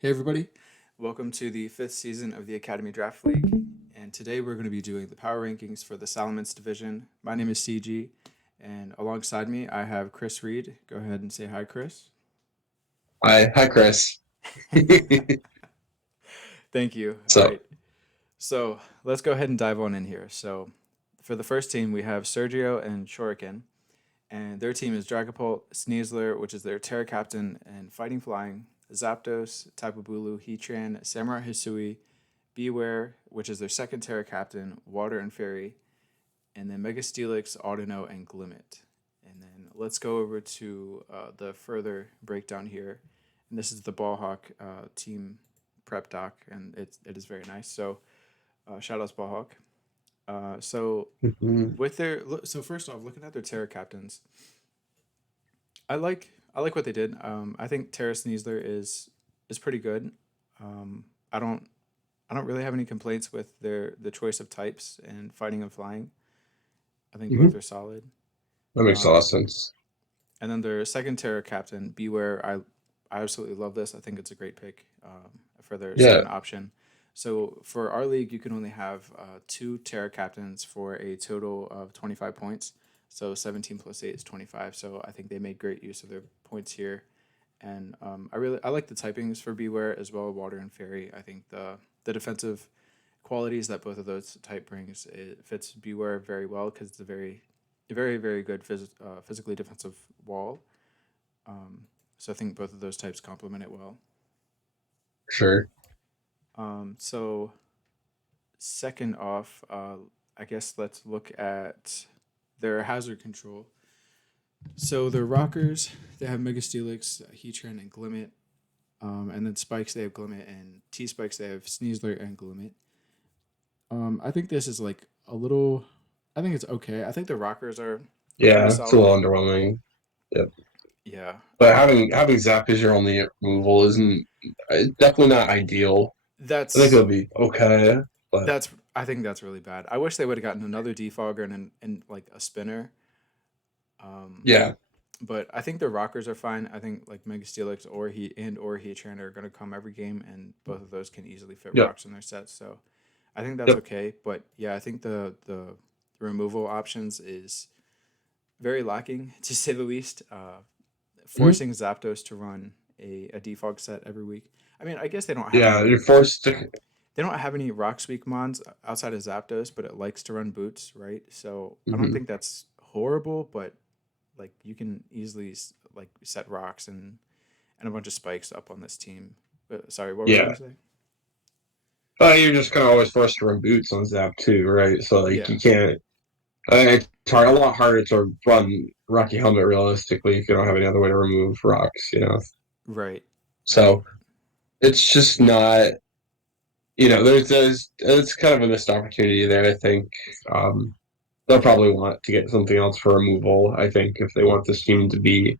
Hey everybody, welcome to the fifth season of the Academy Draft League. And today we're going to be doing the power rankings for the Salamence Division. My name is CG, and alongside me I have Chris Reed. Go ahead and say hi, Chris. Hi, Chris. Thank you. All So, right, so let's go ahead and dive on in here. So for the first team, we have Sergio and Shuriken, and their team is Dragapult, Sneasler, which is their Terra Captain, and Fighting Flying, Zapdos, Tapu Bulu, Heatran, Samurai Hisui, Beware, which is their second Terra Captain, Water and Fairy, and then Mega Steelix, Audino, and Glimmet. And then let's go over to the further breakdown here. And this is the Ballhawk team prep doc, and it is very nice. So shout outs Ballhawk. So mhm. with their so first off, looking at their Terra Captains, I like what they did. I think Terra Sneasler is pretty good. Um, I don't I don't really have any complaints with the choice of types and fighting and flying. I think both Mhm. are solid. That makes a lot of Um, sense. and then their second Terra captain, Beware. I absolutely love this. I think it's a great pick for their Yeah, second option. So for our league, you can only have two Terra captains for a total of 25 points. So 17 plus 8 is 25. So I think they made great use of their points here. And I like the typings for Beware as well, Water and Fairy. I think the defensive qualities that both of those type brings, it fits Beware very well because it's a very good physically defensive wall. Um, so I think both of those types complement it well. sure. So second off, I guess let's look at their hazard control. So their rockers, they have Mega Steelix, Heatran, and Glimmet. And then spikes, they have Glimmet, and T spikes, they have Sneasler and Glimmet. I think this is like a little. I think it's okay. I think the rockers are pretty Yeah, it's a solid. little underwhelming. Yep. Yeah, But having Zap as your only removal isn't definitely not ideal. I think that's it'll be okay, but that's. I think that's really bad. I wish they would have gotten another defogger and like a spinner. Um, yeah, but I think the rockers are fine. I think like Mega Steelix or Heatran are going to come every game, and both of those can easily fit yep, rocks in their sets. So I think that's yep. okay. But yeah, I think the removal options is very lacking to say the least. Mhm. Forcing Zapdos to run a defog set every week. I mean, I guess they don't have any Yeah, like you're forced to. they don't have any Rock Speak mons outside of Zapdos, but it likes to run boots, right? So I don't Mhm. think that's horrible, but like you can easily like set rocks and a bunch of spikes up on this team. Sorry, what were you Yeah, gonna say? you're just kind of always forced to run boots on Zap too, right? So like Yeah, you can't. It's a lot harder to run Rocky Helmet realistically if you don't have any other way to remove rocks. right, right. So it's just not, there's it's kind of a missed opportunity there. I think um, they'll probably want to get something else for removal. I think if they want this team to be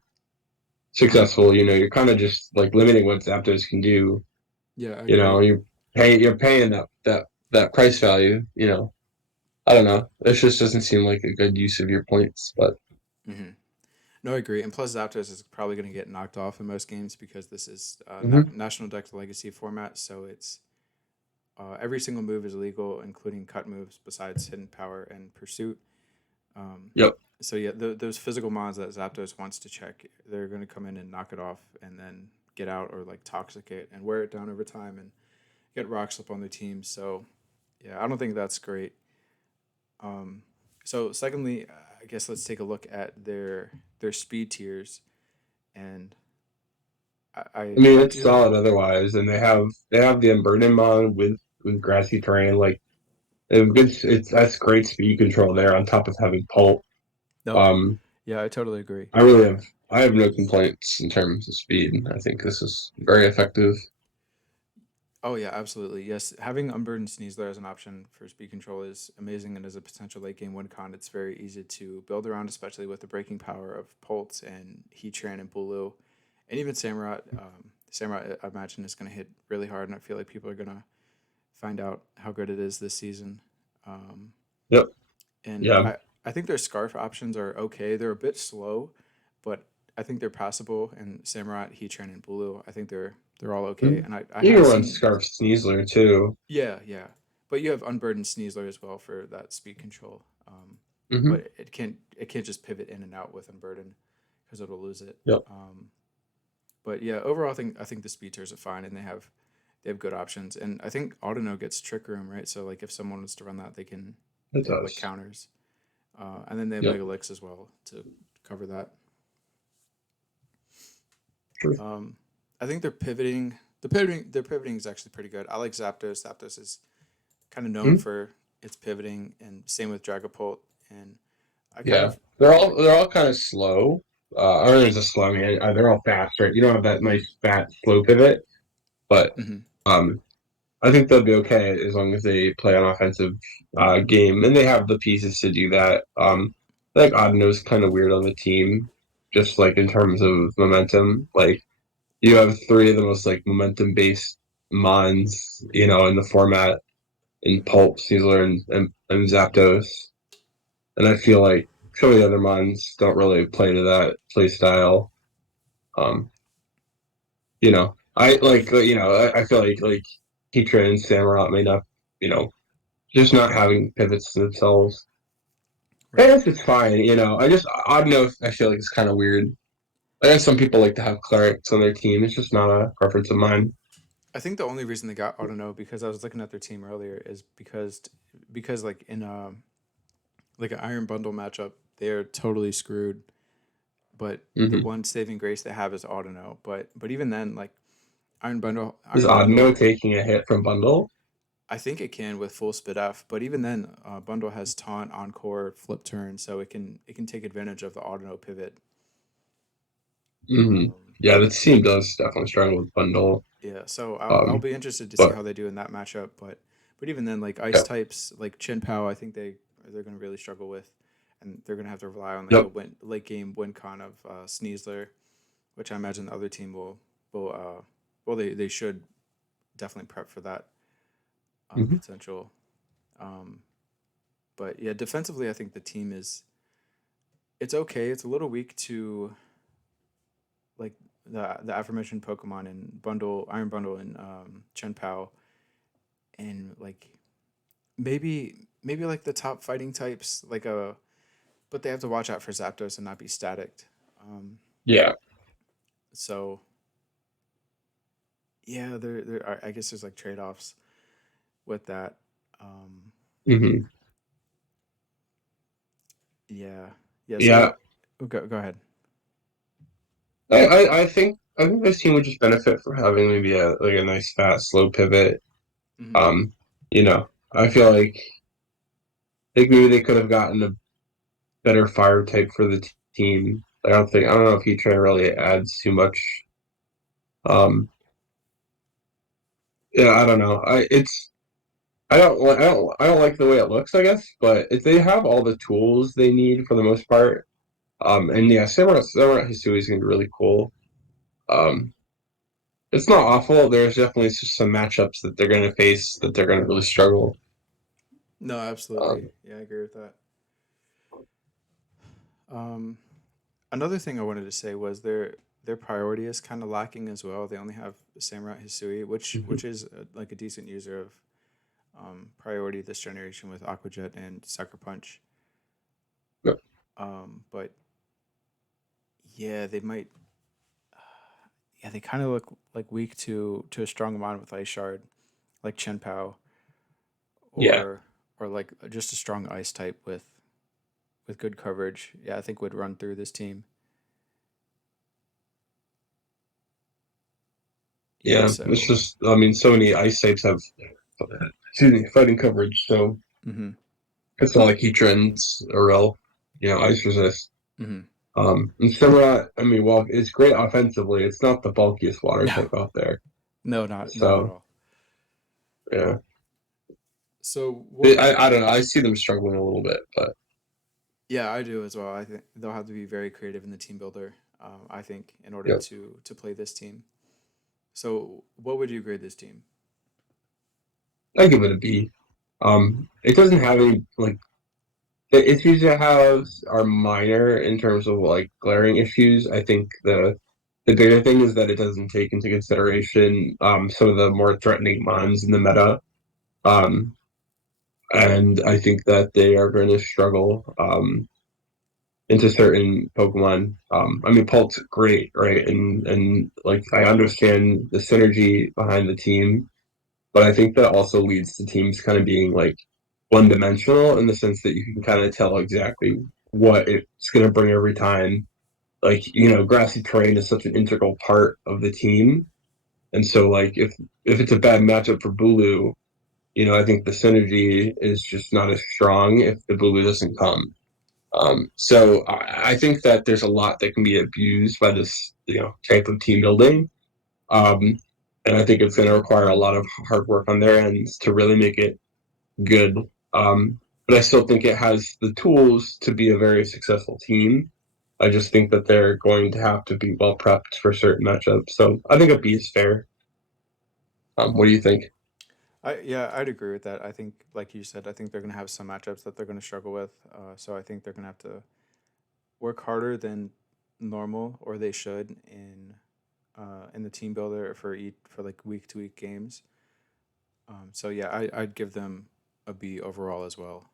successful, you're kind of just like limiting what Zapdos can do. Yeah, I You agree. know, you're paying that price value. I don't know. It just doesn't seem like a good use of your points, but. hmm No, I agree. And plus, Zapdos is probably going to get knocked off in most games because this is Mhm. National Dex Legacy format. So it's every single move is illegal, including cut moves besides hidden power and pursuit. Um, Yep. so yeah, those physical mons that Zapdos wants to check, they're going to come in and knock it off, and then get out or like toxic it and wear it down over time and get rock slip on their team. So yeah, I don't think that's great. Um, so secondly, I guess let's take a look at their speed tiers, and I I I, mean, I it's do. solid otherwise, and they have the Unburden mod with grassy terrain. Like that's great speed control there on top of having pulp. Nope. Um, Yeah, I totally agree. I really I have no complaints in terms of speed. I think this is very effective. Oh yeah, absolutely. Yes, having Unburdened Sneasler as an option for speed control is amazing, and as a potential late game win con, it's very easy to build around, especially with the breaking power of Pulse and Heatran and Bulu, and even Samurott. Samurott, I imagine, is going to hit really hard, and I feel like people are going to find out how good it is this season. Um, Yep. and Yeah. I think their Scarf options are okay. They're a bit slow, but I think they're passable, and Samurott, Heatran, and Bulu, I think they're all okay. Mhm. And I You have can run seen, Scarf Sneasler too. yeah, yeah, but you have Unburdened Sneasler as well for that speed control. Hmm. But it can't just pivot in and out with Unburdened because it'll lose it. Yep, But yeah, overall, I think the speed tiers are fine, and they have good options. And I think Autono gets Trick Room, right? So like if someone wants to run that, it they have like does. counters, and then they have Yep, Mega Licks as well to cover that. true. Um, I think their pivoting is actually pretty good. I like Zapdos. Zapdos is kind of known Mhm. for its pivoting, and same with Dragapult. And I kind Yeah, of like, they're all kind of slow. Or there's a slow. I mean, they're all fast, right? You don't have that nice fat slow pivot, but mhm, um, I think they'll be okay as long as they play an offensive game, and they have the pieces to do that. I think Audino's kind of weird on the team, just like in terms of momentum. Like you have three of the most like momentum based mons, in the format in mhm. Pulp, Caesar, and Zapdos, and I feel like some of the other mons don't really play to that play style. Um, I feel like Keitra and Samurott may not, you know, just not having pivots themselves. I Right. guess it's fine, I don't know if I feel like it's kind of weird. I guess some people like to have clerics on their team. It's just not a preference of mine. I think the only reason they got Autono, because I was looking at their team earlier, is because like in like an Iron Bundle matchup, they're totally screwed. But the Mm-hmm. one saving grace they have is Autono. But even then, like Is Iron Audino Bundle, taking a hit from Bundle? I think it can with full spit F. But even then, Bundle has taunt, encore, flip turn, so it can take advantage of the Autono pivot. Mm-hmm. Um, Yeah, the team does definitely struggle with Bundle. yeah, so I'll Um, be interested to see but how they do in that matchup. But even then, like ice yeah, types like Chin Pao, I think they're going to really struggle with, and they're going to have to rely on like a yep. late game win con of Sneasler, which I imagine the other team will well they should definitely prep for that Mm-hmm. potential. Um, but yeah, defensively, I think the team is it's okay. It's a little weak to like the aforementioned Pokemon and Bundle Iron Bundle and Chen Pao and like maybe like the top fighting types but they have to watch out for Zapdos and not be static. Um, Yeah. so yeah, there are, I guess there's like trade offs with that. Um, Mm-hmm. yeah, yeah. Yeah. So go ahead. I think this team would just benefit from having maybe a nice fast slow pivot. Hmm. Um, I feel like maybe they could have gotten a better fire type for the team. I don't know if he really adds too much. Um, yeah, I don't know. I don't like the way it looks, I guess, but if they have all the tools they need for the most part, and yeah, Samurai Hisui is gonna be really cool. Um, it's not awful. There's definitely some matchups that they're gonna face that they're gonna really struggle. No, absolutely. Um, Yeah, I agree with that. Um, Another thing I wanted to say was their priority is kind of lacking as well. They only have Samurai Hisui, which mhm. is like a decent user of priority this generation with Aqua Jet and Sucker Punch. But yeah, they might. Yeah, they kind of look like weak to a strong amount with Ice Shard, like Chen Pao, Yeah, or like just a strong Ice type with good coverage. Yeah, I think would run through this team. Yeah, yeah. It's so just, I mean, so many ice types have, excuse me, fighting coverage. So hmm it's not like he trends or real, ice resist. hmm And Samurai, I mean, well, it's great offensively. It's not the bulkiest water no, type out there. no, not at So all. yeah, So what would I don't know. I see them struggling a little bit, but Yeah, I do as well. I think they'll have to be very creative in the team builder. I think in order yeah, to play this team. So, what would you grade this team? I give it a B. It doesn't have any like the issues it has are minor in terms of like glaring issues. I think the bigger thing is that it doesn't take into consideration some of the more threatening mons in the meta. Um, and I think that they are going to struggle into certain Pokemon. I mean, Pult's great, right? And like I understand the synergy behind the team, but I think that also leads to teams kind of being like one dimensional in the sense that you can kind of tell exactly what it's going to bring every time. Like, grassy terrain is such an integral part of the team. And so, like, if it's a bad matchup for Bulu, I think the synergy is just not as strong if the Bulu doesn't come. So I think that there's a lot that can be abused by this, type of team building. Um, and I think it's going to require a lot of hard work on their ends to really make it good. But I still think it has the tools to be a very successful team. I just think that they're going to have to be well prepped for certain matchups. So I think a B is fair. What do you think? Yeah, I'd agree with that. I think, like you said, I think they're going to have some matchups that they're going to struggle with. So I think they're going to have to work harder than normal, or they should, in the team builder for like week to week games. So yeah, I'd give them a B overall as well.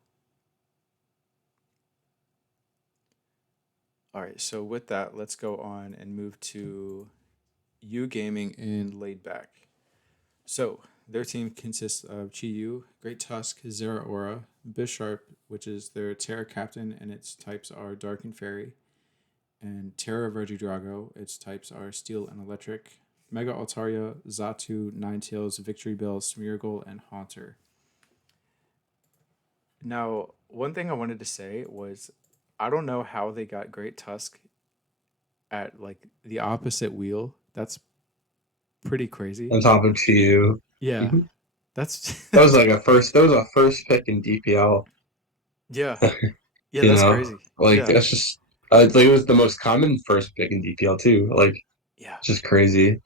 All right, so with that, let's go on and move to U Gaming and Laid Back. So their team consists of Chi Great Tusk, Zeraora, Bisharp, which is their Terra captain, and its types are Dark and Fairy, and Terra Vergidrago, its types are Steel and Electric, Mega Altaria, Zatu, Ninetales, Victory Bell, Smeargle, and Haunter. Now, one thing I wanted to say was I don't know how they got Great Tusk at like the opposite wheel. That's pretty crazy. On top of Chiyu. Yeah, Mm-hmm. that's That was like a first. That was a first pick in DPL. yeah, yeah, You that's know, crazy. like Yeah, that's just like it was the most common first pick in DPL too. Like yeah. just crazy.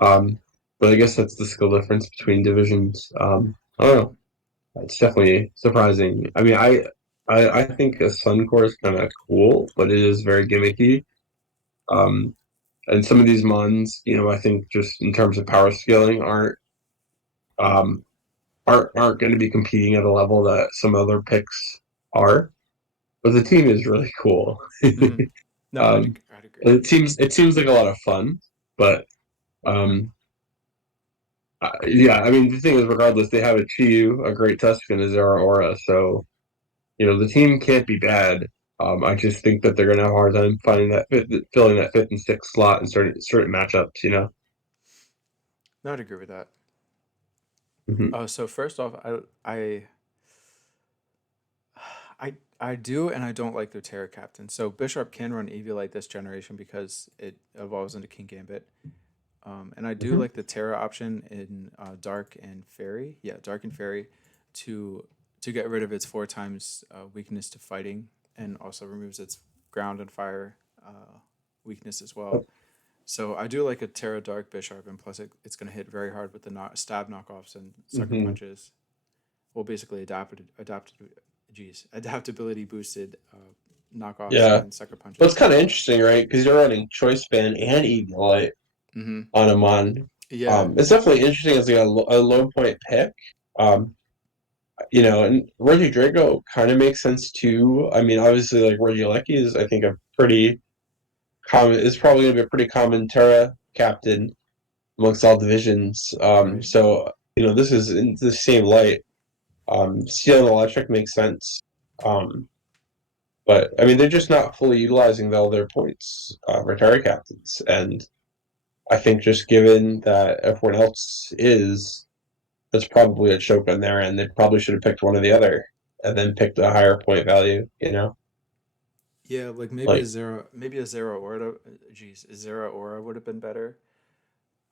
Um, but I guess that's the skill difference between divisions. I don't know. It's definitely surprising. I mean, I think a Suncore is kind of cool, but it is very gimmicky. Um, and some of these mons, I think just in terms of power scaling um, aren't going to be competing at a level that some other picks are. But the team is really cool. Mm-hmm. No, um, I'd agree. it seems like a lot of fun, but um, yeah, I mean the thing is, regardless, they have a Chiyu, a Great Tusk, and a Zeraora, so the team can't be bad. I just think that they're going to have a hard time filling that fifth and sixth slot in certain matchups. No, I'd agree with that. Hmm. So first off, I do and I don't like their Terra captain. So Bishop can run Eviolite this generation because it evolves into King Gambit. And I do Hmm. like the Terra option in Dark and Fairy. Yeah, Dark and Fairy to get rid of its four times weakness to fighting, and also removes its ground and fire weakness as well. So I do like a Terra Dark Bishop, and plus it's going to hit very hard with the stab knockoffs and sucker Hmm. punches. Well, basically adaptability boosted knockoffs Yeah, and sucker but it's punches. kind of interesting, right? Because you're running Choice Band and Eviolite Mm-hmm. on a mon. Yeah. It's definitely interesting as like a low point pick. Um, and Reggie Drago kind of makes sense too. I mean, obviously, like Regieleki is, I think, a pretty common. Is probably going to be a pretty common Terra captain amongst all divisions. Right. So this is in the same light. Steel and Electric makes sense. Um, but I mean, they're just not fully utilizing all their points for Terra captains, and I think just given that everyone else is, that's probably a choke on their end. They probably should have picked one or the other, and then picked a higher point value. Yeah, like Like. maybe a Zero Aura. Geez, a Zero Aura would have been better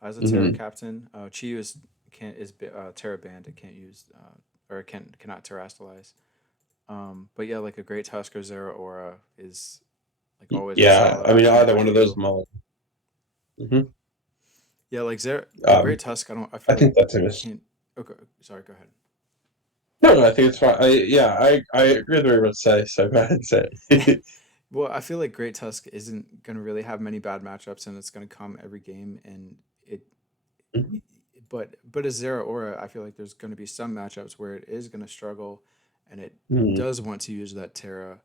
as a Terra Mhm. captain. Chi is can't is Terra banned. It can't use or it cannot terrastalize. But yeah, like a Great Tusker Zero Aura is like always a Yeah, solid I mean option either for one of those Q. models. Hmm. Yeah, like Zero a Um, Great Tusk. I don't. I I feel like think that's a it miss. can't. Okay, sorry. Go ahead. No, no, I think it's fine. I agree with what you're about to say. So go ahead and say it. Well, I feel like Great Tusk isn't going to really have many bad matchups, and it's going to come every game. And it, but as Zera Aura, I feel like there's going to be some matchups where it is going to struggle, and it Mhm. does want to use that Terra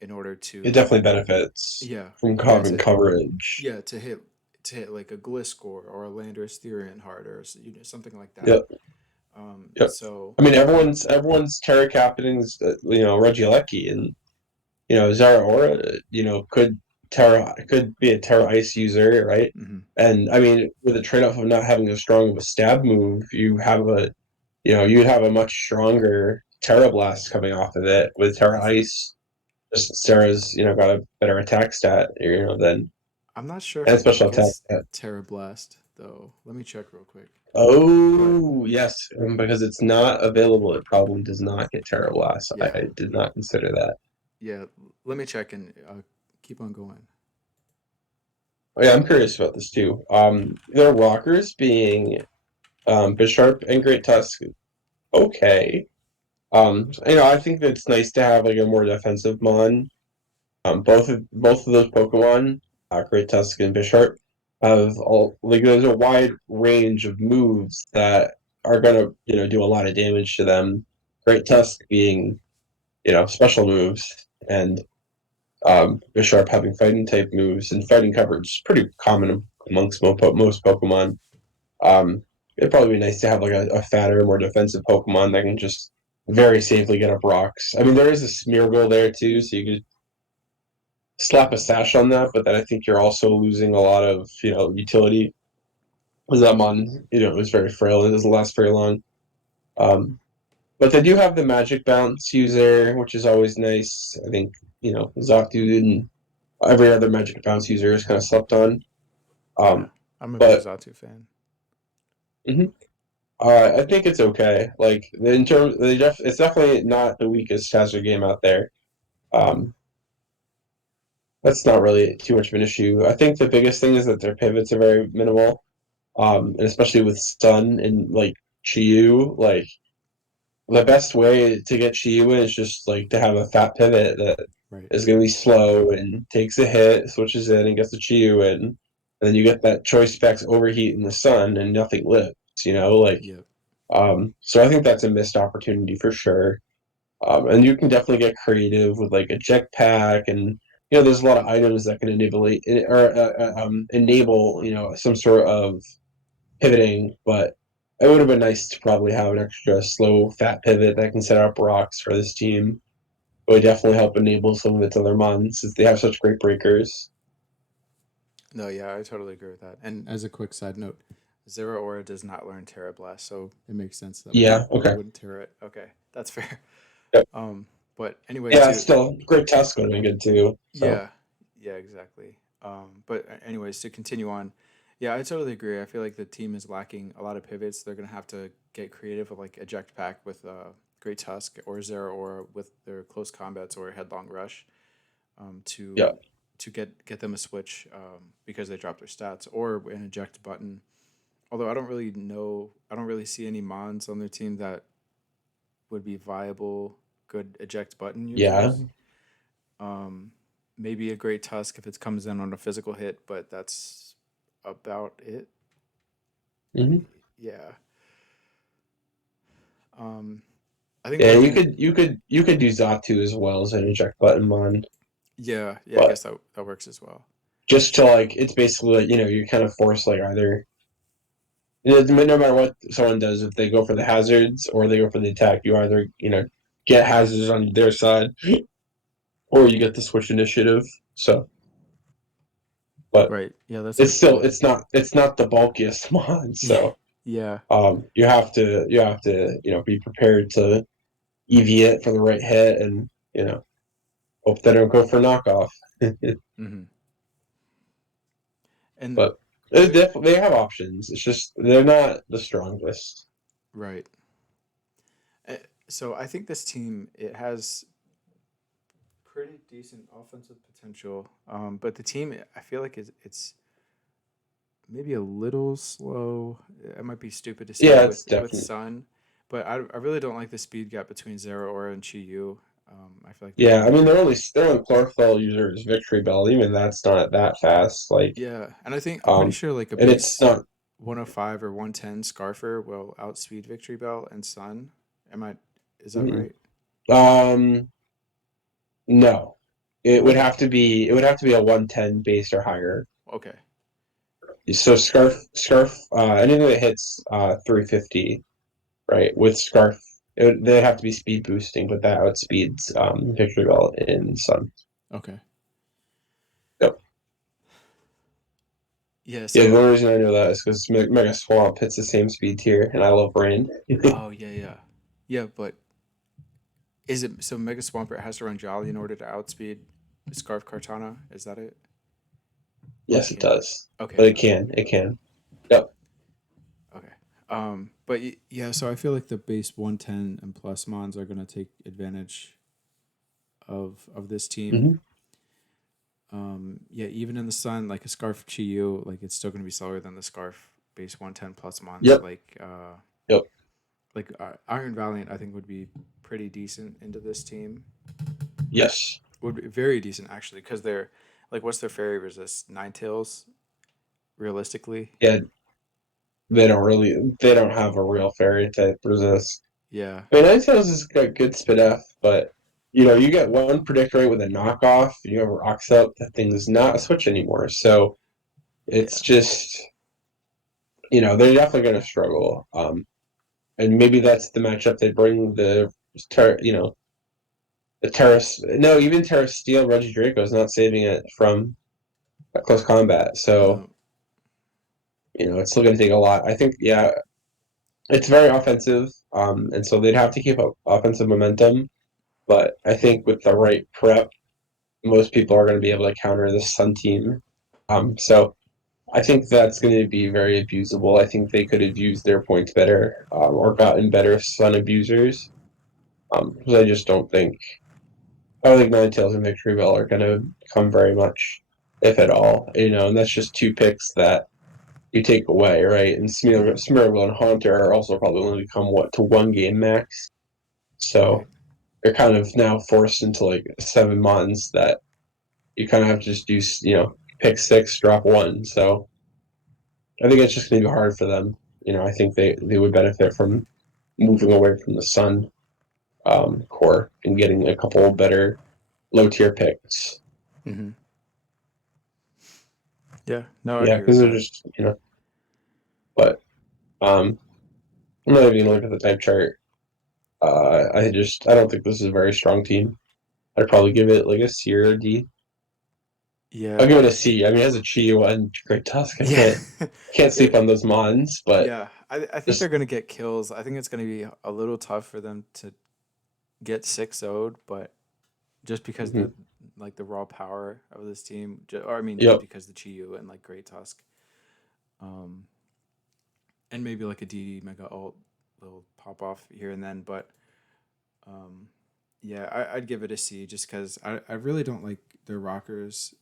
in order It to, definitely benefits yeah, from yeah, having coverage. to hit like a Gliscor or a Landorus Therian Heart or something like that. Yep, yep. So I mean, everyone's Terra Captain's Regieleki, and Zara Aura, could be a Terra Ice user, right? mhm. And I mean, with the trade-off of not having as strong of a stab move, you'd have a much stronger Terra Blast coming off of it with Terra That's, Ice. Just Sarah's, got a better attack stat, than I'm not sure if and it special attack gets stat. Terra Blast though. Let me check real quick. But Oh, yes, because it's not available. It probably does not get Terra Blast. yeah, I did not consider that. yeah. Let me check and keep on going. Oh, yeah, I'm curious about this too. Their rockers being Bisharp and Great Tusk, okay. I think that it's nice to have like a more defensive mon. Both of those Pokemon, Great Tusk and Bisharp, have all like there's a wide range of moves that are gonna do a lot of damage to them. Great Tusk being special moves, and Bisharp having fighting type moves and fighting coverage is pretty common amongst most Pokemon. It'd probably be nice to have like a fatter, more defensive Pokemon that can just very safely get up rocks. I mean, there is a Smeargle there too, so you could slap a sash on that, but then I think you're also losing a lot of utility because that mon is very frail and doesn't last very long. Um, but they do have the Magic Bounce user, which is always nice. I think Zatu and every other Magic Bounce user is kind of slept on. Yeah, Um, I'm a big but Zatu fan. mhm. I think it's okay. Like in terms, it's definitely not the weakest hazard game out there. Um, that's not really too much of an issue. I think the biggest thing is that their pivots are very minimal. And especially with Sun and like Chiyu, like the best way to get Chiyu in is just like to have a fat pivot that Right. is going to be slow and takes a hit, switches in, and gets the Chiyu in, and then you get that choice specs overheat in the Sun, and nothing lives. Like Yep. so I think that's a missed opportunity for sure. And you can definitely get creative with like a jetpack, and there's a lot of items that can enable some sort of pivoting, but it would have been nice to probably have an extra slow fat pivot that can set up rocks for this team. It would definitely help enable some of its other mons since they have such great breakers. No, yeah, I totally agree with that. And as a quick side note, Zero Aura does not learn Terra Blast, so it makes sense that Yeah, we okay. wouldn't Terra it. Okay, that's fair. Yep. Um, but anyways, Yeah, to still great test would have been good too. So yeah, yeah, exactly. But anyways, to continue on, yeah, I totally agree. I feel like the team is lacking a lot of pivots. They're gonna have to get creative with like eject pack with Great Tusk or Zero Aura with their close combats or Headlong Rush yeah. to get them a switch because they dropped their stats or an eject button. Although I don't really see any mons on their team that would be viable, good eject button Yeah. users. Um, Maybe a Great Tusk if it comes in on a physical hit, but that's about it. Hmm. Yeah. Um, I think Yeah, one you thing. could you could you could do Zatu as well as an eject button mon, Yeah, yeah, I but guess that works as well. just to like it's basically like, you kind of force like either no matter what someone does, if they go for the hazards or they go for the attack, you either get hazards on their side or you get the switch initiative. So, but Right. Yeah, that's a it's good still point. it's not the bulkiest mod. Yeah. So, Yeah. you have to be prepared to EV it for the right hit and hope they don't go for knockoff. Mm-hmm. And But there, they have options. It's just they're not the strongest. right. Uh, So I think this team it has pretty decent offensive potential, but the team I feel like it's maybe a little slow. It might be stupid to say Yeah, it's with definitely. Sun, But I really don't like the speed gap between Zeraora and Chi-Yu. I feel like they're Yeah, I both. mean they're only chlorophyll users Victory Bell. Even that's not that fast. Like, Yeah, and I'm pretty sure like a and it's base not. 105 or 110 Scarfer will outspeed Victory Bell and Sun. Am I? Is that Mm, right? um, no, Okay. it would have to be a 110 base or higher. Okay. So scarf anything that hits 350, right, with scarf, they'd have to be speed boosting, but that outspeeds Victory Bell in Sun. Okay. Yep. Yeah. Yeah, the So. only reason I know that is because Mega Swamp hits the same speed tier, and I love rain. Oh yeah, yeah, yeah. But is it so? Mega Swampert has to run Jolly in order to outspeed Scarf Cartana. Is that it? Or Yes, it can it? does, Okay. but Okay. Okay. it can. Yep. Okay. But yeah. So I feel like the base 110 and plus mons are gonna take advantage of this team. Hmm. Yeah. Even in the sun, like a Scarf Chi-Yu, like it's still gonna be slower than the Scarf base 110 plus mons. Yep. Yep. Like Iron Valiant, I think would be pretty decent into this team. Yes. Would be very decent actually, because they're like, what's their fairy resist? Nine tails, realistically. Yeah, they don't have a real fairy type resist. Yeah, I mean, Ninetales has got good spit F, but you get one predictor rate with a knockoff, and you have rocks up, that thing is not a switch anymore. So it's yeah, just, they're definitely going to struggle. And maybe that's the matchup they bring the Terrace. No, even Terra Steel Reggie Draco is not saving it from a close combat. So, no, it's still going to take a lot. I think, yeah, it's very offensive. And so they'd have to keep up offensive momentum. But I think with the right prep, most people are going to be able to counter the Sun team. So I think that's going to be very abusable. I think they could have used their points better, or gotten better Sun abusers. Because I don't think Ninetales and Victory Bell are going to come very much, if at all. And that's just two picks that you take away, right? And mm-hmm. Smeargle and Haunter are also probably going to come to one game max. Right, So you're kind of now forced into like 7 months that you kind of have to just do, pick six, drop one. So I think it's just going to be hard for them. I think they would benefit from moving away from the Sun core and getting a couple better low tier picks. mm-hmm. Yeah, no, I Yeah, agree because with they're that. just, but um, I'm not even going to look at the type chart. I don't think this is a very strong team. I'd probably give it like a C or a D. I'll Yeah, give it a C. I mean, as a Chi and Great Tusk, I yeah, can't yeah, sleep on those Mons, but yeah. I think they're just gonna get kills. I think it's gonna be a little tough for them to get 6-0'd, but just because mhm. the raw power of this team, or I mean, just Yep, because the Chi-Yu and like Great Tusk, um, and maybe like a DD Mega Ult will pop off here and then, but um, yeah, I'd give it a C just because I really don't like their rockers,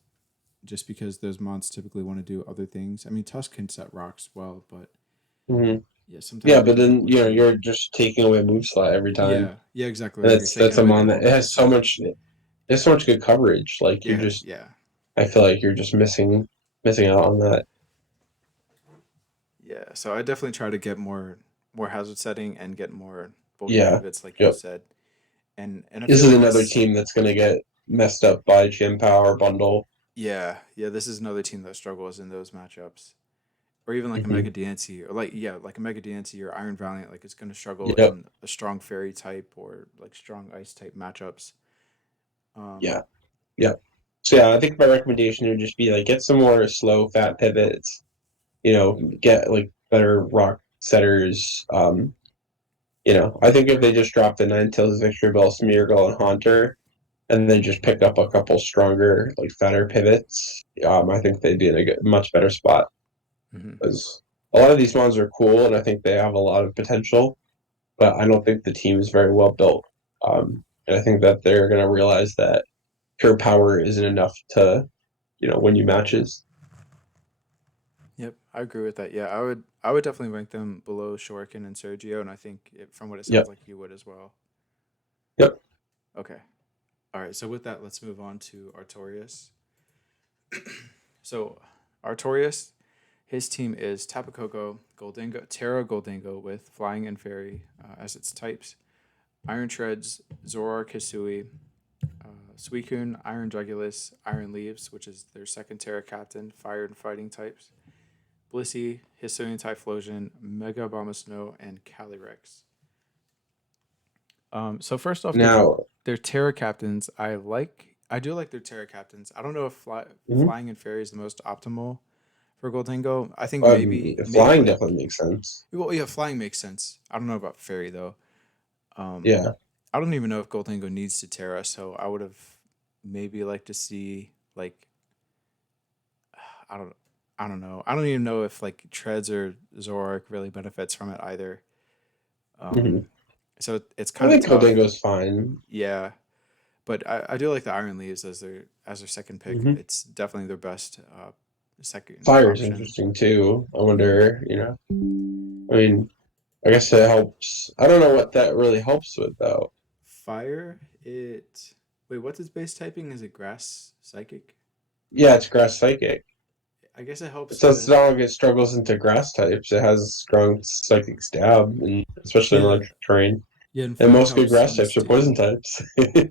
just because those mods typically want to do other things. I mean, Tusk can set rocks well, but hmm yeah, sometimes yeah, it but ends up then losing. you're just taking away move slot every time, Yeah, yeah, exactly. and Like you're taking that's a away the Mon that it ability to has so set. much. It has so much good coverage. Like Yeah, yeah, I feel like you're just missing out on that. yeah. So I definitely try to get more hazard setting and get more bulky Yeah, pivots, like you yep. said. And I This feel is like another this. team that's gonna get messed up by Jim Power bundle. Yeah, yeah. This is another team that struggles in those matchups, or even like a Hmm. Mega Dancy, or like a Mega Dancy or Iron Valiant. Like it's gonna struggle Yep. in a strong fairy type or like strong ice type matchups. Um, Yeah. Yep. So yeah, I think my recommendation would just be like get some more slow fat pivots. Get like better rock setters. I think if they just drop the Ninetales, Victory Bell, Smeargle, and Haunter, and then just pick up a couple stronger, like fatter pivots, I think they'd be in a much better spot. mhm. Because a lot of these ones are cool, and I think they have a lot of potential, but I don't think the team is very well built. And I think that they're going to realize that pure power isn't enough to, win you matches. Yep, I agree with that. Yeah, I would definitely rank them below Shuriken and Sergio, and I think from what it sounds Yep. like you would as well. Yep. Okay. All right. So with that, let's move on to Artorias. So Artorias, his team is Tapu Koko, Goldingo, Terra Goldingo with Flying and Fairy as its types, Iron Shreds, Zoroark Hisui, Suicune, Iron Dragulus, Iron Leaves, which is their second Terra Captain, Fire and Fighting types, Blissey, Hisuian Typhlosion, Mega Abomasnow, and Calyrex. So first off, Now, their Terra Captains, I like. I do like their Terra Captains. I don't know if mhm, Flying and Fairy is the most optimal for Goldingo. I think maybe flying like definitely makes sense. well yeah, Flying makes sense. I don't know about Fairy though. Um, Yeah. I don't even know if Goldingo needs to Terra, so I would have maybe liked to see like I don't I don't know. I don't even know if like Treads or Zoroark really benefits from it either. Hmm. Um, so it's I kind of think tough. Goldingo's fine. Yeah, but I do like the Iron Leaves as their second pick. Hmm. It's definitely their best second Fire's option. interesting too. I Hmm. wonder, I mean, I guess it helps. I don't know what that really helps with though. Fire it. Wait, what's its base typing? Is it Grass Psychic? Yeah, it's grass psychic. I guess it helps So it's with not like it struggles into grass types. It has strong psychic stab, and especially in yeah electric terrain. yeah, and And fighting most good helps grass on the types are poison steel. types.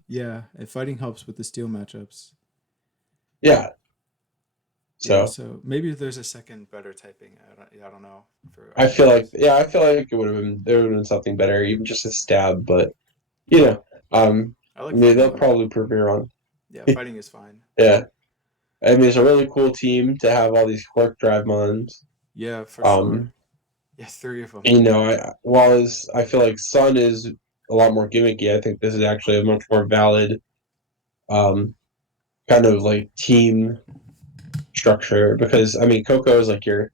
Yeah, and fighting helps with the steel matchups. Yeah. Yeah, So so maybe there's a second better typing. I don't know for I feel like, Artorias. yeah, I feel like it would have been there would have been something better, even just a stab. But you know, um, I like I fighting they'll though. probably prove me wrong. Yeah, fighting is fine. Yeah. I mean, it's a really cool team to have all these Quark Drive mons. Yeah, for sure. Um, Yeah, three of them. I feel like Sun is a lot more gimmicky, I think this is actually a much more valid um, kind of like team structure because I mean Coco is like your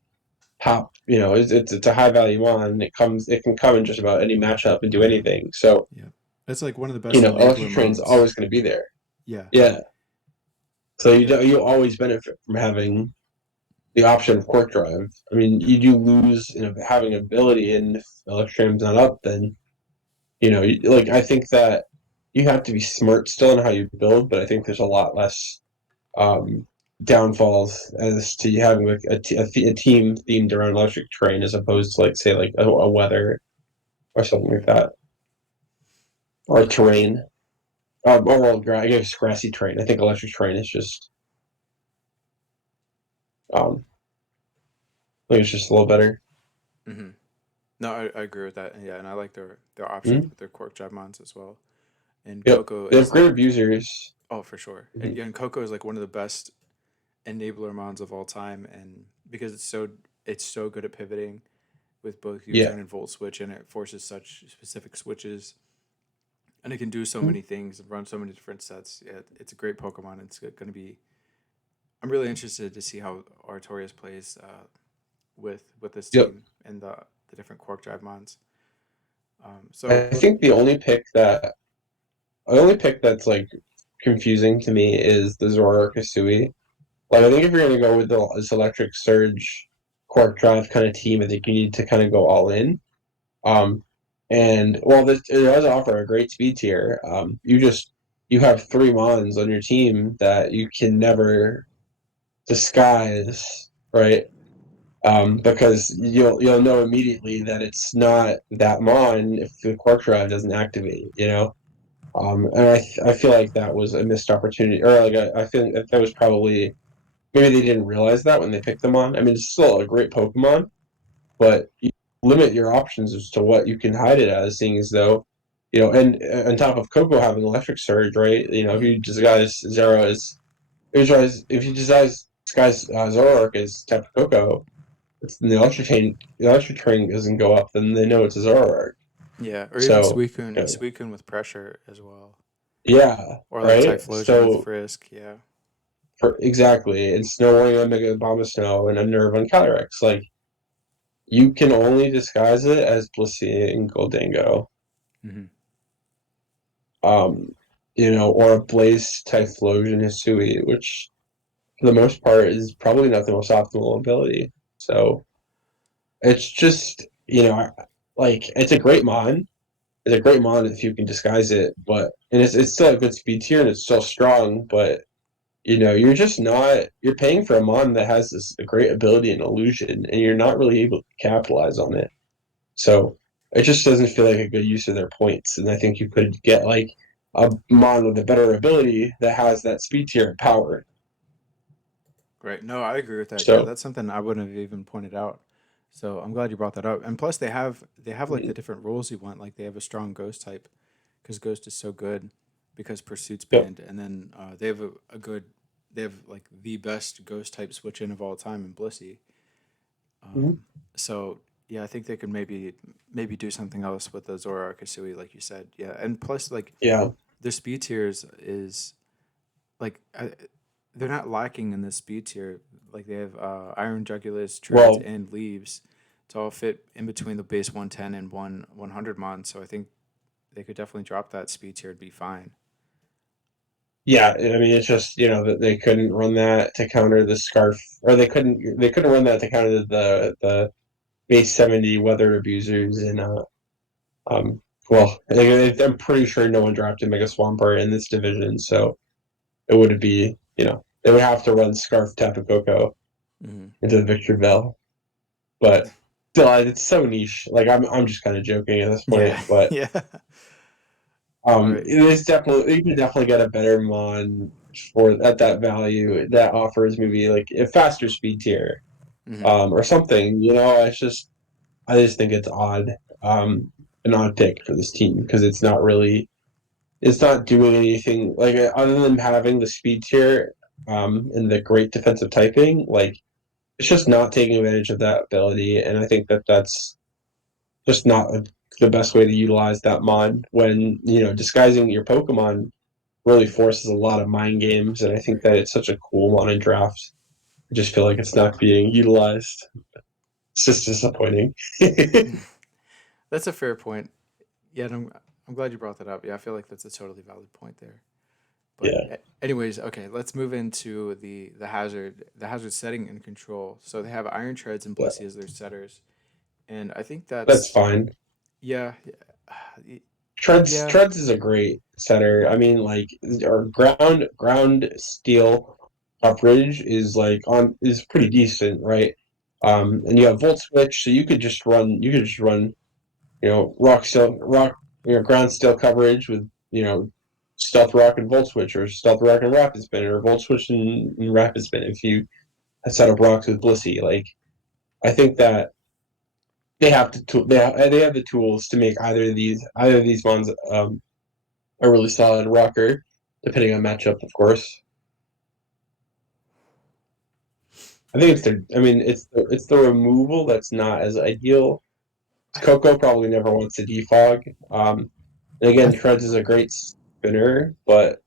top, it's a high value mon. It can come in just about any matchup and do anything. So Yeah, that's like one of the best enabler Electric Train's mons. always going to be there. Yeah, Yeah. So yeah, you always benefit from having the option of Quark Drive. I mean, you do lose having ability, and if Electrum's not up, then like I think that you have to be smart still in how you build, but I think there's a lot less um, downfalls as to you having like a team themed around electric terrain as opposed to like say like a weather or something like that or terrain. Or well, I guess grassy terrain. I think electric terrain is just I think it's just a little better. hmm no, I agree with that. Yeah, and I like their options Mm-hmm. with their Quark Drive mons as well. And Yep, Coco they have is great like, abusers. oh, for sure. And, Mm-hmm. yeah, and Coco is like one of the best enabler mons of all time, and because it's so good at pivoting with both Yeah. U-turn and volt switch, and it forces such specific switches, and it can do so Mm-hmm. many things and run so many different sets. Yeah, it's a great Pokemon. It's going to be. I'm really interested to see how Artorias plays with this Yep. team and the different Quark Drive mons. So I think the only pick that's like confusing to me is the Zoroark Hisui. Like I think if you're gonna go with this electric surge Quark Drive kind of team, I think you need to kind of go all in. Um, and while this it does offer a great speed tier, you have three mons on your team that you can never disguise, right? Because you'll know immediately that it's not that mon if the Quark Drive doesn't activate, and I feel like that was a missed opportunity, or like I feel that was probably maybe they didn't realize that when they picked them on. I mean, it's still a great Pokemon, but you limit your options as to what you can hide it as, seeing as though, and on top of Coco having Electric Surge, right? If mhm. you disguise Zero as, if you disguise Zoroark as Tapu Koko, the electric train doesn't go up, then they know it's a Zoroark. Yeah, or even So, Suicune, Suicune with pressure as well, yeah, or like right. Typhlosion with So Frisk. Yeah, exactly, and Snow Warning on Mega Bomb of Snow and a Nerve on Calyrex. Like you can only disguise it as Blissey and Goldango. hmm Or a Blaze Typhlosion Hisui, which for the most part is probably not the most optimal ability. So, It's just like it's a great mod. It's a great mod if you can disguise it, but and it's still a good speed tier and it's still strong, but you're just not you're paying for a mod that has this great ability and illusion, and you're not really able to capitalize on it. So it just doesn't feel like a good use of their points. And I think you could get like a mod with a better ability that has that speed tier and power. Right. No, I agree with that. Yeah, So that's something I wouldn't have even pointed out. So I'm glad you brought that up. And plus, they have like the different rules you want. Like they have a strong ghost type because ghost is so good because pursuit's yep. banned, and then they have a good they have like the best ghost type switch in of all time in Blissey. Mhm. So yeah, I think they could maybe do something else with the Zora Kasui, like you said. Yeah, and plus like Yeah. their speed tiers is like they're not lacking in this speed tier. Like they have Iron Jugulus, Treads, Well, and Leaves to all fit in between the base 110 and 100 mon. So I think they could definitely drop that speed tier to be fine. yeah, I mean it's just, that they couldn't run that to counter the scarf, or they couldn't run that to counter the base 70 weather abusers and um well, I'm pretty sure no one dropped a Mega Swampert in this division, so it would be, they would have to run Scarf Tapu Koko Mm-hmm. into the Victor Bell. But still, it's so niche. Like I'm just kind of joking at this Yeah, point, but yeah. All right. it is definitely you can definitely get a better mon for at that value that offers maybe like a faster speed tier, Mm-hmm. or something. I just think it's odd, an odd pick for this team because it's not doing anything like other than having the speed tier, and the great defensive typing. Like it's just not taking advantage of that ability, and I think that that's just not the best way to utilize that mod when disguising your Pokemon really forces a lot of mind games, and I think Right. that it's such a cool mod in draft. I just feel like it's not being utilized. It's just disappointing. That's a fair point. Yeah, and I'm glad you brought that up. Yeah, I feel like that's a totally valid point there. But Yeah, anyways, okay, let's move into the hazard setting and control. So they have Iron Treads and yeah, Blissey as their setters, and I think that's that's fine. yeah, Treads yeah, Treads is a great setter. I mean, like, or ground steel coverage is pretty decent, right? right, And you have volt switch, so you could just run rock ground steel coverage with stealth rock and volt switch, or stealth rock and rapid spin, or volt switch and rapid spin if you set up rocks with Blissey. Like I think that they have the tools to make either of these ones a really solid rocker, depending on matchup, of course. I think right. it's the removal that's not as ideal. I th- Coco probably never wants to defog. And I again, th- Treads is a great spinner, but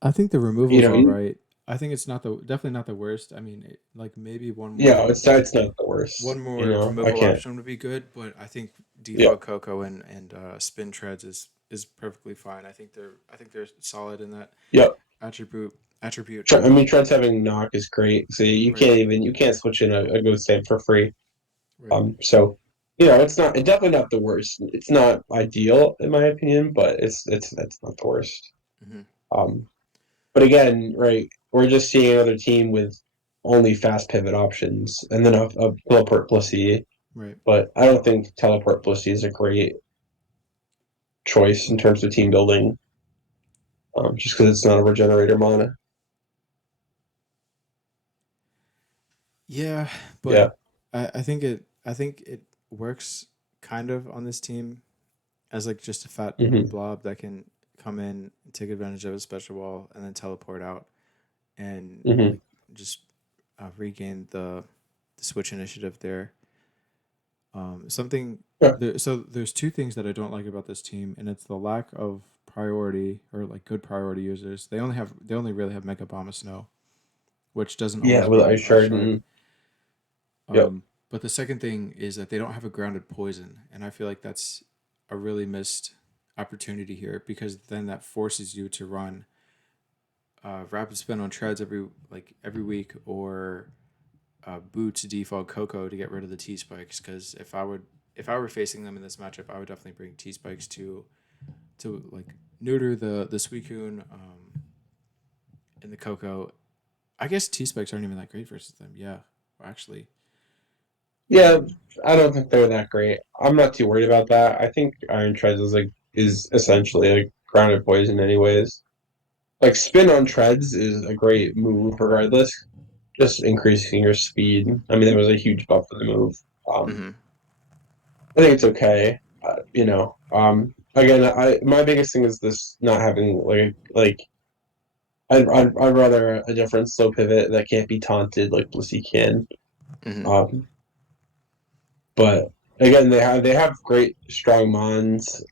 I think the you removal's know, all you, right. I think it's not the definitely not the worst. I mean, like maybe it's not the worst. one more I removal can't. option would be good, but I think Yeah, defog Coco and spin treads is perfectly fine. I think they're solid in that yeah. attribute attribute. I mean, Treads having knock is great. So Right, you can't switch in a ghost type for free. right. So it's definitely not the worst. It's not ideal in my opinion, but it's not the worst. Hmm. Um, but again, right, we're just seeing another team with only fast pivot options, and then a teleport Blissey. Right. But I don't think teleport Blissey is a great choice in terms of team building, just because it's not a regenerator mana. Yeah, but Yeah. I think it works kind of on this team as like just a fat Hmm. blob that can come in, take advantage of a special wall, and then teleport out and Hmm. like just regain the switch initiative there. Something Yeah. so there's two things that I don't like about this team, and it's the lack of priority or like good priority users. They only really have Mega Bomb of Snow, which doesn't Yeah, always with run Ice Ice Shard Shard. and yep. But the second thing is that they don't have a grounded poison, and I feel like that's a really missed opportunity here because then that forces you to run rapid spin on treads every week, or Boots default Coco to get rid of the T spikes. Because if I were facing them in this matchup, I would definitely bring T spikes to like neuter the Suicune and the Coco. I guess T spikes aren't even that great versus them. Yeah, actually. Yeah, I don't think they're that great. I'm not too worried about that. I think Iron Treads is essentially like grounded poison anyways. Like spin on treads is a great move regardless. Just increasing your speed. I mean, there was a huge buff for the move. Um, Mm-hmm. I think it's okay. Again, I my biggest thing is this not having I'd rather a different slow pivot that can't be taunted like Blissey can. Mm-hmm. Um, but again, they have great strong mons.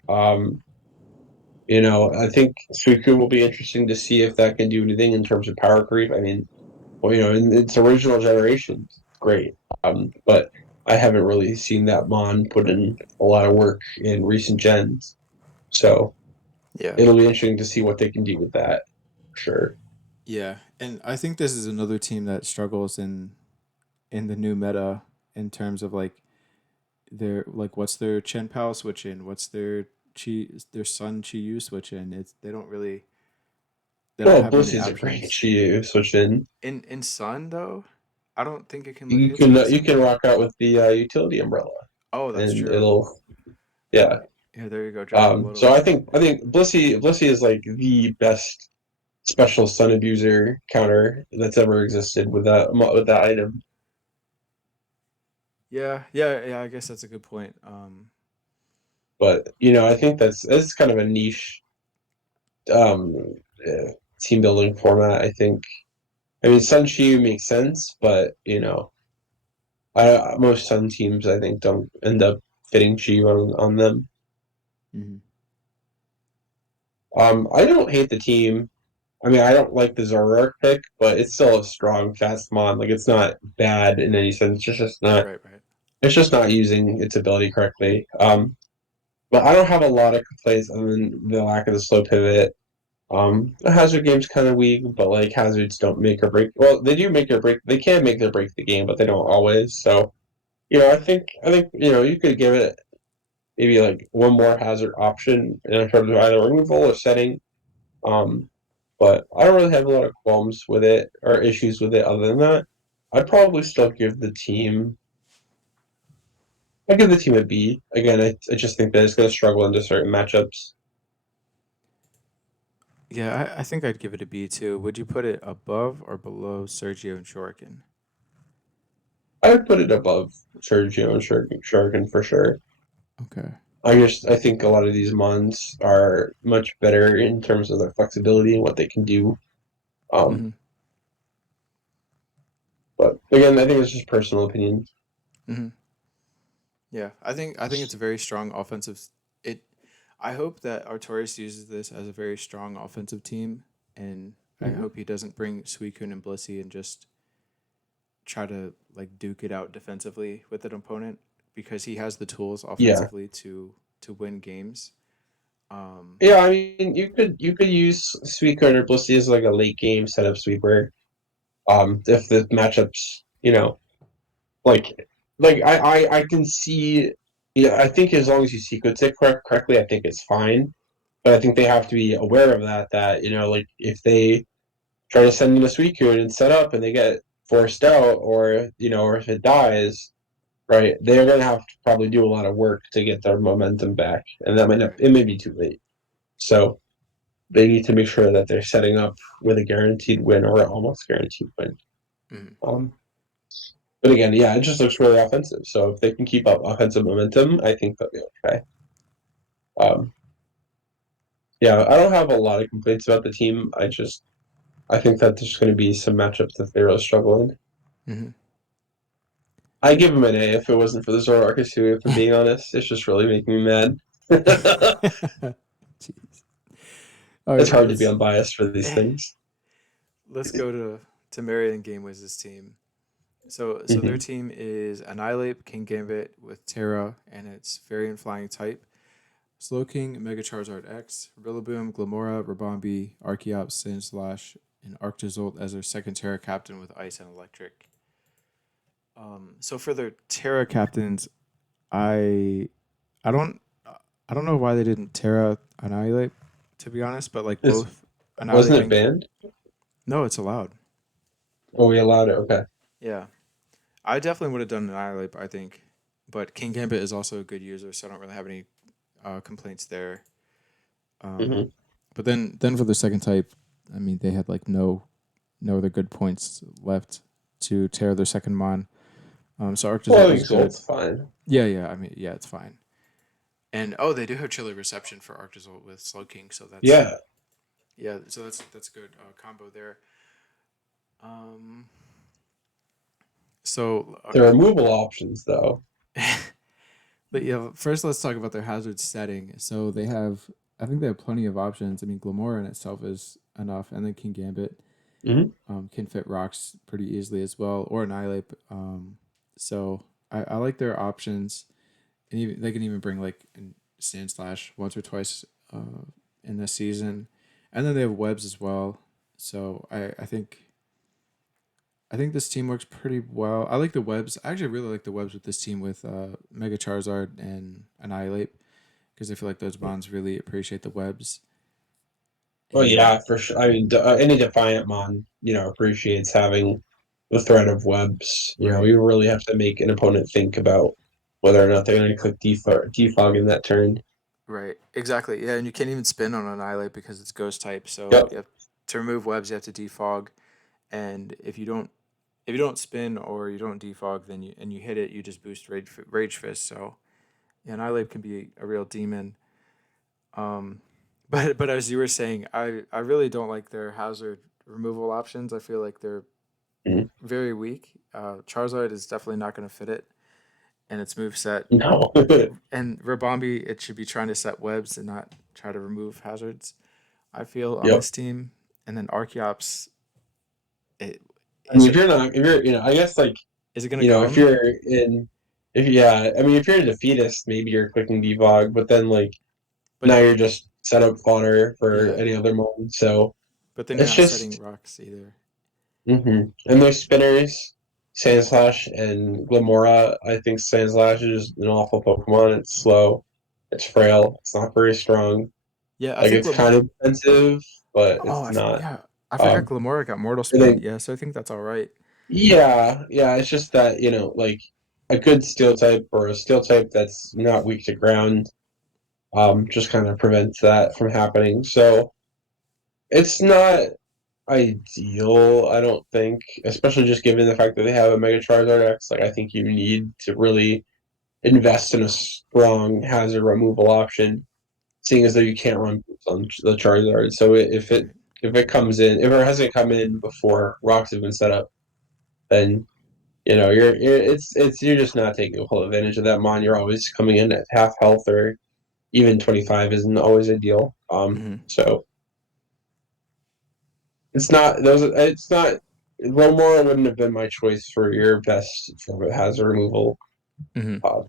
I think Suicune will be interesting to see if that can do anything in terms of power creep. I mean, well, in its original generation, great. But I haven't really seen that mon put in a lot of work in recent gens. So Yeah. it'll be interesting to see what they can do with that. Sure. Yeah, and I think this is another team that struggles in the new meta in terms of like their like what's their Chen Pao switch in, what's their Sun Chi Yu switch in. It's they don't Well, have many Bliss is a great options. Chi switch in. In Sun though, I don't think it can You hit can someone you can Sun. rock out with the utility umbrella, Oh, that's and true. it'll yeah. Yeah, there you go. Drag a So little. I think Blissey is like the best special Sun abuser counter that's ever existed with that item. Yeah, yeah, yeah. I guess that's a good point. But I think that's kind of a niche um, team building format. I think. I mean, Sun Chi makes sense, but most Sun teams I think don't end up fitting Chi on them. Mm-hmm. I don't hate the team. I mean, I don't like the Zoroark pick, but it's still a strong, fast mon. Like, it's not bad in any sense. It's just not. Right, right. It's just not using its ability correctly. But I don't have a lot of complaints other than the lack of the slow pivot. The hazard game's kind of weak, but like hazards don't make or break. Well, they do make or break. They can make or break the game, but they don't always. So I think you could give it maybe like one more hazard option in terms of either removal or setting. Um, but I don't really have a lot of qualms with it or issues with it other than that. I'd probably still give the team. I give the team a B. Again, I just think that it's going to struggle into certain matchups. Yeah, I think I'd give it a B too. Would you put it above or below Sergio and Shuriken? I would put it above Sergio and Shuriken for sure. Okay. I think a lot of these mons are much better in terms of their flexibility and what they can do. Um, Mm-hmm. but again, I think it's just personal opinion. Mm-hmm. Yeah, I think it's a very strong offensive. It. I hope that Artorias uses this as a very strong offensive team, and I Mhm. hope he doesn't bring Suicune and Blissey and just try to like duke it out defensively with an opponent because he has the tools Yeah, offensively to win games. Um, yeah. I mean, you could use Suicune or Blissey as like a late game setup sweeper. If the matchups, like I can see. Yeah, I think as long as you sequence it correctly, I think it's fine. But I think they have to be aware of that like if they try to send in a Suicune and set up and they get forced out or if it dies, right, they're gonna have to probably do a lot of work to get their momentum back. And right. it may be too late. So they need to make sure that they're setting up with a guaranteed win or almost guaranteed win. Mm-hmm. Um, but again, yeah, it just looks really offensive. So if they can keep up offensive momentum, I think they'll be okay. Um, yeah, I don't have a lot of complaints about the team. I think that there's going to be some matchups that they really struggle in. Mm-hmm. I give him an A if it wasn't for the Zoroark issue, if I'm being honest. It's just really making me mad. Jeez. All It's right, hard to be unbiased for these things. let's go to Marion Game Wiz's team. So their Hmm. team is Annihilate, King Gambit with Terra, and its Variant Flying type. Slowking, Mega Charizard X, Rillaboom, Glamora, Rabombi, Archeops, Sandslash, and Arctozolt as their second Terra captain with Ice and Electric. So for their Terra captains, I I don't I don't know why they didn't Terra Annihilate, to be honest, but like It's both wasn't Annihilate it and banned? no, it's allowed. Oh, we allowed it. Okay. Yeah, I definitely would have done Annihilate, I think, but King Gambit is also a good user, so I don't really have any complaints there. Um, Hmm. but then for the second type, I mean, they had like no other good points left to tear their second mon. So Arc Well, Result I was think good. Zolt's fine. Yeah, yeah. I mean, yeah, it's fine. And oh, they do have chili reception for Arc Result with Slow King, so that's Yeah, yeah. So that's a good combo there. Um, so the removal options though. but yeah, first let's talk about their hazard setting. So they have, I think they have plenty of options. I mean, Glamora in itself is enough, and then King Gambit Hmm. can fit rocks pretty easily as well, or Annihilate. So I like their options, and even they can even bring like Sand Slash once or twice in this season, and then they have webs as well. So I think this team works pretty well. I like the webs. I actually really like the webs with this team with Mega Charizard and Annihilate because I feel like those bonds really appreciate the webs. Well, And yeah, for sure. I mean, any Defiant Mon, appreciates having the threat of webs. right, You really have to make an opponent think about whether or not they're going to click defog in that turn. right, exactly. Yeah, and you can't even spin on Annihilate because it's Ghost type. So Yep. you have to remove webs. You have to defog, and if you don't spin or you don't defog, then you hit it, you just boost rage fist. So yeah, Annihilate can be a real demon. Um, but as you were saying, I really don't like their hazard removal options. I feel like they're Mhm. very weak. Charizard is definitely not going to fit it, and its move set. No. And Rabombi, it should be trying to set webs and not try to remove hazards. I feel on Yep. this team, and then Archeops, it I is mean, it if you're, I guess like, is it going to if come? you're in, if yeah, I mean, if you're a defeatist, maybe you're clicking defog, but then like But now you're just set up fodder for yeah, any other mon. So but then you're it's not setting just, rocks either. and those spinners, Sandslash and Glamora. I think Sandslash is an awful Pokemon. It's slow, it's frail, it's not very strong. Yeah, I Like think it's kind of defensive, but oh, it's not. yeah, I forgot Um, Glamora got Mortal I Spin. think Yeah, so I think that's all right. yeah. It's just that like a good steel type or a steel type that's not weak to ground, just kind of prevents that from happening. So it's not ideal, I don't think, especially just given the fact that they have a Mega Charizard X. Like I think you need to really invest in a strong hazard removal option, seeing as though you can't run on the Charizard. So Right. if it comes in, if it hasn't come in before rocks have been set up, then you're just not taking full advantage of that mon. You're always coming in at half health or even 25 isn't always ideal. Mm-hmm. So it's not Romora wouldn't have been my choice for your best for hazard removal. Mm-hmm. Um,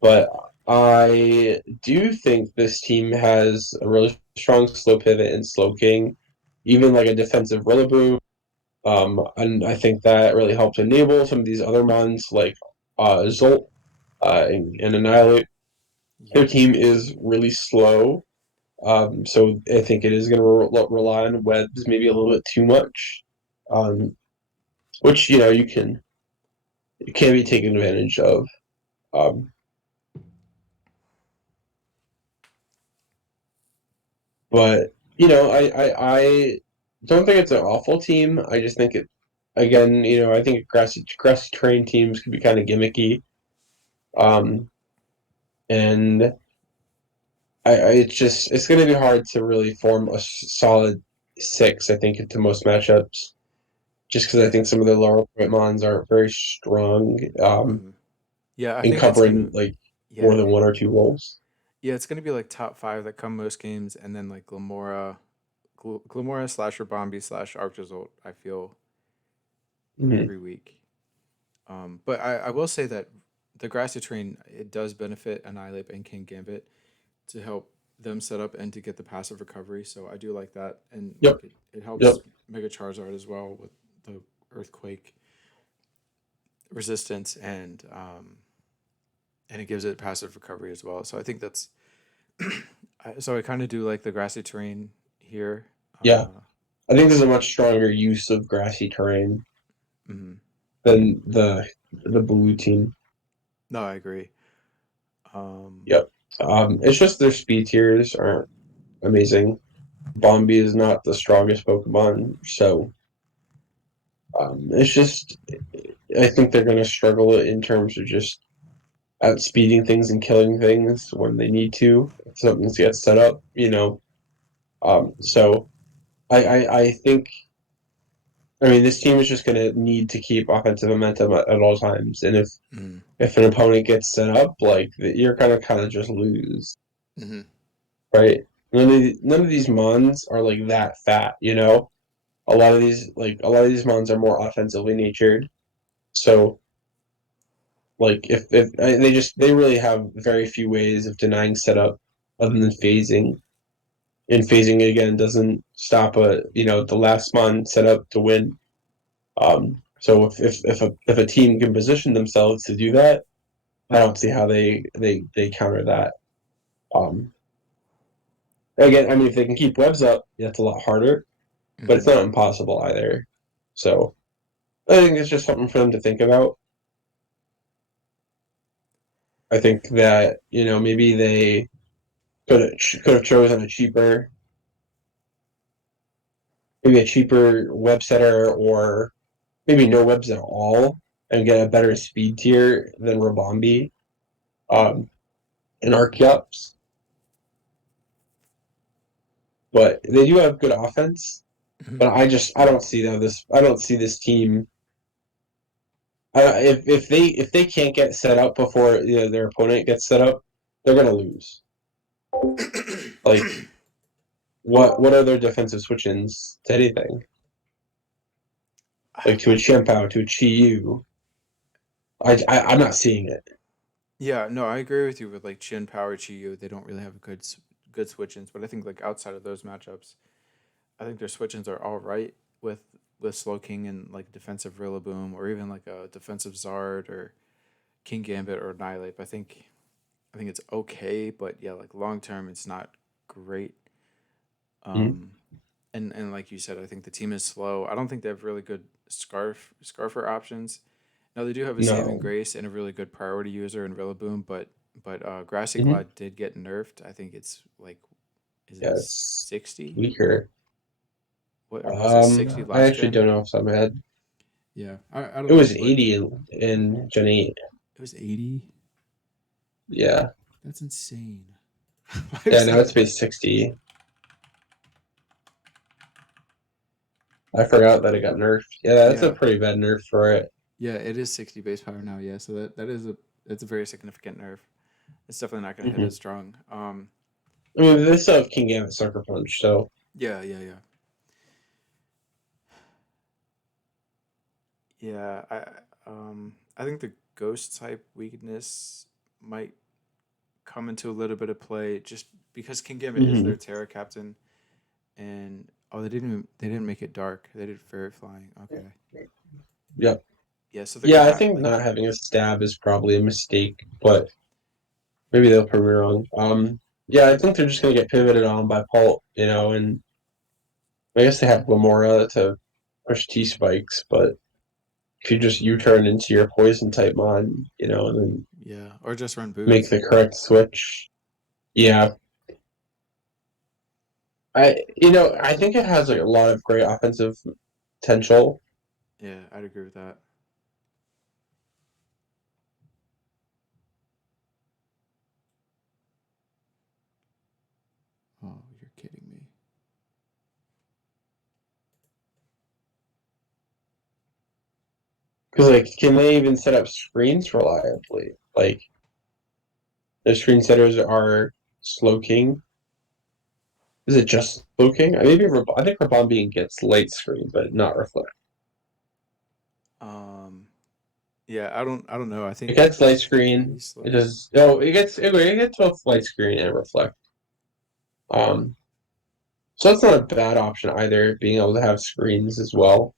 but I do think this team has a really strong slow pivot and slow king, even like a defensive Rillaboom. And I think that really helps enable some of these other mons like Zolt and Annihilate. Their Yep. team is really slow, so I think it is going to rely on webs maybe a little bit too much, which it can be taken advantage of. Um, but I don't think it's an awful team. I just think it again. I think grassy terrain teams can be kind of gimmicky, um, and it's going to be hard to really form a solid six. I think into most matchups, just because I Yeah. think some of the lower point mons are very strong Mm-hmm. Yeah, I in think it's covering gonna. like more Yeah, than one or two roles. yeah, it's gonna be like top five that come most games, and then like Glamora slash Rabombi slash Arctozolt. I feel Mm-hmm. every week. But I will say that the grassy terrain it does benefit Annihilate and King Gambit to help them set up and to get the passive recovery. So I do like that, and Yep. like it Yep. helps Mega Charizard as well with the earthquake resistance, and it gives it passive recovery as well. So I think that's so I kind of do like the grassy terrain here. Yeah, Uh, I think there's a much stronger use of grassy terrain mhm. than the blue team. No, I agree. Um, Yep. It's just their speed tiers aren't amazing. Bombi is not the strongest Pokemon, so it's just I think they're going to struggle in terms of just outspeeding things and killing things when they need to. If something gets set up, you know. So I think I mean this team is just going to need to keep offensive momentum at all times, and mhm, if an opponent gets set up, like you're gonna kind of just lose, mhm, right? None of these mons are like that fat, you know. A lot of these mons are more offensively natured. So like if they really have very few ways of denying setup other than phasing. And phasing again doesn't stop the last mon set up to win. So if a team can position themselves to do that, I don't see how they counter that. Um, Again, I mean if they can keep webs up, that's a lot harder, but it's mhm. not impossible either. So I think it's just something for them to think about. I think that maybe they could have chosen maybe a cheaper web setter, or maybe no webs at all, and get a better speed tier than Rabombi and Archeops. But they do have good offense. But I don't see I don't see this team. If they can't get set up before their opponent gets set up, they're gonna lose. Like what are their defensive switch-ins to anything? Like to a Chimpao, to a Chi-Yu. I'm not seeing it. Yeah, no, I agree with you with like Chin Power Chiyu. They don't really have good switch-ins, but I think like outside of those matchups, I think their switch-ins are all right with Slow King and like defensive Rillaboom or even like a defensive Zard or King Gambit or Annihilape. I think it's okay, but yeah, like long term, it's not great. Mm-hmm. Um, and like you said, I think the team is slow. I don't think they have really good Scarfer options. No, they do have a saving No, grace and a really good priority user in Rillaboom, but Grassy mm-hmm. Glide did get nerfed. I think it's like is it Yeah, it's 60? weaker. What or was it 60 I last actually gen? don't know off the top of my head. Yeah, I It don't know, was but 80 in Gen 8. it was 80. Yeah. That's insane. Why Yeah, is now it's that? base 60. I forgot that it got nerfed. Yeah, that's a Yeah, pretty bad nerf for it. yeah, it is 60 base power now. Yeah, so that is a it's a very significant nerf. It's definitely not going to hit Mm-hmm. as strong. I mean, they still have King Gambit Sucker Punch, so. Yeah, yeah, yeah. Yeah, I think the ghost type weakness might come into a little bit of play just because King Gambit is Mm-hmm. their Terra captain, and oh they didn't make it dark. They did fairy flying. Okay. Yep. Yeah, so they're Yeah, gonna I have think not like having a stab is probably a mistake, but maybe they'll prove me wrong. Yeah, I think they're just gonna get pivoted on by Pult, and I guess they have Glamora to push T spikes, but if you just U-turn into your poison type mon, and then yeah, or just run make boots. the correct switch. Yeah. I think it has like a lot of great offensive potential. Yeah, I'd agree with that. Oh, you're kidding me. Because like, can they even set up screens reliably? Like, the screen setters are Slowking. Is it just Slowking? I think Rabombi gets light screen, but not reflect. Um, yeah, I don't know. I It think gets light maybe screen. It slow king. does. No, it gets both light screen and reflect. Um, so that's not a bad option either. Being able to have screens as well.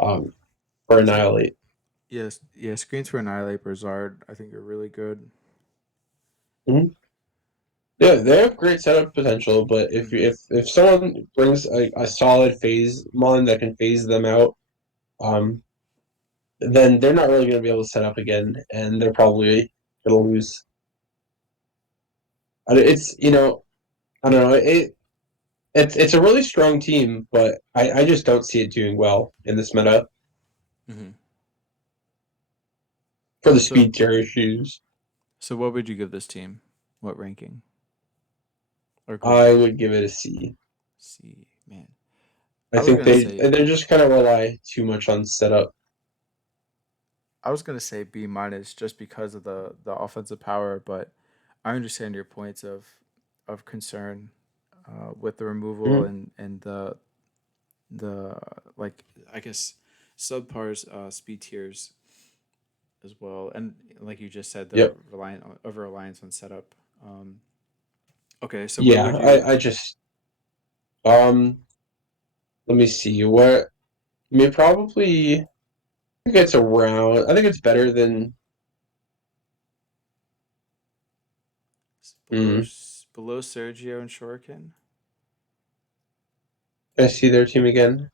um, for So Annihilate. yes, yeah, screens for Annihilate Blizzard I think are really good. Mhm. Yeah, they have great setup potential, but Hmm. if someone brings a solid phase mon that can phase them out, um, then they're not really going to be able to set up again, and they're probably going to lose. It's I don't know it's a really strong team, but I just don't see it doing well in this meta Hmm. for the So speed tier issues. so what would you give this team? What ranking or grade? I would give it a C. C, man. I I was think gonna say they just kind of rely too much on setup. I was gonna say B minus just because of the offensive power, but I understand your points of concern with the removal Mhm. and the like I guess subpars speed tiers as well, and like you just said, the Yep. reliant over reliance on setup. Um, okay, so where Yeah. would you? I just um. Let me see what. I mean, probably. I think it's around. I think it's better than. Below Hmm. below Sergio and Shuriken? I see their team again.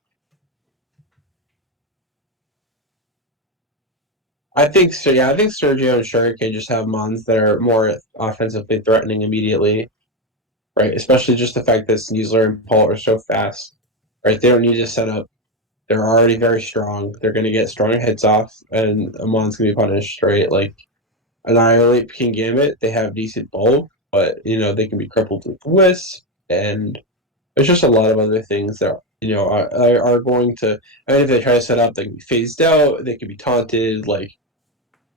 I think so. Yeah, I think Sergio and Shuriken just have mons that are more offensively threatening immediately, right? Especially just the fact that Sneasler and Paul are so fast, right? They don't need to set up. They're already very strong. They're going to get stronger hits off, and Amon's going to be punished, right? Like Annihilate, King Gambit, they have decent bulk, but they can be crippled with Wisp, and there's just a lot of other things that are going to. And if they try to set up, they can be phased out. They can be taunted. Like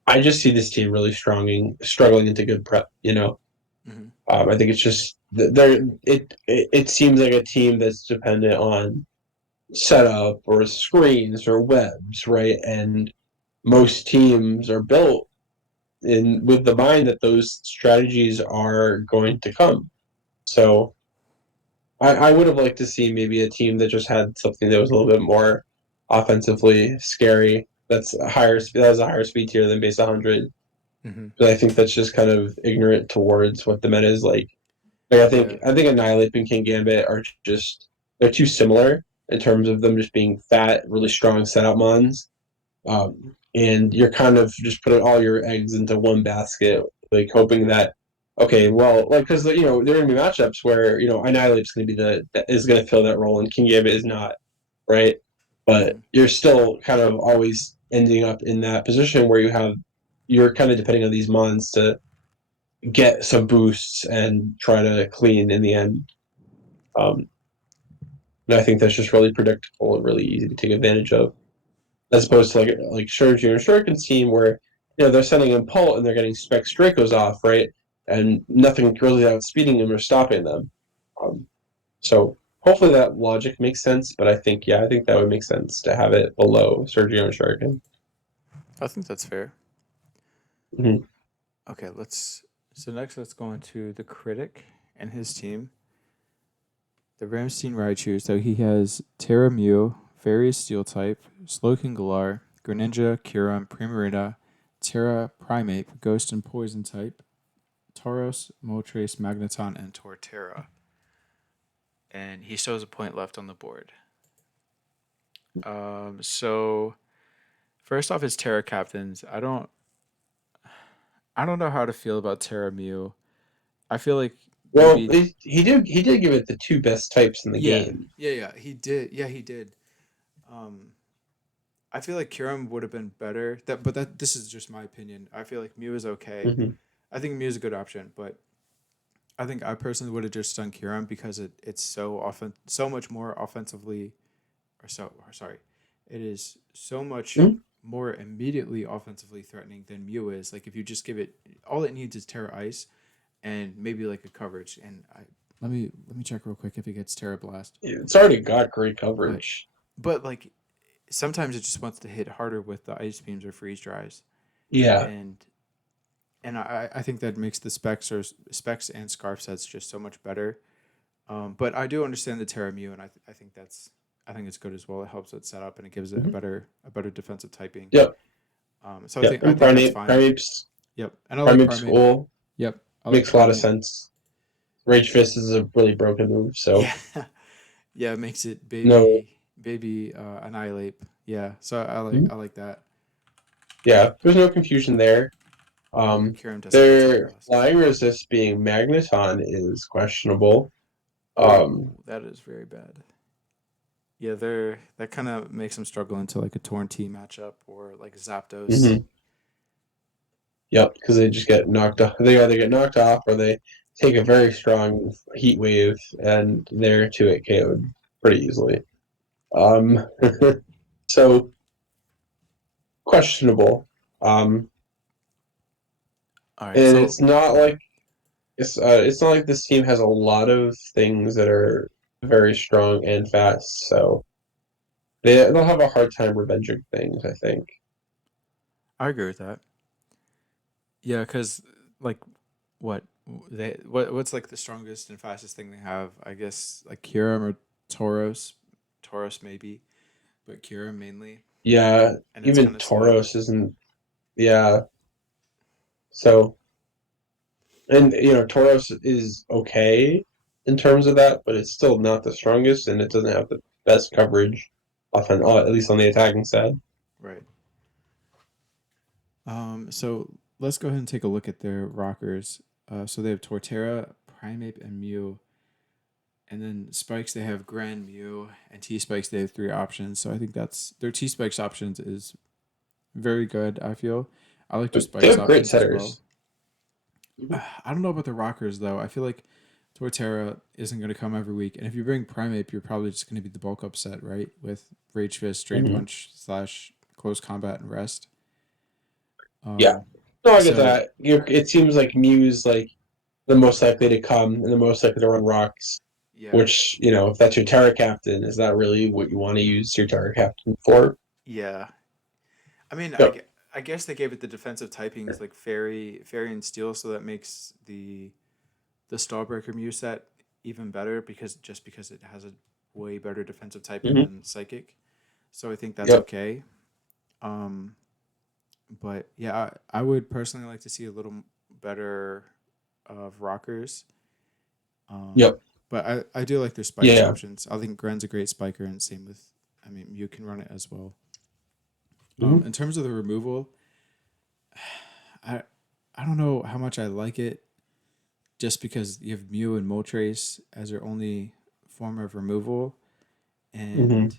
I just see this team really struggling into good prep. Hmm. I think it's just they're it seems like a team that's dependent on setup or screens or webs, right? And most teams are built in with the mind that those strategies are going to come. So I would have liked to see maybe a team that just had something that was a little bit more offensively scary. That was a higher speed tier than base 100. Hmm. But I think that's just kind of ignorant towards what the meta is like. Like Yeah. I think Annihilate and King Gambit are just they're too similar in terms of them just being fat, really strong setup mons. And you're kind of just putting all your eggs into one basket, like hoping that okay, well, like because there are gonna be matchups where Annihilate's gonna be that is gonna fill that role and King Gambit is not, right? But Hmm. you're still kind of always ending up in that position where you're kind of depending on these mons to get some boosts and try to clean in the end. Um, and I think that's just really predictable and really easy to take advantage of, as opposed to like Shurju and Shuriken's team where they're sending in Pult and they're getting Spec Dracos off, right? And nothing really outspeeding them or stopping them. Um, so hopefully that logic makes sense, but I think that would make sense to have it below Sergio and Shuriken. I think that's fair. Mm-hmm. Okay, so next let's go into the critic and his team. The Ramstein Raichu. So he has Terra Mew, Various Steel type, Slowking Galar, Greninja, Kyurem, Primarina, Terra Primate, Ghost and Poison type, Tauros, Moltres, Magneton, and Torterra. And he still has a point left on the board. So first off is Terra Captains. I don't know how to feel about Terra Mew. I feel like Well, maybe he did give it the two best types in the yeah, game. yeah, he did. Yeah, he did. Um, I feel like Kyurem would have been better. But this is just my opinion. I feel like Mew is okay. Mm-hmm. I think Mew is a good option, but I think I personally would have just done Kyurem because it's so much more offensively or sorry, it is so much Mm-hmm. more immediately offensively threatening than Mew is. Like if you just give it all it needs is Terra Ice and maybe like a coverage. And let me check real quick if it gets Terra Blast. It's already got great But coverage. but like sometimes it just wants to hit harder with the ice beams or freeze dries. Yeah. And I think that makes the specs and scarf sets just so much better. But I do understand the Terra Mew, and I think that's I think it's good as well. It helps it set up and it gives it Mhm. a better defensive typing. Yep, So yep. I And think that's fine. Primeape's Yep, and I like Primeape Primate. School Yep, I like makes a lot of Primate. sense. Rage Fist is a really broken move, so Yeah, yeah, it makes it no, baby annihilate. Yeah, so mhm. I like that. Yeah, there's no confusion there. Yeah, Kirim doesn't get tech Their loss. flying resist being Magneton is questionable. Um, Oh, that is very bad. Yeah, that kind of makes them struggle into like a Torn T matchup or like Zapdos. mhm. Yep, because they just get knocked off. They either get knocked off or they take a very strong heat wave and they're 2-hit KO'd pretty easily. Um, so questionable. Um, All right, and so it's not like this team has a lot of things that are very strong and fast. So they'll have a hard time revenging things, I think. I agree with that. Yeah, because like what what's like the strongest and fastest thing they have? I guess like Kirim or Tauros, Tauros maybe, but Kirim mainly, Yeah, and it's even kind of slow. Tauros isn't. Yeah, so and Tauros is okay in terms of that, but it's still not the strongest, and it doesn't have the best coverage, often at least on the attacking side. Right. So let's go ahead and take a look at their rockers. So they have Torterra, Primeape, and Mew. And then spikes, they have Grand Mew, and T spikes, they have three options. So I think that's their T spikes options is very good. I feel I like their But they spikes have great options as well. setters. Mhm. I don't know about the rockers though. I feel like Torterra isn't going to come every week, and if you bring Primeape, you're probably just going to be the bulk upset, right? With Rage Fist, Drain Mhm. Punch slash close combat and rest. Yeah, Um, no, I get so that. It seems like Mew's like the most likely to come and the most likely to run rocks. yeah, Which if that's your Terra Captain, is that really what you want to use your Terra Captain for? yeah. I mean, Yep. I guess they gave it the defensive typings like Fairy and Steel, so that makes the Starbreaker Mew set even better because it has a way better defensive typing Hmm. than Psychic. So I think that's Yep. okay. Um, but yeah, I would personally like to see a little better of rockers. Um, Yep. but I do like their spikes Yeah. options. I think Gren's a great spiker, and same with, I mean, Mew can run it as well. Hmm. In terms of the removal, I I don't know how much I like it, just because you have Mew and Moltres as your only form of removal, Hmm. and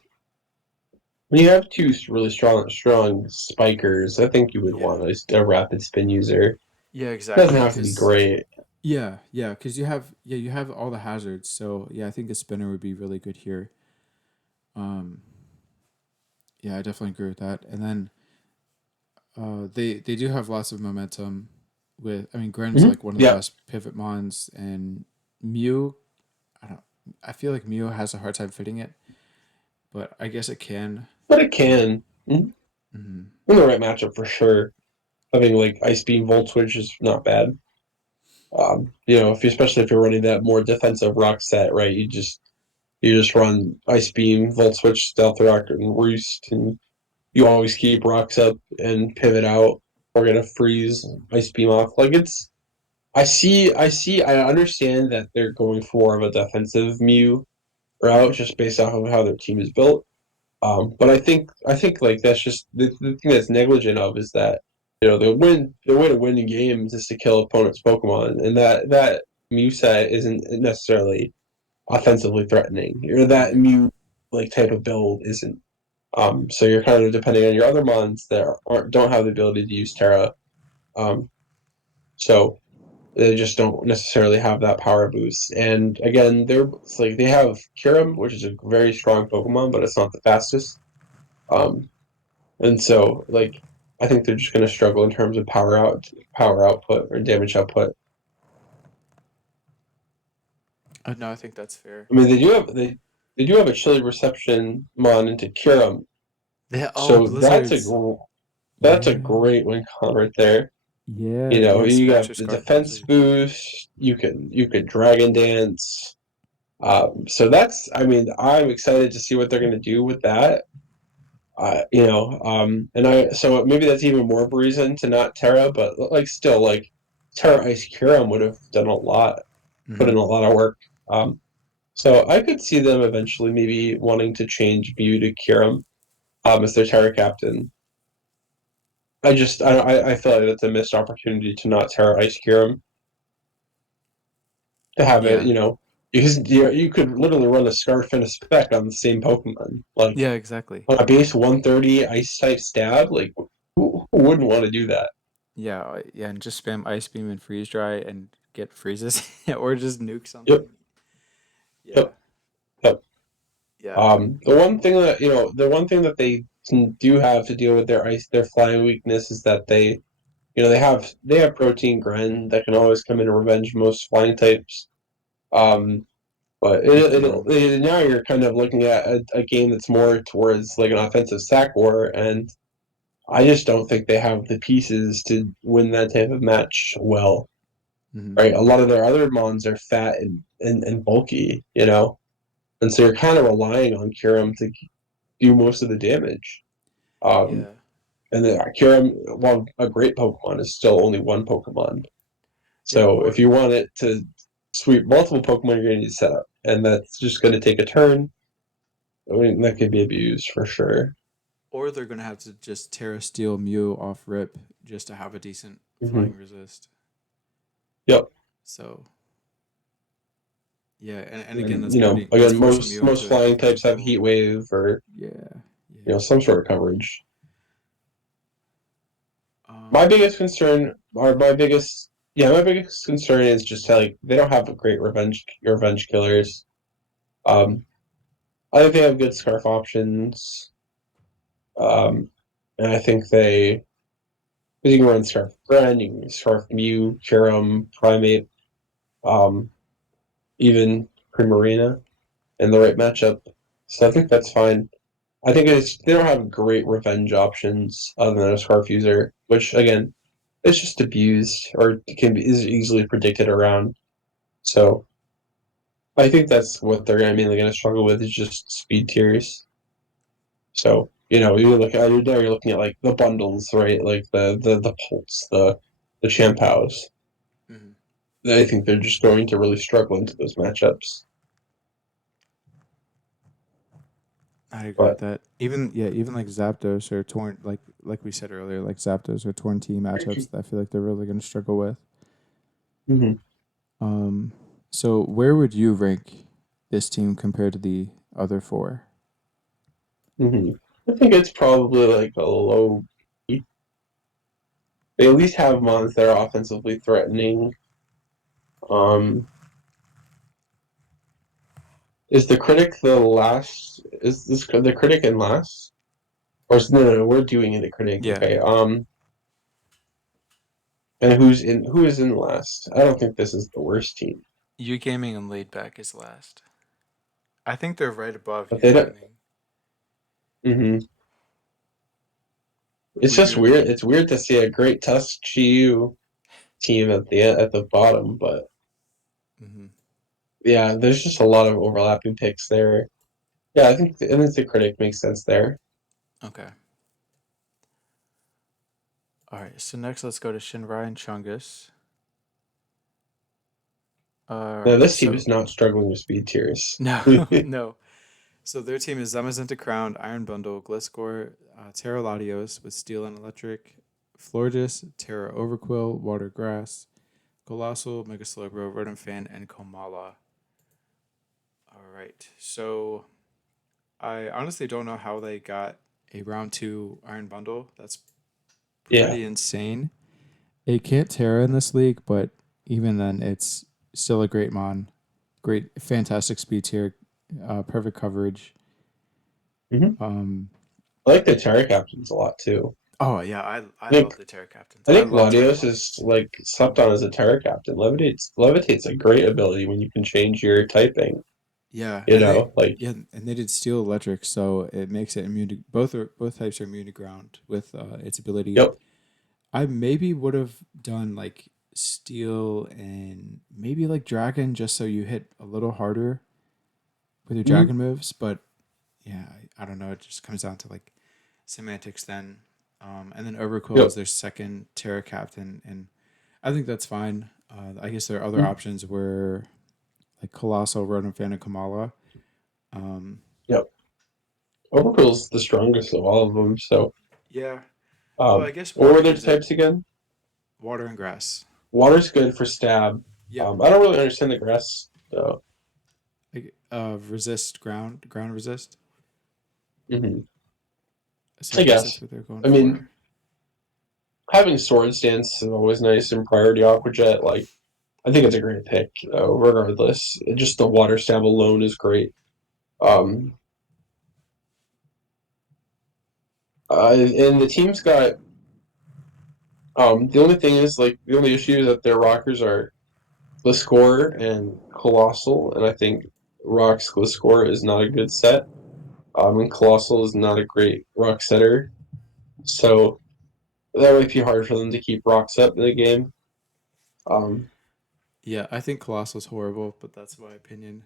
When you have two really strong spikers, I think you would yeah, want a rapid spin user. yeah, It doesn't exactly, have to be because great. because you have all the hazards. So yeah, I think a spinner would be really good here. Um, yeah, I definitely agree with that. And then they do have lots of momentum. With I mean, Gren's Hmm. like one of the Yeah, best pivot mons, and Mew. I don't. I feel like Mew has a hard time fitting it, but I guess it can. but it can. Mhm. Mm-hmm. In the right matchup for sure. Having like Ice Beam Volt Switch is not bad. Especially if you're running that more defensive rock set, right? You just run Ice Beam, Volt Switch, Stealth Rock, and Roost, and you always keep rocks up and pivot out or gonna freeze Ice Beam off. Like I understand that they're going for more of a defensive Mew route just based off of how their team is built. But I think like that's just the thing that's negligent of is that the way to win in games is to kill opponents' Pokemon, and that Mew set isn't necessarily offensively threatening. That Right. Mew like type of build isn't. So you're kind of depending on your other mons that don't have the ability to use Terra. Um, so they just don't necessarily have that power boost. And again, it's like they have Kyurem, which is a very strong Pokemon, but it's not the fastest. Um, and so like I think they're just going to struggle in terms of power output or damage output. No, I think that's fair. I mean, they do have a chilly reception mon into Kyurem, Oh, so blizzards. that's a Yeah. great win con right there. Yeah. You have Spectre the Scarf defense Blizzard. boost. You could Dragon Dance. So that's, I mean, I'm excited to see what they're going to do with that. And so maybe that's even more of a reason to not Terra, but like still, like Terra Ice Curum would have done a lot, put Hmm. in a lot of work. So I could see them eventually maybe wanting to change Mew to Curum, as their Terra captain. I feel like that's a missed opportunity to not Terra Ice Curum, to have it, Yeah. because you could literally run a Scarf and a Spec on the same Pokemon. Like Yeah, exactly. on a base 130 Ice type stab, like who wouldn't want to do that? Yeah, yeah, and just spam Ice Beam and Freeze Dry and get freezes, or just nuke Yep, something. Yeah, yep, yep. yeah. The one thing that they do have to deal with their flying weakness is that they have Protein Gren that can always come in and revenge most flying types. Um, but ETN. now you're kind of looking at a game that's more towards like an offensive sack war, and I just don't think they have the pieces to win that type of match well. Hmm. Right, a lot of their other mons are fat and bulky, and so you're kind of relying on Kyurem to do most of the damage. Um, Yeah, and the Kyurem, while a great Pokemon, is still only one Pokemon. yeah. So if you want it to sweep multiple Pokemon, you're going to need setup, and that's just going to take a turn. I mean, that could be abused for sure. Or they're gonna have to just Terra Steel Mew off rip just to have a decent Hmm. flying resist. Yep. So yeah, and again, And that's again, forcing most Mew most into a flying types have neutral. Heat Wave or Yeah, yeah. some sort of coverage. My Um, biggest concern, or my biggest concern is just how, like, they don't have a great revenge killers. Um, I think they have good scarf options. Um, and I think because you can run Scarf Gren, you can Scarf Mew, Kyurem, Primate, um, even Primarina in the right matchup. So I think that's fine. I think they don't have great revenge options other than a Scarf user, which again, it's just abused or is easily predicted around. So I think that's what they're mainly going to struggle with is just speed tiers. So you're looking at like the bundles, right? Like the Pulse, the Champows. mhm. I think they're just going to really struggle into those matchups. I agree with But that. Even yeah, even like Zapdos or torn like we said earlier, like Zapdos or torn T matchups that I feel like they're really gonna struggle with. mhm, Um, so where would you rank this team compared to the other four? mhm. I think it's probably like a low. They at least have mons that are offensively threatening. Um, is the critic the last? Is this the critic in last? Or no, we're doing it a critic. Yeah, Okay. And who is in last? I don't think this is the worst team, U Gaming and Laid Back is last. I think they're right above but U they don't. Gaming. Hmm. It's Would just you weird. agree? It's weird to see a great Tusk Chiyu team at the bottom, but Hmm. yeah, there's just a lot of overlapping picks there. Yeah, I think the critic makes sense there. Okay. All right. So next, let's go to Shinrai and Chungus. All Now right. this team So is not struggling with speed tiers. no, no. So their team is Zamazenta Crown, Iron Bundle, Gliscor, Terra Latios with Steel and Electric, Florges, Terra Overquill, Water Grass, Colossal, Mega Slowbro, Rodent Fan, and Komala. All right. So I honestly don't know how they got a round two Iron Bundle. That's Yeah. pretty insane. It can't Terra in this league, but even then, it's still a great mon. Great, fantastic speed tier, perfect coverage. Hmm. Um, I like the Terra captains a lot too. oh yeah, I I love think the Terra captains. I I think love Terra Latios is Latios. like slept on as a Terra captain. Levitate's a great ability when you can change your typing. Yeah, You know, like and they did steel electric, so it makes it immune to both types are immune to ground with its ability. yep. I maybe would have done steel and maybe like dragon just so you hit a little harder with your Mhm. dragon moves, but yeah, I don't know. It just comes down to like semantics then. And then Overquill is Yep. their second Terra captain, and I think that's fine. I guess there are other Mhm. options where like Colossal, Rotom Fan, and Kamala. Um, Yep. Overquill's the strongest of all of them. So, yeah. Well, I guess what were water their gives it types again? water and grass. Water's good for stab. Yep. I don't really understand the grass. So, Like resist ground resist. mhm. So I I guess that's guess. what they're going I mean, for. having Sword Stance is always nice in Priority Aquajet. Like, I think it's a great pick, regardless. Just the water stab alone is great. Um, and the team's got the only thing is like the only issue is that their rockers are Gliscor and Colossal, and I think Rock's Gliscor is not a good set. And Colossal is not a great rock setter, so that might be hard for them to keep rocks up in the game. Um, Yeah, I think Colossal's horrible, but that's my opinion.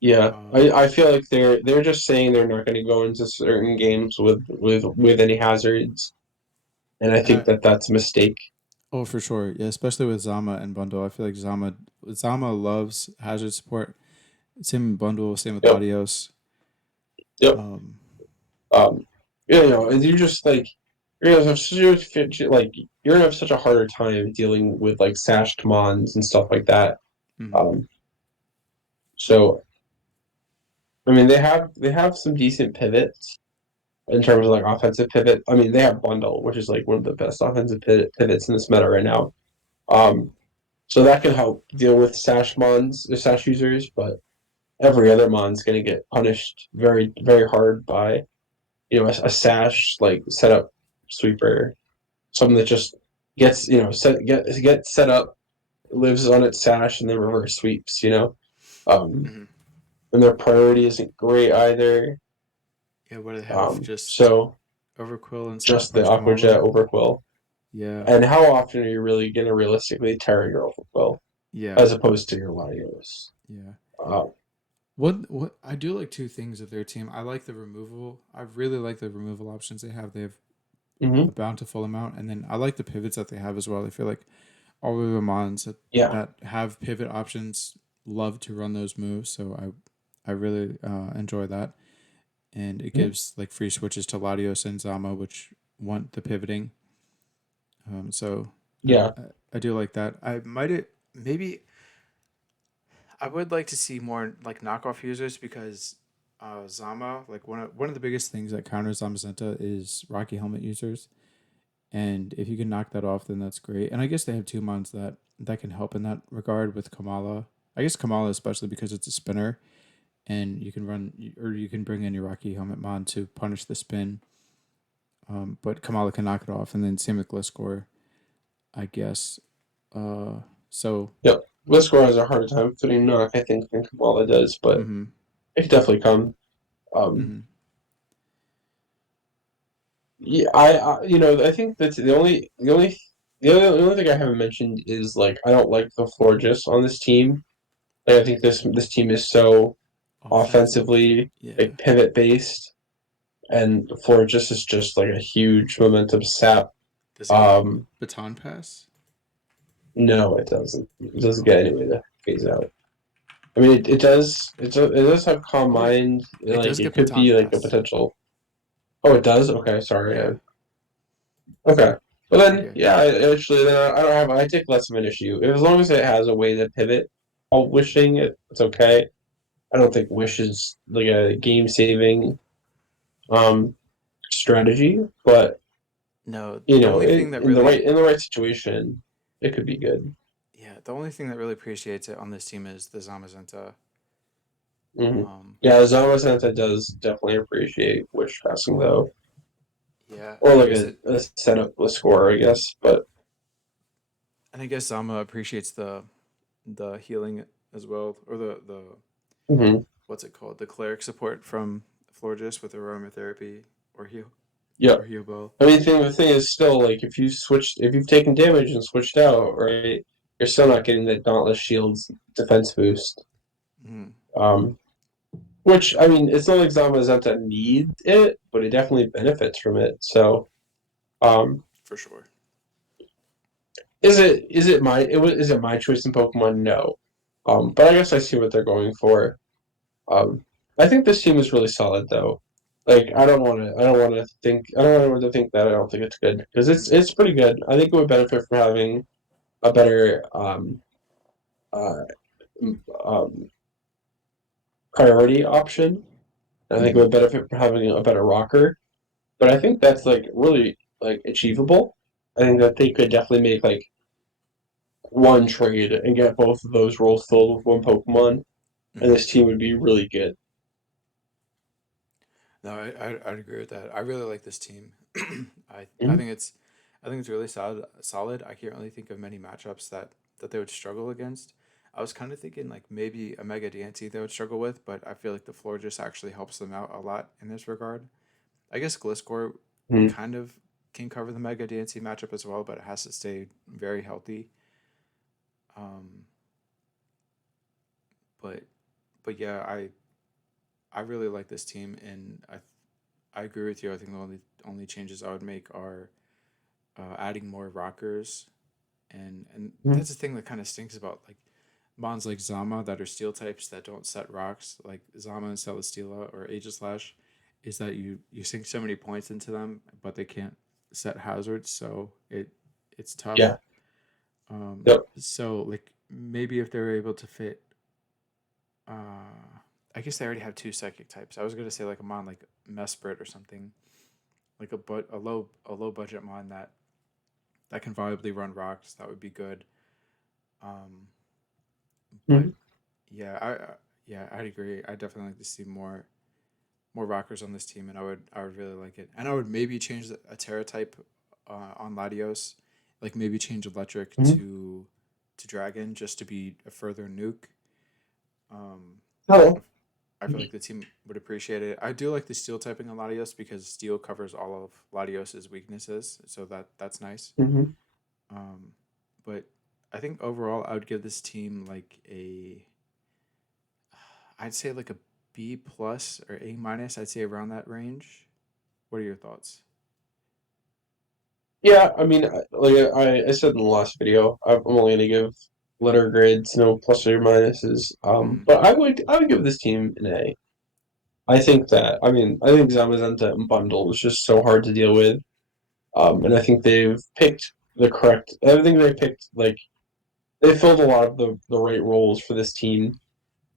yeah, Um, I feel like they're just saying they're not going to go into certain games with any hazards, and I and think that that's a mistake. oh, for sure, yeah, especially with Zama and Bundle. I feel like Zama loves hazard support. Same in Bundle, same with Yep, Latios. yep. Um, Um, and you just like you're gonna have like you're gonna have such a harder time dealing with like sash commands and stuff like that. mhm. Um, so I mean they have some decent pivots in terms of like offensive pivot. I mean they have bundle, which is like one of the best offensive pivots in this meta right now. Um, so that can help deal with sash mons, the sash users, but every other mon's gonna get punished very very hard by a sash like setup sweeper, something that just gets gets set up, lives on its sash, and then reverse sweeps. Um, Mhm. and their priority isn't great either. Yeah, what do they have? Just So Overquill and Sucker just the Punch Aquajet Kamala. Overquill. Yeah, And how often are you really going to realistically tear your Overquill yeah, as opposed to your Latios? yeah. Uh, What I do like two things of their team. I like the removal. I really like the removal options they have. They have a mhm. bountiful amount, and then I like the pivots that they have as well. I feel like all of the mons Yeah. that have pivot options love to run those moves. So I really enjoy that, and it Mhm. gives like free switches to Latios and Zama, which want the pivoting. So I, Yeah. I I do like that. I might maybe I would like to see more like knockoff users because Zama, like one of the biggest things that counters Zamazenta is Rocky Helmet users, and if you can knock that off, then that's great. And I guess they have two mons that can help in that regard with Kamala. I guess Kamala especially because it's a spinner, and you can run or you can bring in your Rocky Helmet mon to punish the spin. But Kamala can knock it off, and then same with Gliscor, I guess. Uh, so. Yep. Gliscor has a harder time fitting knock, I think, than Kamala does, but Mm-hmm, it can definitely come. Um, mm-hmm. Yeah, I think that's the only thing I haven't mentioned is like I don't like the Florges on this team. Like, I think this team is so Offensive, offensively yeah. like pivot based, and Florges is just like a huge momentum sap. Does it get Um, baton pass? no, it doesn't. It doesn't Oh, get any way to phase out. I mean, it does. It does have calm oh, mind. it Like does it get could baton be like a pass. potential. Oh, it does. Okay, sorry. Yeah. Okay. Well then, Okay. yeah, actually, then I don't have. I take less of an issue as long as it has a way to pivot. While wishing it's okay. I don't think wish is like a game saving um strategy, but No, the only thing that really, in the right situation, it could be good. yeah, the only thing that really appreciates it on this team is the Zamazenta. Hmm. Um, Yeah, Zama Santa does definitely appreciate wish passing though, yeah, or and I like guess a setup with score, I guess. But Zama appreciates the healing as well, or the mhm. what's it called, the cleric support from Florges with aromatherapy or Yeah. heal ball. I mean, the thing is still like if you've taken damage and switched out, right, you're still not getting the Dauntless Shield's defense boost. Mm. Um, Which, I mean, it's not like Zamazenta needs it, but it definitely benefits from it. So, um, For sure. is it my choice in Pokemon? No. But I guess I see what they're going for. Um, I think this team is really solid, though. Like, I don't want anyone to think that I don't think it's good because Mhm. it's pretty good. I think it would benefit from having a better uh, um, priority option. I think it Mhm. would benefit from having a better rocker. But I think that's like really like achievable. I think that they could definitely make like one trade and get both of those roles filled with one Pokemon, and Mhm. this team would be really good. No, I'd agree with that. I really like this team. I Mhm. think it's really solid. Solid. I can't really think of many matchups that they would struggle against. I was kind of thinking like maybe a Mega Diancie they would struggle with, but I feel like the floor just actually helps them out a lot in this regard. I guess Gliscor Mhm. kind of can cover the Mega Diancie matchup as well, but it has to stay very healthy. Um, but but yeah, I really like this team, and I agree with you. I think the only changes I would make are adding more rockers, and Mhm. that's the thing that kind of stinks about like mons like Zama that are steel types that don't set rocks, like Zama and Celesteela or Aegislash, is that you sink so many points into them, but they can't set hazards, so it's tough. Yeah. Yep. So like maybe if they were able to fit, uh, I guess they already have two psychic types. I was gonna say like a mon like Mesprit or something, like a low budget mon that can viably run rocks. That would be good. Um, but Mhm. yeah, yeah, I'd agree. I definitely like to see more rockers on this team, and I would really like it. And I would maybe change a Terra type on Latios, like maybe change Electric Mhm. to Dragon just to be a further nuke. Um, Hello. I feel like the team would appreciate it. I do like the steel typing on Latios because steel covers all of Latios's weaknesses, so that's nice. Mhm. Um, but I think overall, I would give this team like I'd say like a B plus or A minus. I'd say around that range. What are your thoughts? Yeah, I mean, like I said in the last video, I'm only gonna give letter grades, no plus or minuses. Mm-hmm. But I would give this team an A. I think that I think Zamazenta and Bundle was just so hard to deal with. And I think they've picked the correct. I think they picked like they filled a lot of the right roles for this team.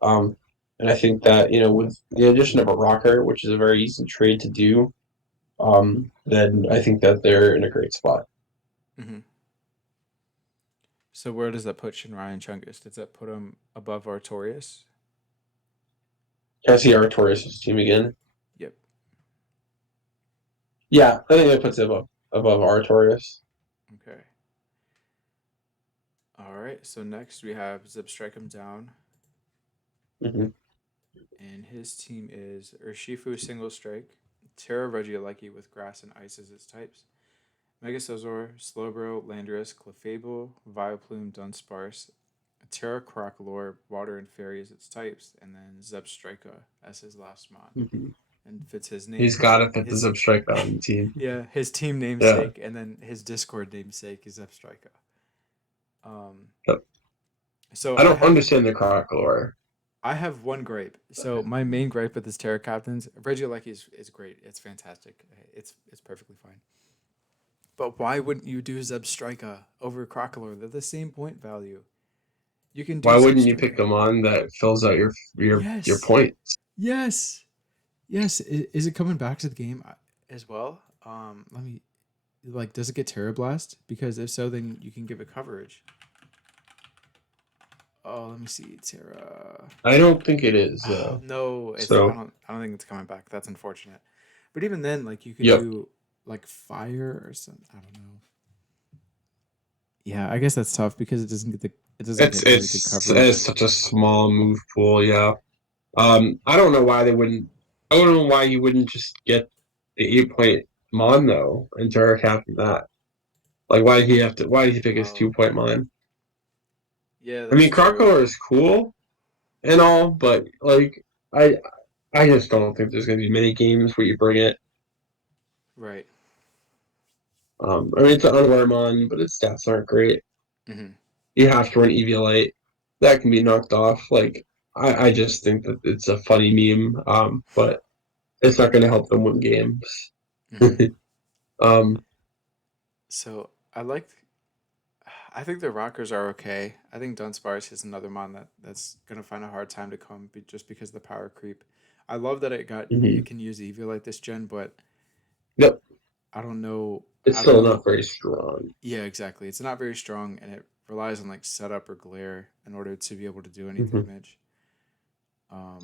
Um, and I think that with the addition of a rocker, which is a very easy trade to do, then I think that they're in a great spot. Mm-hmm. So where does that put Shinrai and Chungus? Does that put him above Artorias? Can I see Artorias' team again? Yep. Yeah, I think that puts it above Artorias. Okay. All right. So next we have Zip Strike him down, Hmm. and his team is Urshifu Single Strike, Terra Regieleki with Grass and Ice as its types, Megazord, Slowbro, Landorus, Clefable, Vileplume, Dunsparce, Terra Crocolore, Water and Fairy as its types, and then Zebstrika as his last mon. Hmm. And fits his He's name, got to fit the his Zip on the team. yeah, his team Yeah. namesake, and then his Discord namesake is Zebstrika. Um, But so I don't understand the Crocolore. I have one gripe. So my main gripe with this Terra Captains, Regieleki is great. It's fantastic. It's perfectly fine. But why wouldn't you do Zebstrika over Crocolore? They're the same point value. You can do Why wouldn't you pick Zebstrika. them on that fills out your Yes. points? Yes. Yes. Is it coming back to the game as well? Let me like does it get Terra Blast? Because if so, then you can give it coverage. Oh, let me see. Terra. I don't think it is Oh though. no, it's So I don't think it's coming back. That's unfortunate. But even then, like you could yep, do like fire or something. I don't know. Yeah, I guess that's tough because it doesn't get really good it's coverage. such a small move pool. Yeah. I don't know why they wouldn't. I don't know why you wouldn't just get the 8 point mon though and Terra Captain that. Like why did he have to? Why did he pick his Oh, 2 point mon? yeah, I that's mean, true. Crocola is cool and all, but like I I just don't think there's going to be many games where you bring it. Right. I mean, it's an unaware mon, but its stats aren't great. Hmm. You have to run EVL8. That can be knocked off. Like, I just think that it's a funny meme, but it's not going to help them win games. Hmm. um, So I think the Rockers are okay. I think Dunsparce is another mon that's gonna find a hard time to come just because of the power creep. I love that it mhm. can use Eevee like this gen, but Yep, I don't know. it's I don't still know. not very strong. Yeah, exactly. It's not very strong, and it relies on like setup or glare in order to be able to do any Mhm. damage.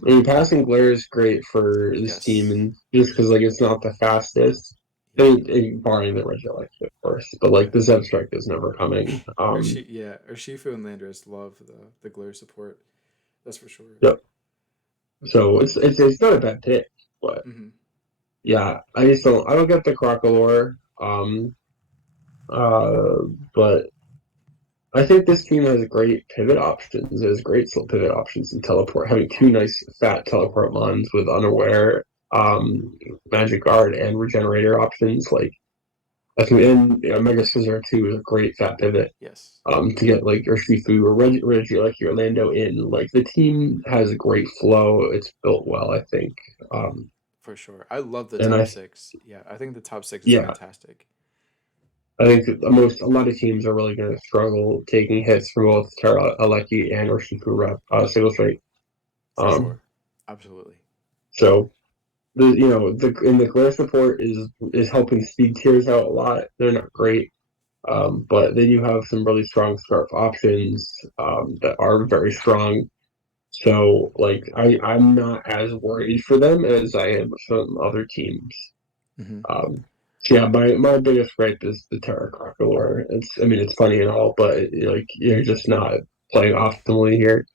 I Um, mean, passing glare is great for this team, yes. and just because like it's not the fastest, Yep. barring the Regieleki, of course, but like the Zebstrike is never coming. Urshifu and Landorus love the glare support. That's for sure. Yep. So it's not a bad pick, but Hmm. yeah, I don't get the Crocolore. Uh, but I think this team has great pivot options. It has great pivot options in teleport, having two nice fat teleport mons with unaware, magic guard, and regenerator options. Like I think, and Mega Scissor too is a great fat pivot. Yes, To get like your Shifu or Reggie like your Orlando in. Like the team has a great flow. It's built well, I think. Um, for sure. I love the and top I six. Yeah, I think the top six is yeah, fantastic. I think that a lot of teams are really going to struggle taking hits from both Tara Aleki and Urshifu rep single straight. For Um, sure. Absolutely. so the glare support is helping speed tiers out a lot. They're not great, but they do have some really strong scarf options that are very strong. So like I'm not as worried for them as I am with some other teams. Hmm. Um, so yeah, my biggest gripe is the Terra Crocolore. I mean it's funny and all, but like you're just not playing optimally here.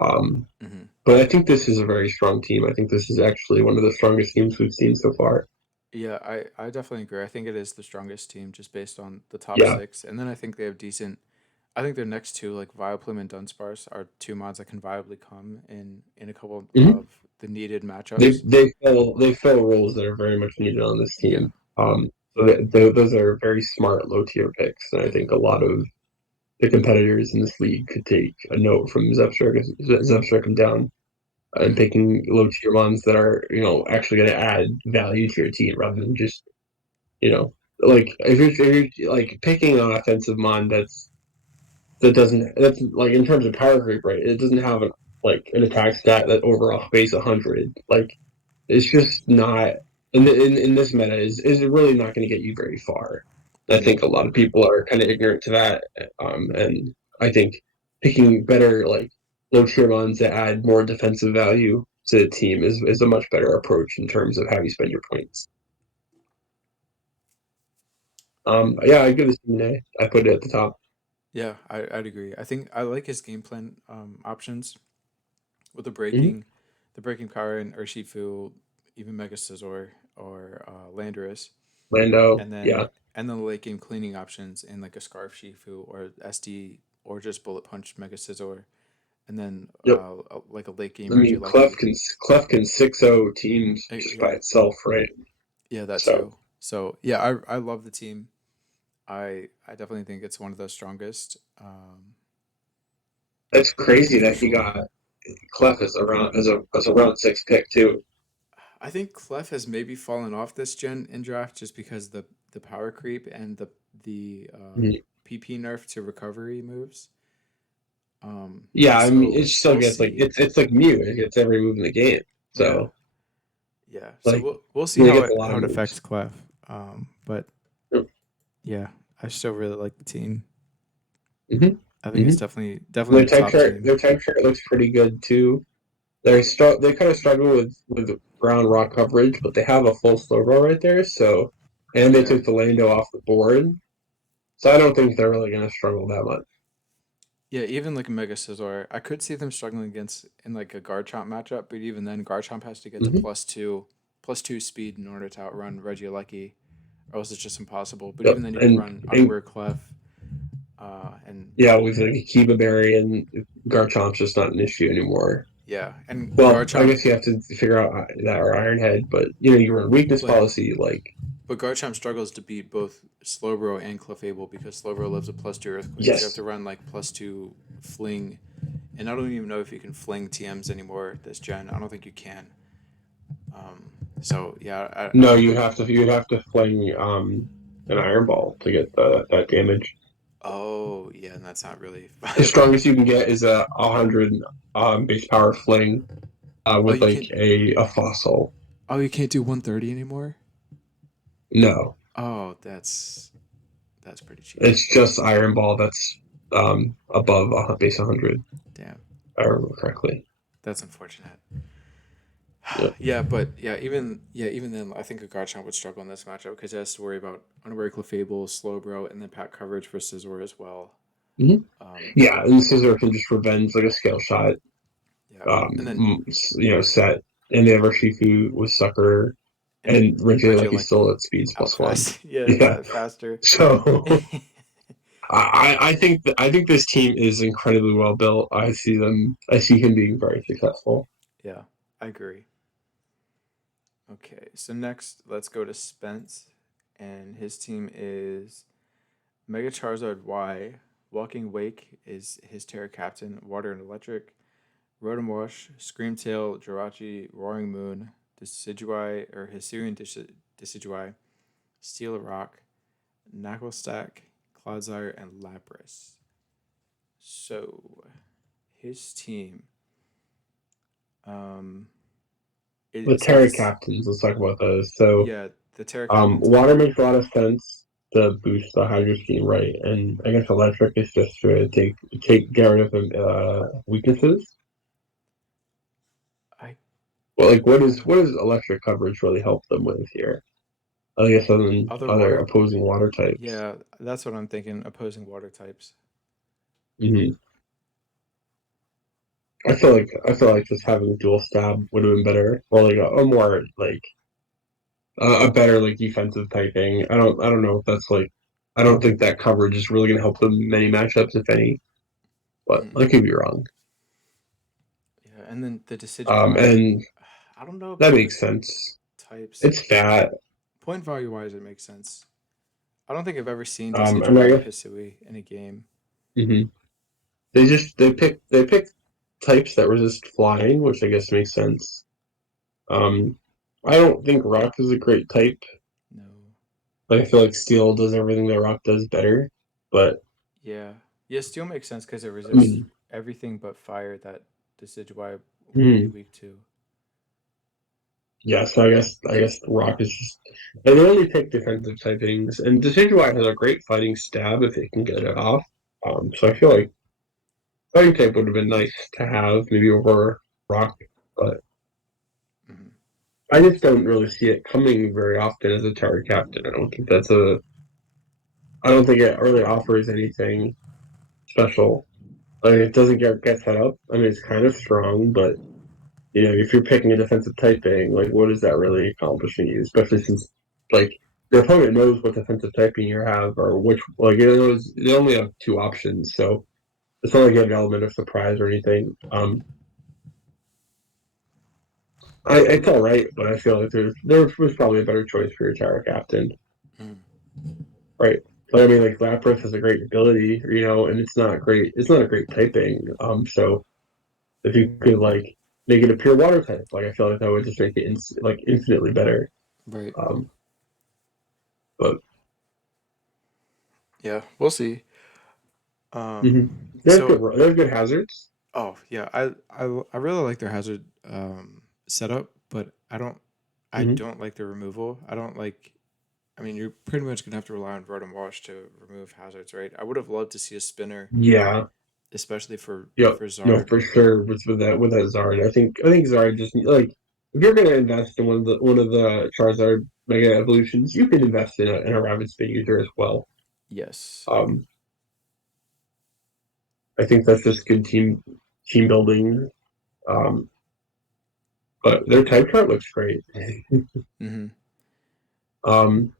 Um, Hmm. but I think this is a very strong team. I think this is actually one of the strongest teams we've seen so far. Yeah, I definitely agree. I think it is the strongest team just based on the top Yeah. six. And then I think they have decent. I think their next two, like Vileplume and Dunsparce, are two mods that can viably come in a couple Hmm. of the needed They matchups. they fill roles that are very much needed on this Yeah. team. So those are very smart low tier picks, and I think Hmm. a lot of the competitors in this league could take a note from Zevstrek down and Hmm. picking low tier ones that are actually going to add value to your team rather than just you know like if you're like picking an offensive mon that's like in terms of power creep, right? It doesn't have an attack stat that overall base 100. Like it's just not in this meta is really not going to get you very far. I Hmm. think a lot of people are kind of ignorant to that, and I think picking better like low tier ones that add more defensive value to the team is a much better approach in terms of how you spend your points. Yeah, I give this team an A. I put it at the top. Yeah, I'd agree. I think I like his game plan options with Mm-hmm. the breaking power in Urshifu, even Mega Scizor or Landorus, Lando, and yeah, then the late game cleaning options in like a Scarf Shifu or SD or just Bullet Punch Mega Scizor, and then yep. like a late game I mean, Regieleki. Clef can 6-0 teams just Yep. by itself, right? Yeah, that So too. So yeah, I love the team. I definitely think it's one of the strongest. it's crazy For that he sure. got Clef as a round six pick too. I think Clef has maybe fallen off this gen in draft just because the power creep and the Mhm. PP nerf to recovery moves. Yeah, I mean, So it still we'll gets like see. it's like Mew. It gets every move in the game. Yeah, So yeah. So like we'll see it gets a lot how of it moves. affects Clef. But yeah, I still really like the team. Mm-hmm. I think it's Mm-hmm. definitely the top team. Their type chart looks pretty good too. They kind of struggle with ground rock coverage, but they have a full slow roll right there. So and they Yeah, took the Lando off the board. So I don't think they're really going to struggle that much. yeah. Even like a Mega Scizor, I could see them struggling against in like a Garchomp matchup. But even then, Garchomp has to get to Mm-hmm. plus two speed in order to outrun Regieleki, or else it's just impossible. But Yep. even then, you can run And Unaware Clef, and yeah, with like Kiba Berry and Garchomp's just not an issue anymore. Yeah, and Well, I Garchomp, guess you have to figure out that or Iron Head, but you know, your weakness but policy, like Garchomp struggles to beat both Slowbro and Clefable because Slowbro lives a +2 Earthquake, so you have yes, to run like +2 Fling, and I don't even know if you can Fling TMs anymore this gen. I don't think you can. Um, so yeah, I no, don't think. you'd have to fling an Iron Ball to get that damage. Oh yeah, and that's not really The viable. strongest you can get is a 100 base power fling Oh, with you like can't. a fossil. Oh, you can't do 130 anymore. No, Oh, that's pretty cheating. it's just Iron Ball that's above a base 100. Damn, If I remember correctly. that's unfortunate. Yeah. Yeah, but even then, I think a Garchomp would struggle in this matchup because he has to worry about Unaware Clefable, Slowbro, and then pack coverage for Scizor as well. hmm Um, Yeah, and Scissor can just revenge like a scale shot, yeah, and then set. And they have Urshifu with Sucker and Reggie Regieleki like still at speeds +1. outfast, yeah, Yeah. faster. So I think this team is incredibly well built. I see him being very successful. Yeah, I agree. Okay, so next let's go to Spence, and his team is Mega Charizard Y. Walking Wake is his Terra Captain. Water and Electric. Rotom Screamtail, Jirachi, Roaring Moon, Decidueye, or Hisuian Decidueye, Steel Rock, Knucklestack, Clodsire, and Lapras. So, his team, um, The it Terra says, captains, let's talk about those. So yeah, the Terra Captain water team. makes a lot of sense to boost the Hydro Scheme, right? And I guess electric is just to get rid of the weaknesses. I Well, like what does electric coverage really help them with here? I guess other than other other water, opposing water types. yeah, that's what I'm thinking. Opposing water types. hmm I feel like just having dual stab would have been better, or like a more like a better like defensive typing. I don't know if that's like I don't think that coverage is really going to help them in many matchups, if any. But Mm, I could be wrong. yeah, and then the Decidueye. And I don't know that about the makes sense. types. It's fat. Point value wise, it makes sense. I don't think I've ever seen And I Decidueye or guess Hisui in a game. mhm. They pick types that resist flying, which I guess makes sense. Um, I don't think rock is a great type. No. Like I feel like steel does everything that rock does better. But Yeah. Yeah, steel makes sense because it I resists mean, everything but fire that Decidueye would be hmm, weak to. yeah. So I guess rock is just and they only pick defensive typings. And Decidueye has a great fighting stab if it can get it off. So I feel like fighting type would have been nice to have maybe over rock, but Mhm. I just don't really see it coming very often as a tower captain. I don't think it really offers anything special. Like it doesn't get set up. I mean, it's kind of strong, but you know, if you're picking a defensive typing, like what is that really accomplishing you? Especially since like the opponent knows what defensive typing you have or which like it knows they only have two options, so it's not like you have an element of surprise or anything. It's all right, but I feel like there was probably a better choice for your tower captain. Mhm. Right. But I mean, like Lapras has a great ability, you know, and it's not great. It's not a great typing. So if you could like make it a pure water type, like I feel like that would just make it like infinitely better. Right. Um, but Yeah, we'll see. mhm. So There's good hazards. oh yeah, I really like their hazard setup, but I hmm don't like the removal. I don't like. I mean, you're pretty much gonna have to rely on Rotom Wash to remove hazards, right? I would have loved to see a spinner, Yeah. especially for Yep. No, Zard. for sure. With that Zard, I think Zard just like if you're gonna invest in one of the Charizard Mega Evolutions, you can invest in a Rapid Spin user as well. Yes. Um, I think that's just good team building. Um, but their type chart looks great. Mm-hmm. Um,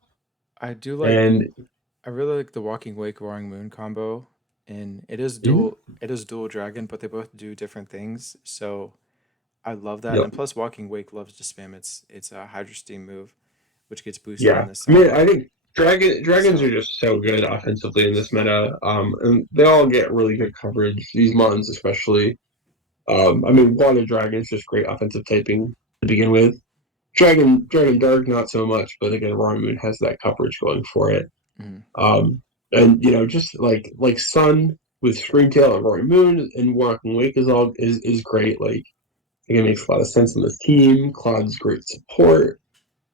I do like. and I really like the Walking Wake Roaring Moon combo, and it is mhm, dual. It is dual dragon, but they both do different things. So I love that. Yep. And plus, Walking Wake loves to spam its Hydro Steam move, which gets boosted in Yeah. the I mean, side. I think dragons are So, just so good offensively in this meta. And they all get really good coverage. These mons, especially. I mean, Water Dragon is just great offensive typing to begin with. Dragon Dark, not so much, but again, Roaring Moon has that coverage going for it. mhm, Um, and just like Sun with Screamtail and Roaring Moon and Walking Wake is great. Like, I think it makes a lot of sense in this team. Claude's great support.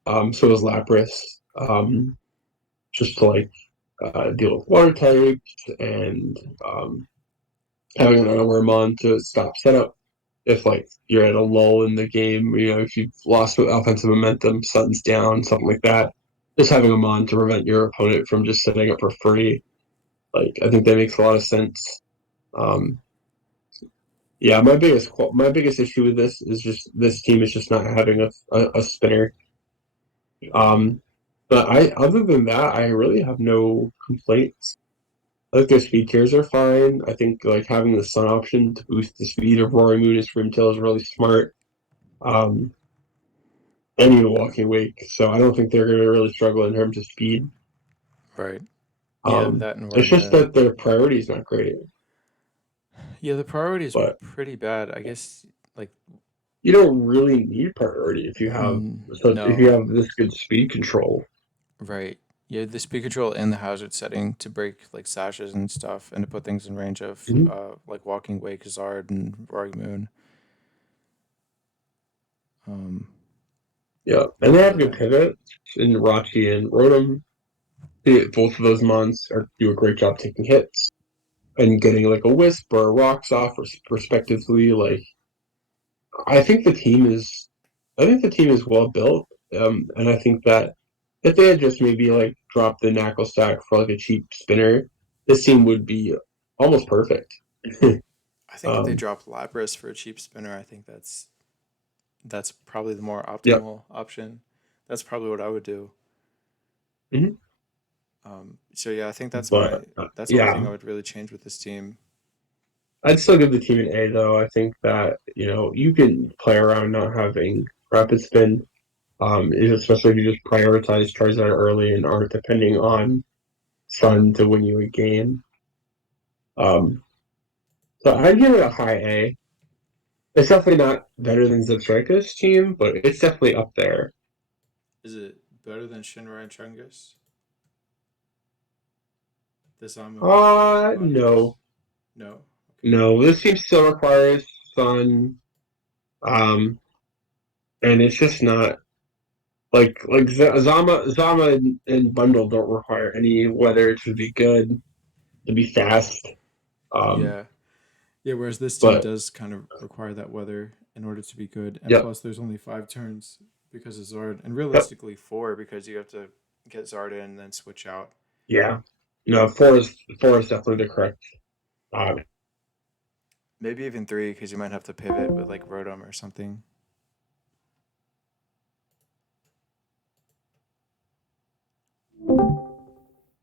So is Lapras. Just to deal with water types and having an unaware mon to stop setup if you're at a lull in the game, if you've lost offensive momentum, sun's down, something like that, just having a mon to prevent your opponent from just setting up for free. I think that makes a lot of sense. Um, yeah, my biggest issue with this is just this team is just not having a spinner. Um, but other than that, I really have no complaints. Their speed tiers are fine. I think having the sun option to boost the speed of Roaring Moon and Screamtail is really smart. Um, and even Walking Wake, so I don't think they're going to really struggle in terms of speed. right. Yeah, that and we're It's in just the that their priority is not great. yeah, the priorities were But pretty bad. I guess like you don't really need priority if you no, have this good speed control. right. Yeah, the speed control and the hazard setting to break like sashes and stuff and to put things in range of Mhm. like Walking Wake, Zard, and Roaring Moon. Um, Yeah, and they have good yeah, pivot in Rachi and Rotom. Both of those mons do a great job taking hits and getting a wisp or a rocks off, respectively. I think the team is, I think the team is well built, and I think that if they had just maybe dropped the knuckle stack for a cheap spinner, this team would be almost perfect. I think if they um, drop Lapras for a cheap spinner, I think that's probably the more yep. optimal option. That's probably what I would do. Mhm. So yeah, I think But that's the only thing yeah, I would really change with this team. I'd still give the team an A though. I think that you can play around not having rapid spin, especially if you just prioritize Charizard early and aren't depending on Sun to win you a game. Um, so I'd give it a high A. It's definitely not better than Zebstrika's team, but it's definitely up there. Is it better than Shinra and Chungus? The Zama modules? No. No. Okay. No. This team still requires Sun. Um, and it's just not Zama and Bundle don't require any weather to be good, to be fast. Um, Yeah. Yeah, whereas this team but does kind of require that weather in order to be good. And yep, plus there's only 5 turns because of Zard. And yep, realistically 4 because you have to get Zard in and then switch out. yeah. No, four is definitely the correct. Uh, Maybe even 3 because you might have to pivot with like Rotom or something.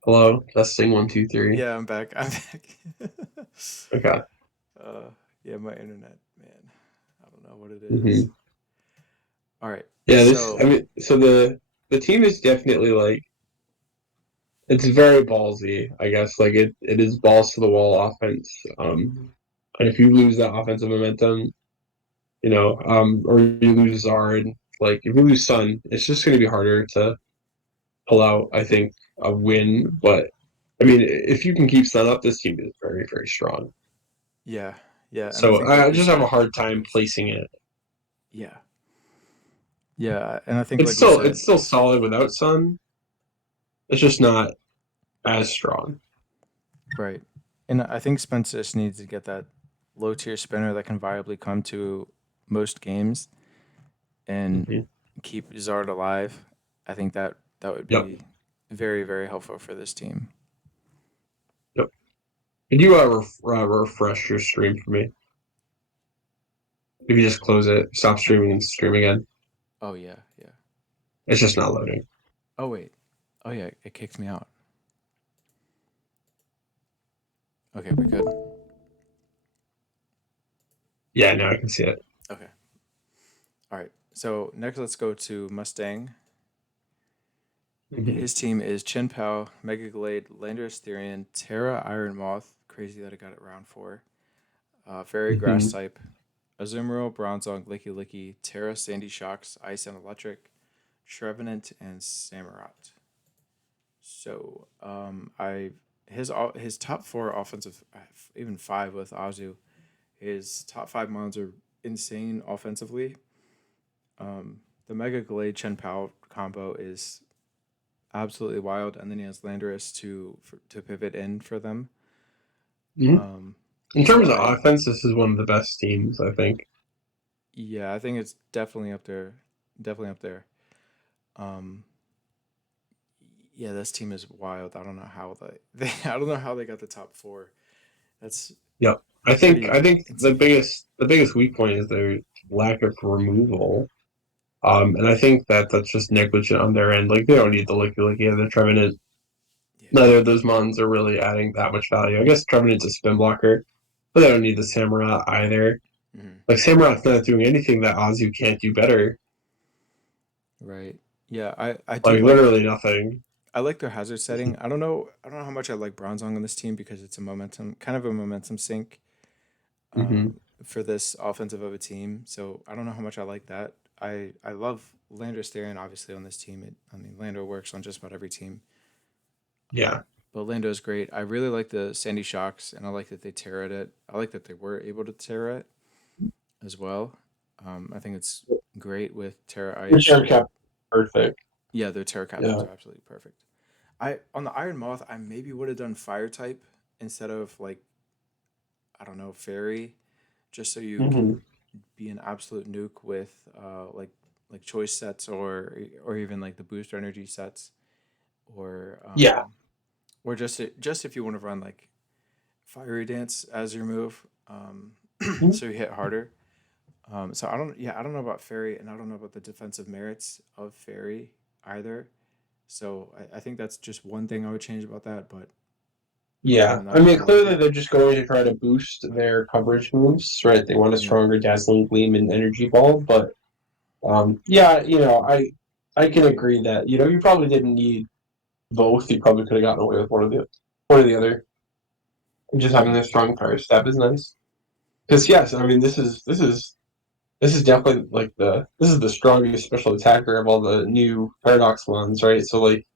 Hello, testing 1 2 3. Yeah, I'm back. I'm back. Okay. uh, yeah, my internet, man. I don't know what it is. hmm All right. Yeah, I So, mean, so the team is definitely it's very ballsy, I guess. It is balls to the wall offense. And if you lose that offensive momentum, or you lose Zard, if you lose Sun, it's just going to be harder to pull out, I think, a win. But I mean, if you can keep Sun up, this team is very, very strong. yeah. Yeah, and I So think like I you just have a said, hard time it's placing it. yeah. Yeah, and I think It's like you still said, it's still solid without Sun. It's just not as strong. right. And I think Spence just needs to get that low tier spinner that can viably come to most games and Mhm. keep Zard alive. I think that would Yep. be very, very helpful for this team. Yep. Could you refresh your stream for me? If you just close it, stop streaming and stream again. Oh yeah, yeah. It's just not loading. Oh wait. Oh yeah, it kicked me out. Okay, we good. Yeah, now I can see it. Okay. All right. So next, let's go to Mustang. Mhm. His team is Chin Pao, Mega Glade, Landorus Therian, Terra Iron Moth. Crazy that I got it round four. Fairy Grass Mhm. type, Azumarill, Bronzong, Licky Licky, Terra Sandy Shocks, Ice and Electric, Trevenant, and Samurott. So I his top four offensive, even five with Azu. His top five mons are insane offensively. The Mega Glade Chen Pao combo is absolutely wild, and then he has Landorus to pivot in for them. Mhm. Um, In so terms of I offense, this is one of the best teams, I think. yeah, I think it's definitely up there, definitely up there. Um, yeah, this team is wild. I don't know how they I don't know how they got the top four. That's Yep. I think pretty I think the insane. biggest weak point is their lack of removal. And I think that that's just negligent on their end. Like they don't need the Licky Licky and the Trevenant. Yeah. Neither of those mons are really adding that much value. I guess Trevenant's a spin blocker, but they don't need the Samurai either. Hmm. Like Samurai's not doing anything that Azu can't do better. Right. Yeah, I do Like like literally nothing. I like their hazard setting. I don't know how much I like Bronzong on this team because it's a momentum kind of a momentum sink Hmm. for this offensive of a team. So I don't know how much I like that. I love Lander Starion obviously on this team. I mean Lando works on just about every team. Yeah. But Lando is great. I really like the Sandy Shocks and I like that they tear at it. I like that they were able to tear it as well. I think it's great with Terra Your Ice. share cap perfect. Yeah, their Terra captains Yeah. are absolutely perfect. I on the Iron Moth, I maybe would have done Fire type instead of like I don't know Fairy, just so you Hmm. can be an absolute nuke with like choice sets or even like the booster energy sets or Yeah. just if you want to run like Fiery Dance as your move, Mhm. so you hit harder. So I don't know about Fairy, and I don't know about the defensive merits of Fairy either. So I think that's just one thing I would change about that. But other Yeah. than I that, mean, I like clearly it. they're just going to try to boost their coverage moves, right? They want a Yeah. stronger Dazzling Gleam and Energy Ball, but yeah, I can agree that you probably didn't need both. You probably could have gotten away with one or the other. And just having Hmm. a strong fire stab is nice. Because yes, I mean this is definitely like this is the strongest special attacker of all the new paradox ones, right? So like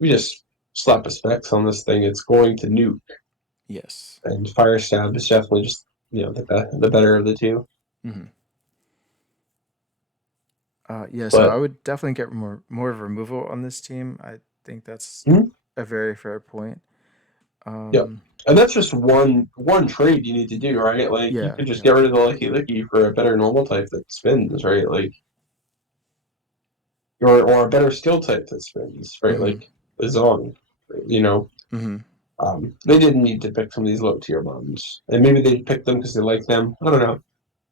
we just slap a specs on this thing, it's going to nuke. Yes. And fire stab is definitely just the better of the two. Hmm. Yeah. So I But would definitely get more of removal on this team. I think that's mhm, a very fair point. yep. Um, And that's just one trade you need to do, right? Like you yeah. could just Yeah. get rid of the Licky Licky for a better normal type that spins, right? Like or a better skill type that spins, right? Hmm. Like the Zong, you know. Hmm. They didn't need to pick some of these low tier ones, and maybe they picked them because they like them. I don't know.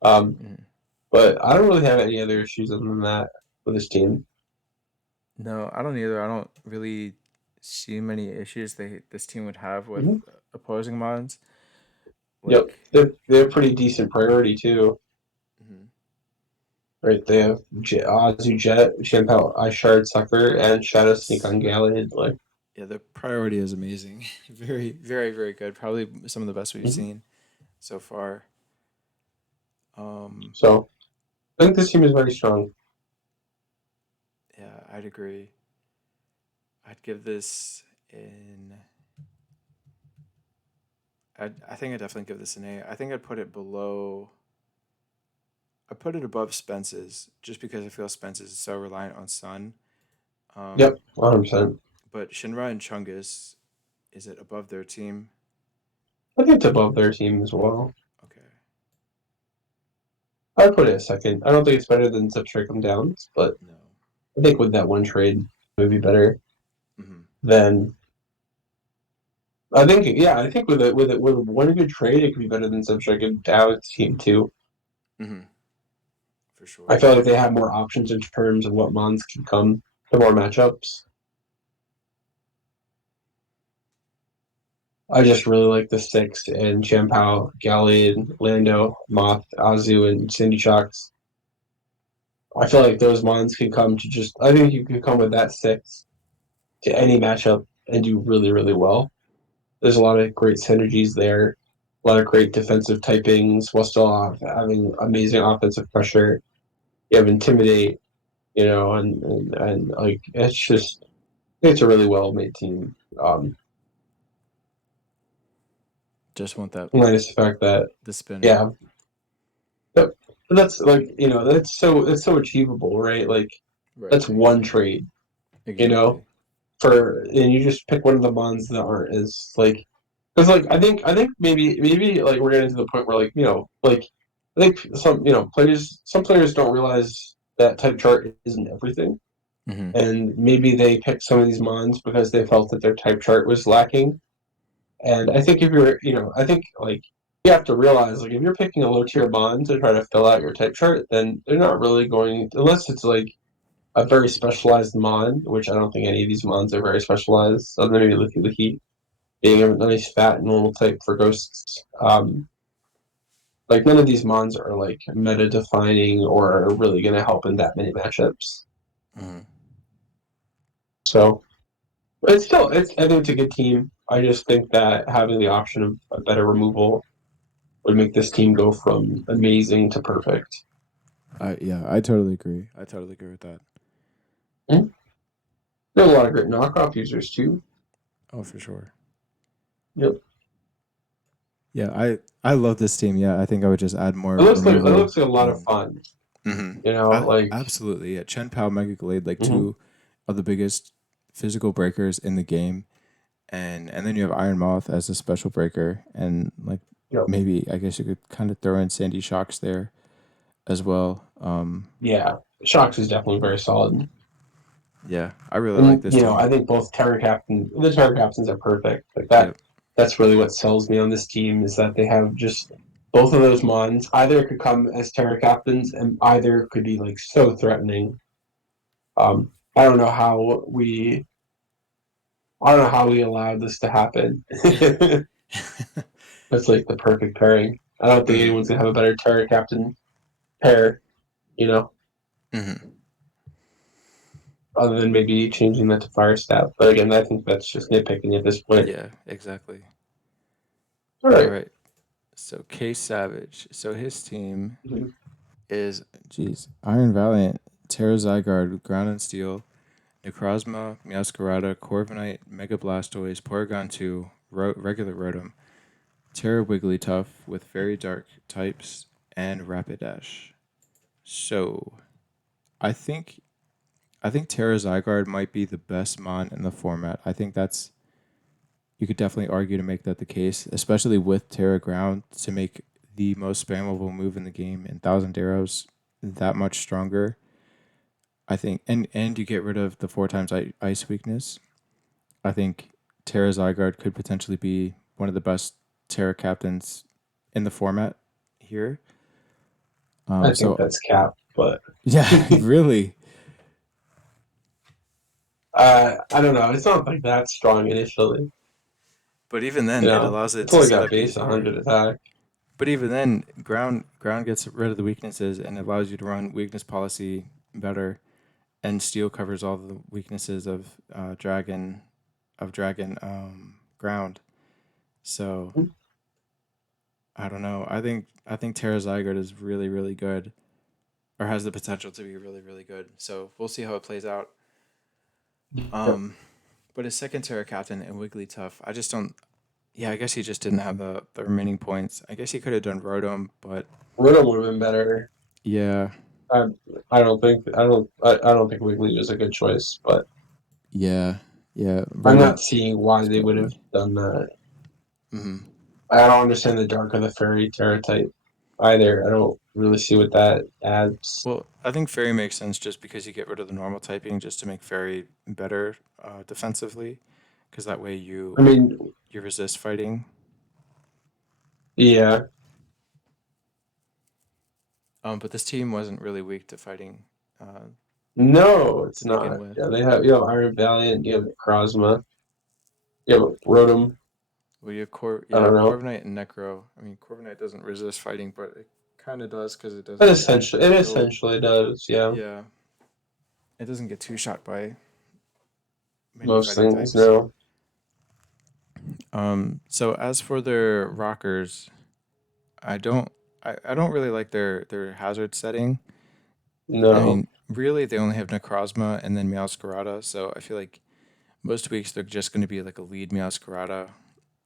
Um, Hmm. but I don't really have any other issues other than that with this team. No, I don't either. I don't really see many issues this team would have with Mm-hmm. opposing mods. Yep, Like, they have pretty decent priority too, mhm. right? They have Azu Jet, Shampoo, Ice Shard Sucker, and Shadow Sneak Yes. on Gallade. Like, Yeah, the priority is amazing. Very, very, very good. Probably some of the best we've mhm. seen so far. Um, So I think this team is very strong. yeah, I'd agree. I'd give this in. I think I'd definitely give this an A. I think I'd put it below. I put it above Spence's just because I feel Spence's is so reliant on Sun. Yep, Um, 100%. but Shinra and Chungus, is it above their team? I think it's above their team as well. Okay. I'd put it a second. I don't think it's better than Substrate Come Downs, but No. I think with that one trade, it would be better Mm-hmm. than. I think yeah, I think with one good trade, it could be better than Substrate Come Downs team too. Mm-hmm. For I sure. feel like they have more options in terms of what mons can come to more matchups. I just really like the six and Champao, Gallade, Lando, Moth, Azu, and Cindy Shocks. I feel like those mons can come to just. I think you can come with that six to any matchup and do really, really well. There's a lot of great synergies there, a lot of great defensive typings while still having amazing offensive pressure. You have intimidate, and like it's a really well made team. Just want that Minus the fact that the spinning. yeah, but that's like that's so achievable, right? Like Right. that's one trade, you know, Exactly. and you just pick one of the bonds that aren't as like because like I think maybe like we're getting to the point where like I think some players don't realize that type chart isn't everything, Mm-hmm. and maybe they picked some of these mons because they felt that their type chart was lacking. And I think if you're, I think like you have to realize like if you're picking a low tier bond to try to fill out your type chart, then they're not really going unless it's like a very specialized mon, which I don't think any of these mons are very specialized. Other than maybe Lucky being a nice fat normal type for ghosts. Like none of these mons are like meta defining or are really going to help in that many matchups. Mm-hmm. So but I think it's a good team. I just think that having the option of a better removal would make this team go from amazing to perfect. Yeah, I totally agree. I totally agree with that. Mm. There are a lot of great knockoff users too. Oh, for sure. Yep. Yeah, I love this team. Yeah, I think I would just add It more looks like removal a lot of and fun. mm-hmm. Like Absolutely. Yeah, Chen Pao, Mega Glade, like mhm. two of the biggest physical breakers in the game, and then you have Iron Moth as a special breaker, and like Yep. maybe I guess you could kind of throw in Sandy Shocks there as well. Yeah. Shocks is definitely very solid. Yeah, I really like And this team. I think the Terror Captains are perfect. Like that Yep. that's really what sells me on this team is that they have just both of those mons. Either could come as Terror Captains and either could be like so threatening. I don't know how we allowed this to happen. That's like the perfect pairing. I don't think Mm-hmm. anyone's gonna have a better Terror Captain pair, you know, Mm-hmm. other than maybe changing that to Fire Staff. But again, I think that's just nitpicking at this point. Yeah, exactly. All All right. right. So Case Savage. So his team is Iron Valiant, Terra Zygarde, Ground and Steel, Necrozma, Meowscarada, Corviknight, Mega Blastoise, Porygon 2, regular Rotom, Terra Wigglytuff with Very Dark types, and Rapidash. So I think I think Terra Zygarde might be the best mon in the format. I think that's you could definitely argue to make that the case, especially with Terra Ground to make the most spammable move in the game and Thousand Arrows that much stronger. I think, and you get rid of the four times ice weakness. I think Terra Zygarde could potentially be one of the best Terra captains in the format here. I think So that's cap, but yeah, really. I don't know. It's not like that strong initially. But even then, it allows it It's to only set got up base easier. 100 attack. But even then, ground gets rid of the weaknesses and allows you to run weakness policy better. And steel covers all the weaknesses of dragon ground. So I don't know. I think Terra Zygarde is really really good, or has the potential to be really really good. So we'll see how it plays out. Yep. Um, but his second Terra captain and Wigglytuff, I just don't. Yeah, I guess he just didn't have the remaining points. I guess he could have done Rotom, but Riddle would have been better. yeah, I, I don't think Wiggly was a good choice, but yeah, yeah. I'm Rotom not seeing why is they would have better. done that. Mm-hmm. I don't understand the Dark of the Fairy Terra type either. I don't really see what that adds. Well, I think Fairy makes sense just because you get rid of the normal typing just to make Fairy better defensively, because that way I mean, you resist fighting. yeah, But this team wasn't really weak to fighting uh, no, to it's begin not. with. Yeah, you have Iron Valiant, you have Krozma, you have Rotom. Well, you have I don't know. Corviknight and Necro. I mean, Corviknight doesn't resist fighting, but it kind of does because it It doesn't essentially, it go. essentially does, yeah. Yeah, it doesn't get too shot by many Most fighting things types. now. So as for their rockers, I don't I don't really like their hazard setting. I No. mean, really they only have Necrozma and then Meowscarada, so I feel like most weeks they're just going to be like a lead Meowscarada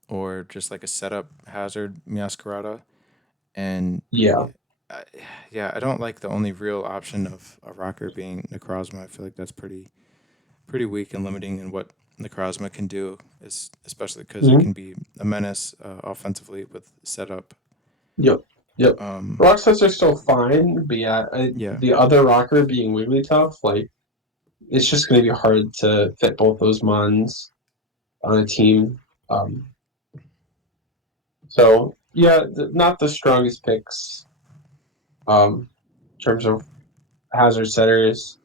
or just like a setup hazard Meowscarada. And Yeah. yeah, I, yeah, I don't like the only real option of a rocker being Necrozma. I feel like that's pretty weak and limiting in what Necrozma can do, is especially because it Mhm. can be a menace offensively with setup. Yep. Yep. Um, Rock sets are still fine, but yeah, yeah, the other rocker being Wigglytuff, like, it's just going to be hard to fit both those mons on a team. Um, so yeah, not the strongest picks in terms of hazard setters.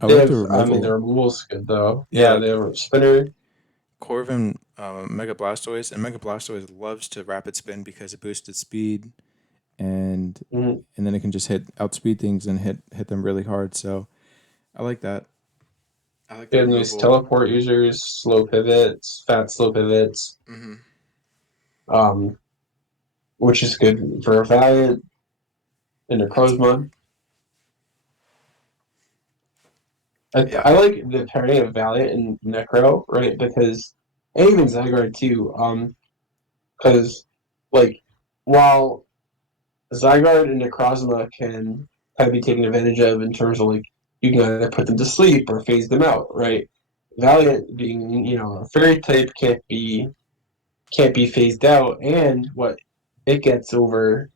I They like the have, I mean, removal. their removal's good though. Yeah, Yeah, they have a spinner. Corvin, Mega Blastoise, and Mega Blastoise loves to rapid spin because it boosts its speed, and Mhm. and then it can just hit outspeed things and hit them really hard. So I like that. I like They the have nice removal. teleport users, slow pivots, fat slow pivots, Hmm. um, which is good for a Valiant and a It's Crozmon. yeah, I like the pairing of Valiant and Necro, right? Because, and even Zygarde too. Because, like, while Zygarde and Necrozma can kind of be taken advantage of in terms of, like, you can either put them to sleep or phase them out, right? Valiant being, a fairy type can't be phased out, and what it gets over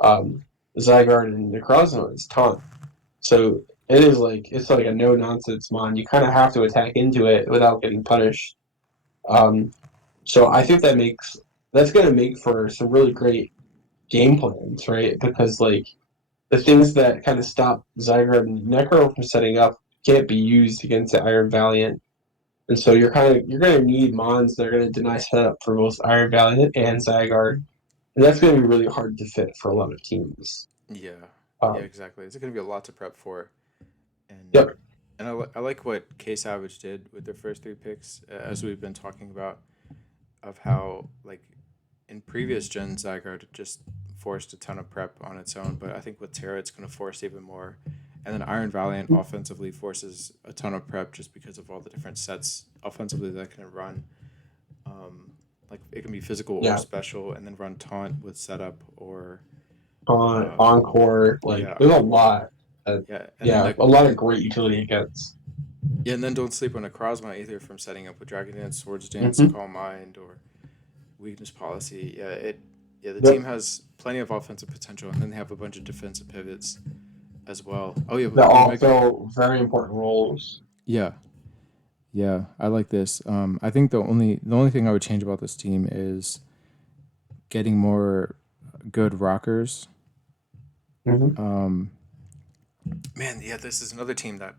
um, Zygarde and Necrozma is taunt. So it's like a no nonsense mon. You kind of have to attack into it without getting punished. Um, so I think that's going to make for some really great game plans, right? Because like the things that kind of stop Zygarde and Necro from setting up can't be used against the Iron Valiant. And so you're going to need mons that are going to deny setup for both Iron Valiant and Zygarde, and that's going to be really hard to fit for a lot of teams. yeah, yeah, Um, exactly. It's gonna be a lot to prep for, and yep. I like what K Savage did with their first three picks, as we've been talking about, of how like in previous gens Zygarde just forced a ton of prep on its own, but I think with Terra it's gonna force even more. And then Iron Valiant offensively forces a ton of prep just because of all the different sets offensively that can run. Um, like it can be physical or Yeah. special, and then run taunt with setup or On Encore, like yeah, there's a Encore. lot. Yeah, and then Yeah, a lot of great utility it gets. yeah, and then don't sleep on a Necrozma either from setting up with Dragon Dance, Swords Dance, Mm-hmm. Calm Mind, or Weakness Policy. Yeah, the team Yep. has plenty of offensive potential, and then they have a bunch of defensive pivots as well. Oh yeah, They're with their all Mega. fill very important roles. Yeah, yeah, I like this. I think the only thing I would change about this team is getting more good rockers. Mm-hmm. Um, Man, yeah, this is another team that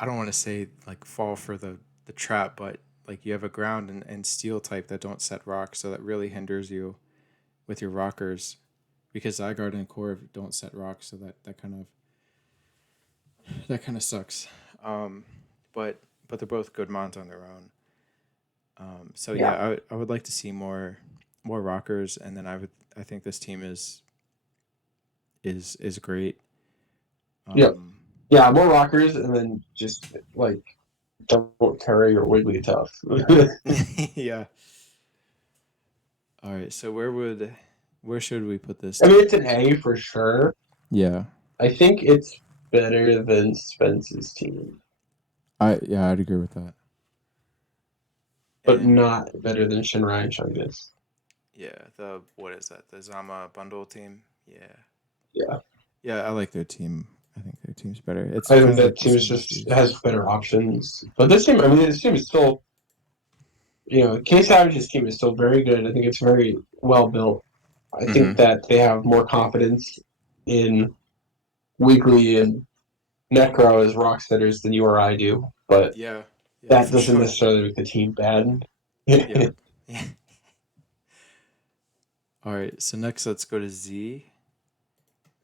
I don't want to say like fall for the trap, but like you have a ground and steel type that don't set rocks, so that really hinders you with your rockers because Zygarde and Corv don't set rocks, so that kind of sucks. Um, but they're both good mons on their own. So yeah, Yeah. I would like to see more rockers, and then I think this team is great. Yep. Um, Yeah, more rockers, and then just like don't carry or Wigglytuff. yeah. All right. So where should we put this I mean, team? it's an A for sure. Yeah. I think it's better than Spence's team, I'd agree with that. but And not better than Shinrai and Chungus. yeah, the what is that? The Zama bundle team? Yeah. Yeah. Yeah, I like their team. I think their team's better. It's I kind think of that like the team is same just issues. has better options. But this team, I mean, this team is still, K Savage's team is still very good. I think it's very well built. I think Mm-hmm. that they have more confidence in Weekly and Necro as rock setters than you or I do, but Yeah. Yeah, that for doesn't sure. necessarily make the team bad. Yeah. Yeah. All right, so next let's go to Z.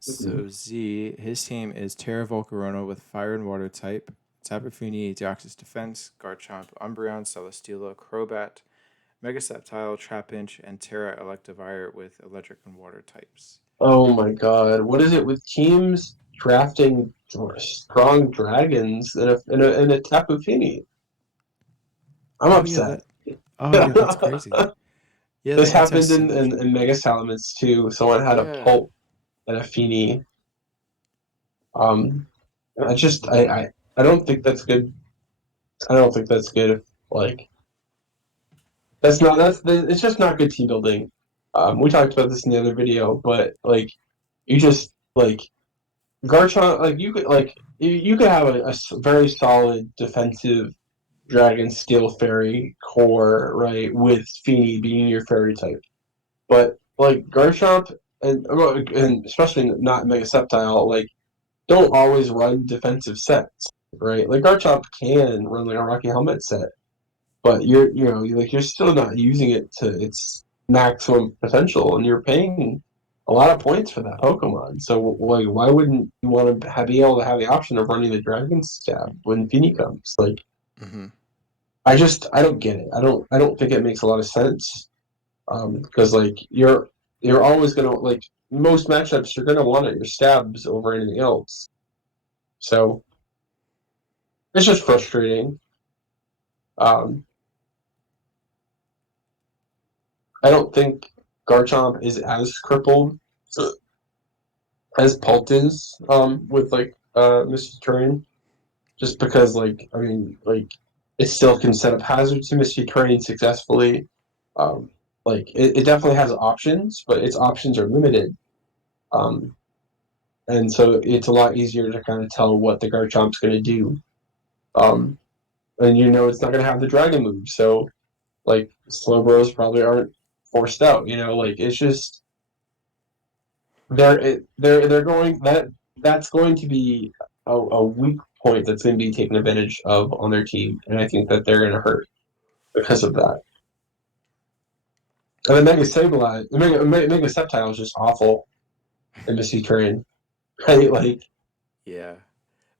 Mhm. So Z, his team is Terra Volcarona with Fire and Water type, Tapu Fini, Deoxys Defense, Garchomp, Umbreon, Celesteela, Crobat, Mega Sceptile, Trapinch, and Terra Electivire with Electric and Water types. Oh my God, what is it with teams drafting strong dragons in a Tapu Fini? I'm Oh yeah, upset. that. Oh yeah, that's crazy. Yeah, the This anti happened in, synergy. in Mega Salamence too. Someone had a Yeah. pulp and a Fini. Um, I don't think that's good. I don't think that's good. If, like it's just not good team building. We talked about this in the other video, but like you just like Garchomp, like you could have a very solid defensive Dragon Steel Fairy core, right, with Fini being your Fairy type. But like Garchomp and especially not Mega Sceptile, like don't always run defensive sets, right? Like Garchomp can run like a Rocky Helmet set, but you're still not using it to its maximum potential, and you're paying a lot of points for that Pokemon. So like, why wouldn't you want to be able to have the option of running the Dragon Stab when Fini comes? Like, Mm-hmm. I don't get it. I don't think it makes a lot of sense. Because like you're always gonna like most matchups you're gonna want it your stabs over anything else. So it's just frustrating. Um, I don't think Garchomp is as crippled as Pult is with like Misty Terrain, just because like I mean like it still can set up hazards to Misty Terrain successfully. Um, like it definitely has options, but its options are limited. Um, and so it's a lot easier to kind of tell what the Garchomp's going to do. Um, and it's not going to have the Dragon move, so like Slowbros probably aren't forced out. Like it's just they're going that's going to be a weak point that's going to be taken advantage of on their team, and I think that they're going to hurt because of that. And the Mega Sceptile is just awful in Misty Terrain, right? Like, Yeah.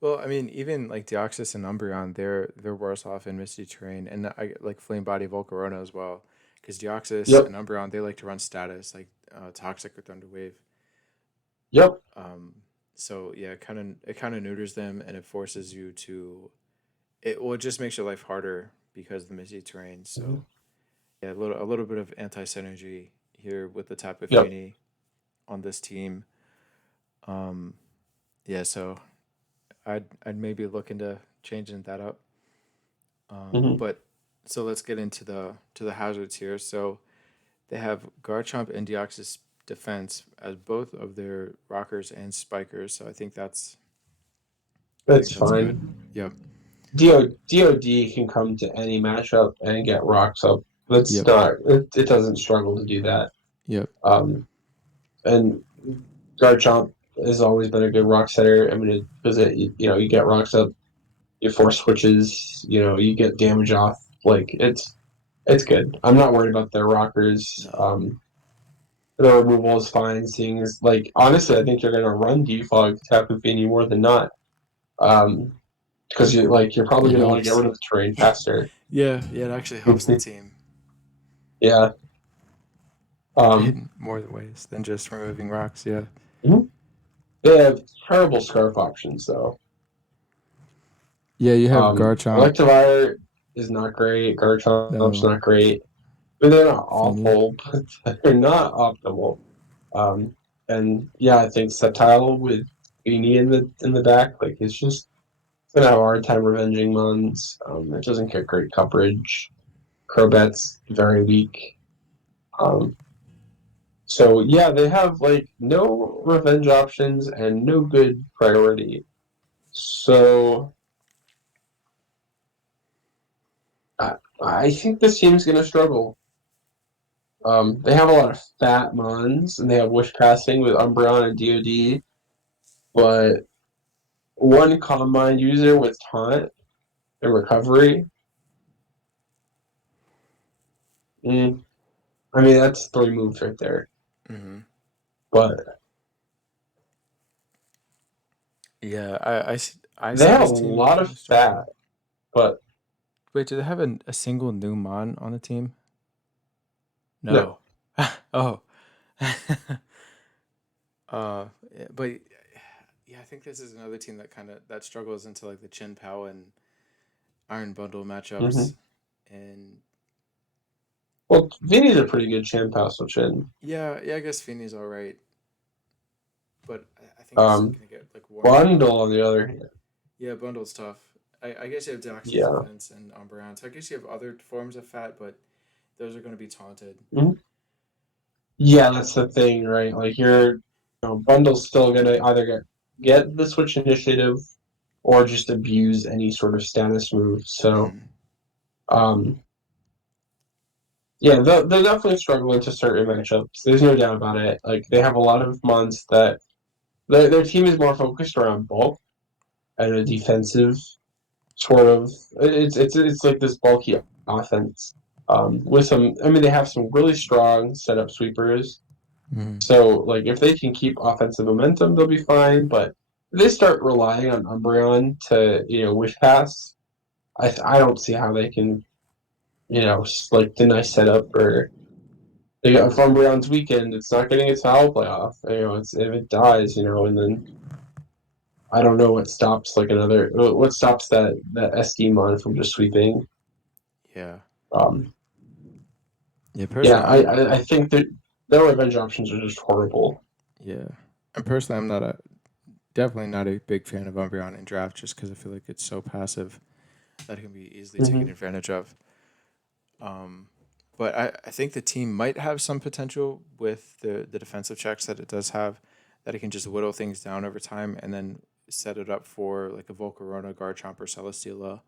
Well, I mean, even like Deoxys and Umbreon, they're worse off in Misty Terrain, and I like Flame Body Volcarona as well, because Deoxys yep, and Umbreon they like to run status like Toxic or Thunder Wave. yep, Um, so yeah, it kind of neuters them, and it forces you to. It just makes your life harder because of the Misty Terrain. So yeah, a little bit of anti synergy here with the Tapu yep. Fini on this team. Um, yeah, so I'd maybe look into changing that up. Mm-hmm. But so let's get into the hazards here. So they have Garchomp and Deoxys defense as both of their rockers and spikers. So I That's think that's good. fine. Yep. DOD can come to any matchup and get rocks up. That's Yep. not it doesn't struggle to do that. Yep. And Garchomp has always been a good rock setter. I mean, because you get rocks up, you force switches, you get damage off. Like it's good. I'm not worried about their rockers. No. The removal is fine. Seeing as like honestly, I think you're gonna run defog Tapu Fini more than not. Because you're probably It gonna want to get helps. rid of the terrain faster. Yeah. Yeah. It actually helps the team Yeah. Um, in more ways than just removing rocks. Yeah. they have terrible scarf options though. Yeah. You have Garchomp. Electivire is not great. Garchomp's No. not great. But they're not Fini. awful, but they're not optimal. Um, and yeah, I think Sceptile with Beanie in the back, like it's just gonna have a hard time revenging Mons. It doesn't get great coverage. Crobat's very weak. Um, so yeah, they have like no revenge options and no good priority. So I, I think this team's gonna struggle. They have a lot of fat Mons and they have wish passing with Umbreon and DoD, but one combine user with taunt and recovery. Mm, I mean, that's three moves right there. Mm-hmm. But Yeah, I they see have a this team lot kind of of fat. struggling. But Wait, do they have a single new Mon on the team? no. No. Oh. But yeah, I think this is another team that that struggles into like the Chin Pao and Iron Bundle Hmm. matchups, and Well, Vinny's a pretty good Chan Paso Chin. yeah, I guess Feeney's all right, but I think it's Um, gonna get like worn out. Bundle, on the other hand, Yeah, Bundle's tough. I guess you have Dax's yeah. defense and Umbreon, so I guess you have other forms of fat, but those are going to be taunted. Mhm. Yeah, that's the thing, right? Like Bundle's still gonna either get the switch initiative or just abuse any sort of status move. So, Mm-hmm. um, yeah, they're definitely struggling to certain matchups. There's no doubt about it. Like they have a lot of months that their team is more focused around bulk and a defensive sort of. It's like this bulky offense. With some, I mean, they have some really strong setup sweepers. Mm-hmm. So, like, if they can keep offensive momentum, they'll be fine. But if they start relying on Umbreon to, wish pass, I don't see how they can, like the nice setup for they got Umbreon's weekend. It's not getting its foul playoff. It's if it dies, and then I don't know what stops that SD mon from just sweeping. Yeah, Um, yeah. yeah, Personally, I think that their revenge options are just horrible. yeah, and personally, I'm not a definitely not a big fan of Umbreon in draft just because I feel like it's so passive that it can be easily taken Hmm. advantage of. Um, but I think the team might have some potential with the defensive checks that it does have, that it can just whittle things down over time and then set it up for like a Volcarona, Garchomp, or Celesteela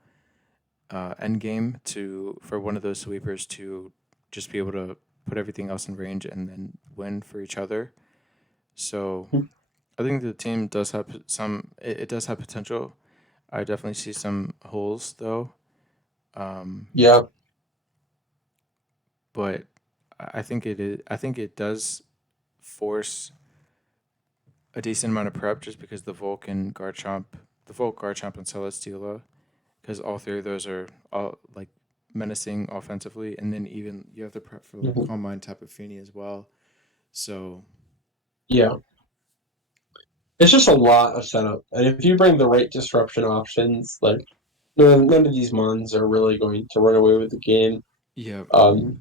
end game to for one of those sweepers to just be able to put everything else in range and then win for each other. So I think the team does have it does have potential. I definitely see some holes though. Um, Yeah, but I think it is. I think it does force a decent amount of prep just because the Volk, Garchomp, and Celesteela, because all three of those are all like menacing offensively, and then even you have to prep for like hmm Calm Mind Tapu Fini as well. So yeah. It's just a lot of setup, and if you bring the right disruption options, like none of these mons are really going to run away with the game. yeah, Um,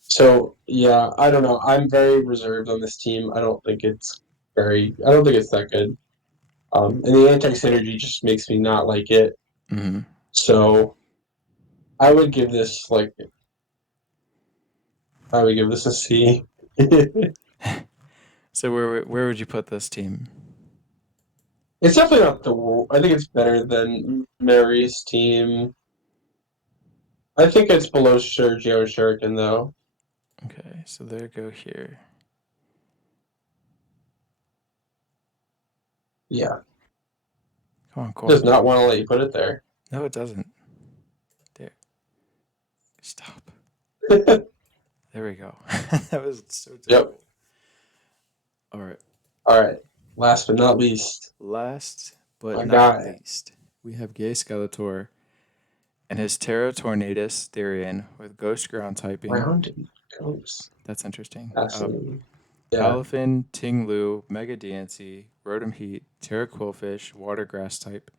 so yeah, I don't know. I'm very reserved on this team. I don't think it's that good. And the anti synergy just makes me not like it. mm-hmm. So I would give this a C. It's So where would you put this team? definitely not the world. I think it's better than Mary's team. I think it's below Sergio Shuriken though. Okay, so there go here. Yeah, Come on, does Cole. not want to let you put it there. No, it doesn't. There, stop. There we go. That was so Yep. terrible. All right. All right. Last but not least, Last but my not guy, least, we have Gay Skeletor and his Terra Tornadus Therian with Ghost Ground typing. round and goes. That's interesting. Fascinating. Yeah. Palafin, Ting Lu, Mega DNC, Rotom Heat, Terra Quillfish, Water Grass type,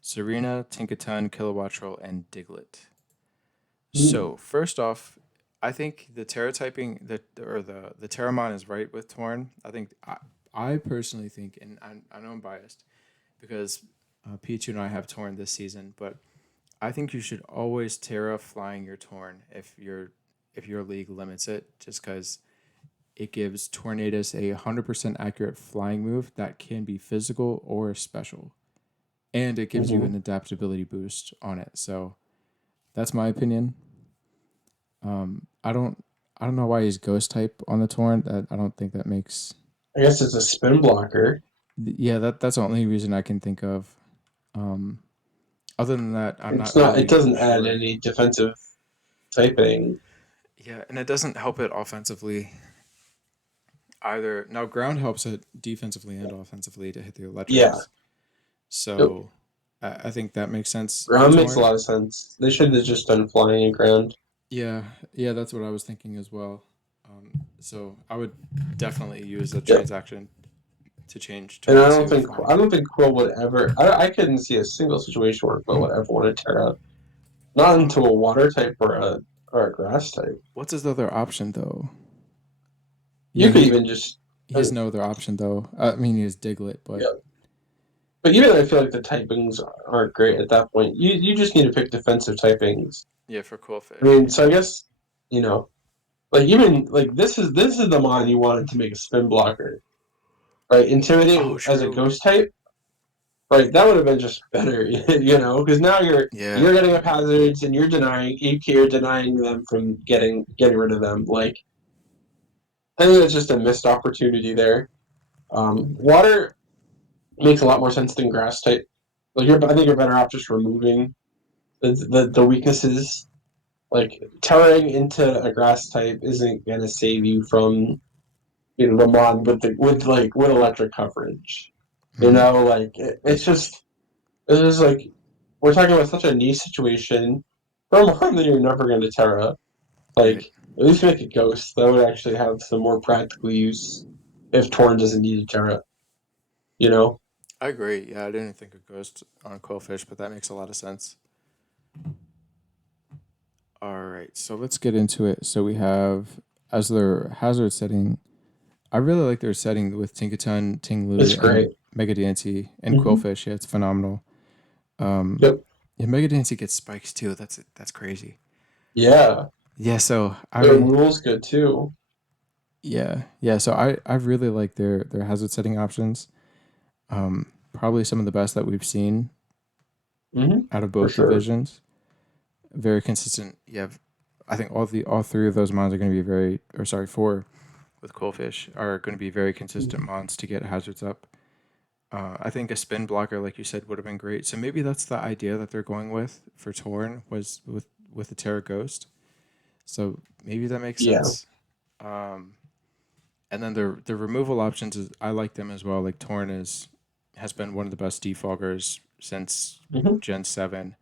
Serena, Tinkaton, Kilowattrel, and Diglett. Mm. So first off, I think the Terra typing the Terramon is right with Torn. I personally think, and I know I'm biased because Pichu and I have Torn this season, but I think you should always Terra flying your Torn if your league limits it, just because it gives Tornadus a 100% accurate flying move that can be physical or special, and it gives you Hmm. an adaptability boost on it. So that's my opinion. I don't know why he's Ghost type on the Torn. I don't think that makes. I guess it's a spin blocker. Yeah, that's the only reason I can think of. Um, Other than that, I'm It's not not. It really doesn't add sure. any defensive typing. Yeah, and it doesn't help it offensively. either now ground helps it defensively and offensively to hit the Yeah. electrics. Yep. So I think that makes sense for Ground makes a Torn. lot of sense. They should have just done flying and ground. Yeah, yeah, that's what I was thinking as well. So I would definitely use a Yep. transaction to change And Torn to flying. I don't think Quill would ever. I couldn't see a single situation where Quill would ever want to Terra. Not into a water type or a grass type. What's his other option though? You Yeah, could even just he has no other option though. I mean, he has Diglett, but yeah. But even I feel like the typings aren't great at that point. You just need to pick defensive typings. yeah, for I Quillfish, mean, yeah. so I guess you know, like even like this is the mod you wanted to make a spin blocker, right? Oh, Intimidate as a true. ghost type, right? That would have been just better, because now Yeah, you're getting up hazards and you're denying them from getting rid of them. Like I think that's just a missed opportunity there. Water makes a lot more sense than grass type. Like I think you're better off just removing the weaknesses. Like tearing into a grass type isn't gonna save you from the mod with electric coverage. hmm It's just like we're talking about such a niche situation for a mod that you're never gonna Terra. Like right. at least make a ghost that would actually have some more practical use if Torn doesn't need a Terra. You know. I agree. Yeah, I didn't think of Ghost on Quillfish, but that makes a lot of sense. All right, so let's get into it. So we have as their hazard setting. I really like their setting with Tinkaton, It's Tinglu, and great. Mega Dancy and Mm-hmm. Quillfish. Yeah, it's phenomenal. Um, Yep. yeah, Mega Dancy gets spikes too. That's crazy. Yeah. Yeah, so Their I rules good too. yeah, so I really like their hazard setting options. Probably some of the best that we've seen Mm-hmm. out of For both sure. divisions. Very consistent. Yeah, I think all three of those mons are going to be very, or sorry, four with Coalfish are going to be very consistent mons to get hazards up. I think a spin blocker, like you said, would have been great. So maybe that's the idea that they're going with for Torn was with the Terra Ghost. So maybe that makes Yeah. sense. Um, and then the removal options is I like them as well. Like Torn has been one of the best defoggers since Mm-hmm. Gen 7,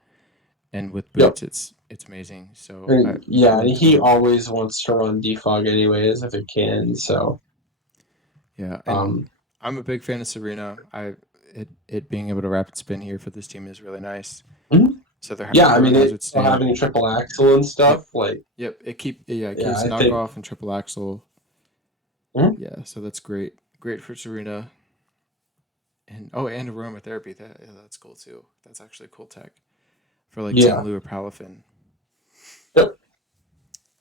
and with Yep. boots, it's amazing. So And I yeah, and like he Torn. always wants to run defog anyways if it can. So Yeah, and um, I'm a big fan of Serena. It being able to rapid spin here for this team is really nice. mhm. So they're Yeah, I they're on mean it hazard stand. having a triple axle and Yep, stuff. Like it yeah, keeps I think knockoff and triple axle. mhm. Yeah, so that's great. Great for Serena. And and aromatherapy. That's cool too. That's actually cool tech for like Yeah. Tinglu or Palafin. Yep.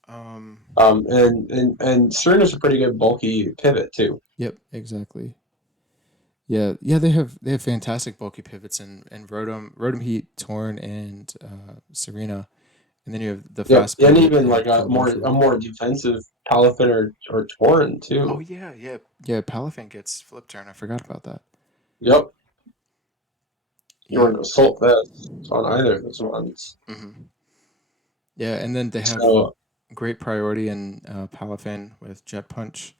Um, And Serena's a pretty good bulky pivot too. yep, exactly. Yeah, they have fantastic bulky pivots and Rotom Heat, Torn, and Serena, and then you have the Yep. fast And pivot even in like a Philadelphia. more defensive Palafin or Torrent Oh too. yeah. Palafin gets flip turn. I forgot about that. Yep. You Yeah. want to assault vest on either of those ones. hmm Yeah, and then they have So great priority in Palafin with Jet Punch,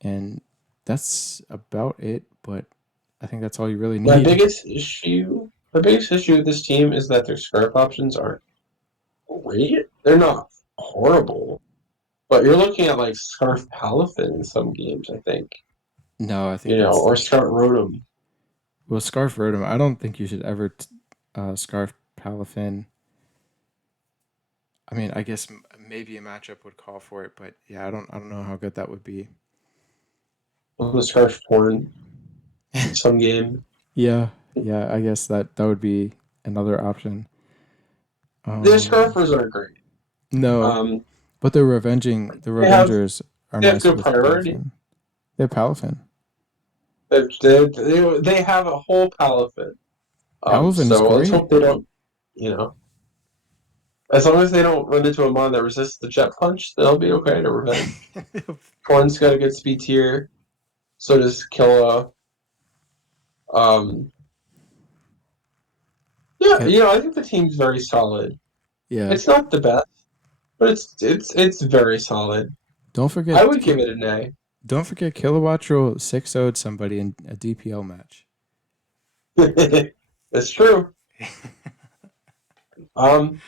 and that's about it. But I think that's all you really need. my biggest issue with this team is that their scarf options aren't great. They're not horrible, but you're looking at like Scarf Palafin in some games, I think, No, I think that's or Scarf Rotom. well, Scarf Rotom. I don't think you should ever Scarf Palafin. I mean, I guess maybe a matchup would call for it, but yeah, I don't know how good that would be. The Scarf Porn in some game. Yeah, yeah, I guess that would be another option. The Um, Scarfers are great. no, Um, but the they have Revengers are they have nice good with priority. Palafin. They have Palafin. They have a whole Palafin. Palafin is So let's great. hope they don't. You know, as long as they don't run into a mon that resists the Jet Punch, they'll be okay to revenge. Corn's got a good speed tier. So does Killa. Um, yeah, Yep. I think the team's very solid. Yeah. It's not the best, but it's very solid. Don't I forget would give it an A. Don't forget, Kilowattrel 6-0'd somebody in a DPL match. That's true. Um,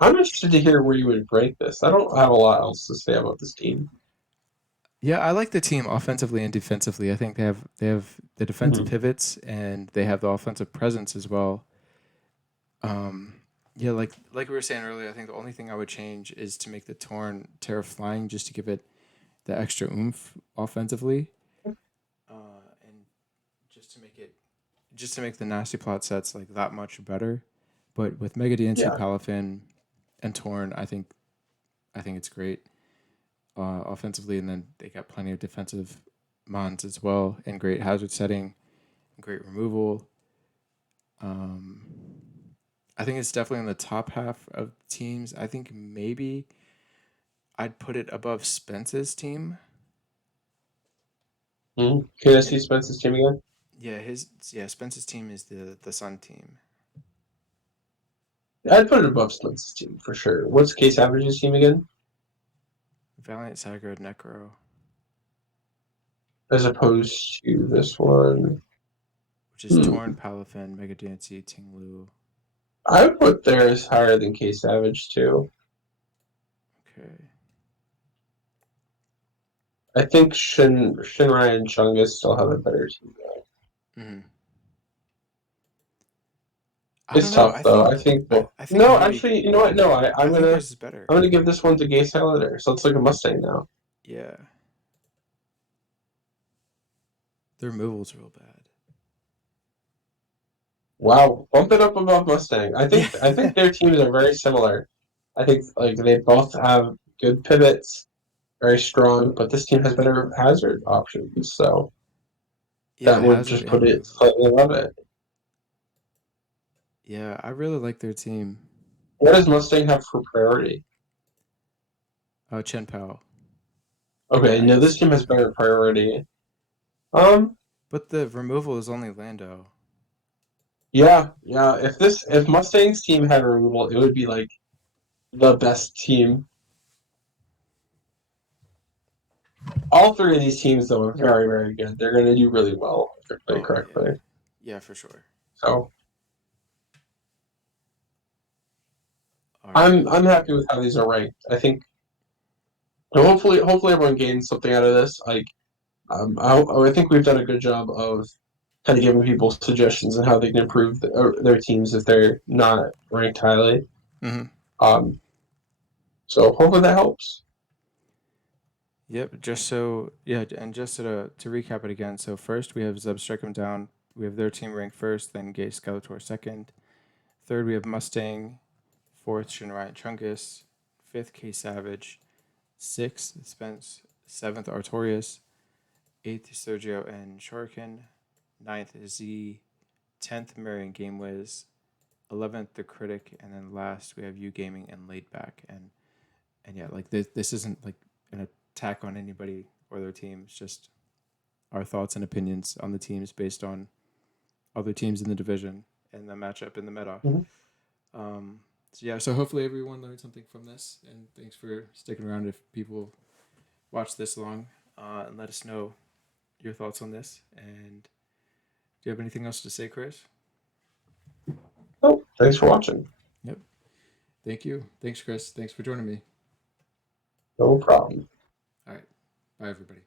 I'm interested to hear where you would break this. I don't have a lot else to say about this team. Yeah, I like the team offensively and defensively. I think they have the defensive Mhm. pivots and they have the offensive presence as well. Um, yeah, like we were saying earlier, I think the only thing I would change is to make the Torn Terra flying just to give it the extra oomph offensively, and just to make it just to make the nasty plot sets like that much better. But with Mega DNC, Yeah. Palafin, and Torn, I think it's great offensively, and then they got plenty of defensive mons as well, and great hazard setting, great removal. Um, I think it's definitely in the top half of teams. I think maybe I'd put it above Spence's team. Can I see And Spence's team again? Spence's team is the Sun team. I'd put it above Spence's team for sure. What's Case Average's team again? Valiant, Sagro, Necro, As opposed to this one. which is Hmm. Torn, Palafin, Mega Dancy, Tinglu. I would put theirs higher than Case Savage too. Okay. I think Shinrai and Chungus still have a better team. Mm. I It's don't know. tough though. I think I, well, I think no, maybe actually, you know what? No, I think theirs is better. I'm gonna give this one to Gay Salander. So it's like a Mustang now. Yeah. Their removal's real bad. Wow, bump it up above Mustang. Yeah. I think their teams are very similar. I think like they both have good pivots, very strong, but this team has better hazard options. So Yeah, that would hazard just and put it removal. slightly above it. Yeah, I really like their team. What does Mustang have for priority? Chen Pao. Okay, I no, this guess. team has better priority. Um, But the removal is only Lando. yeah. If Mustang's team had removal, it would be like the best team. All three of these teams though are very, very good. They're gonna do really well if they're played Oh, yeah. correctly. Yeah, for sure. So All right. I'm happy with how these are ranked. I think hopefully everyone gains something out of this. Like I think we've done a good job of kind of giving people suggestions on how they can improve their teams if they're not ranked highly. Mm-hmm. Um, so hopefully that helps. Yep. And just to recap it again. So first we have Zeb Strike 'em down. We have their team ranked first, then Gay Skeletor second. Third we have Mustang. Fourth Shinrai and Chungus. Fifth K Savage. Sixth Spence. Seventh Artorias. Eighth Sergio and Shuriken. Ninth Z. 10th Marion Gamewiz. 11th The Critic, and then last we have You Gaming and Laid Back. And yeah, like this isn't like an attack on anybody or their team. It's just our thoughts and opinions on the teams based on other teams in the division and the matchup in the meta. Mhm. So hopefully everyone learned something from this, and thanks for sticking around. If people watch this long, and let us know your thoughts on this. And do you have anything else to say, Chris? Oh, thanks for watching. Yep. Thank you. Thanks, Chris. Thanks for joining me. No problem. All right. Bye, everybody.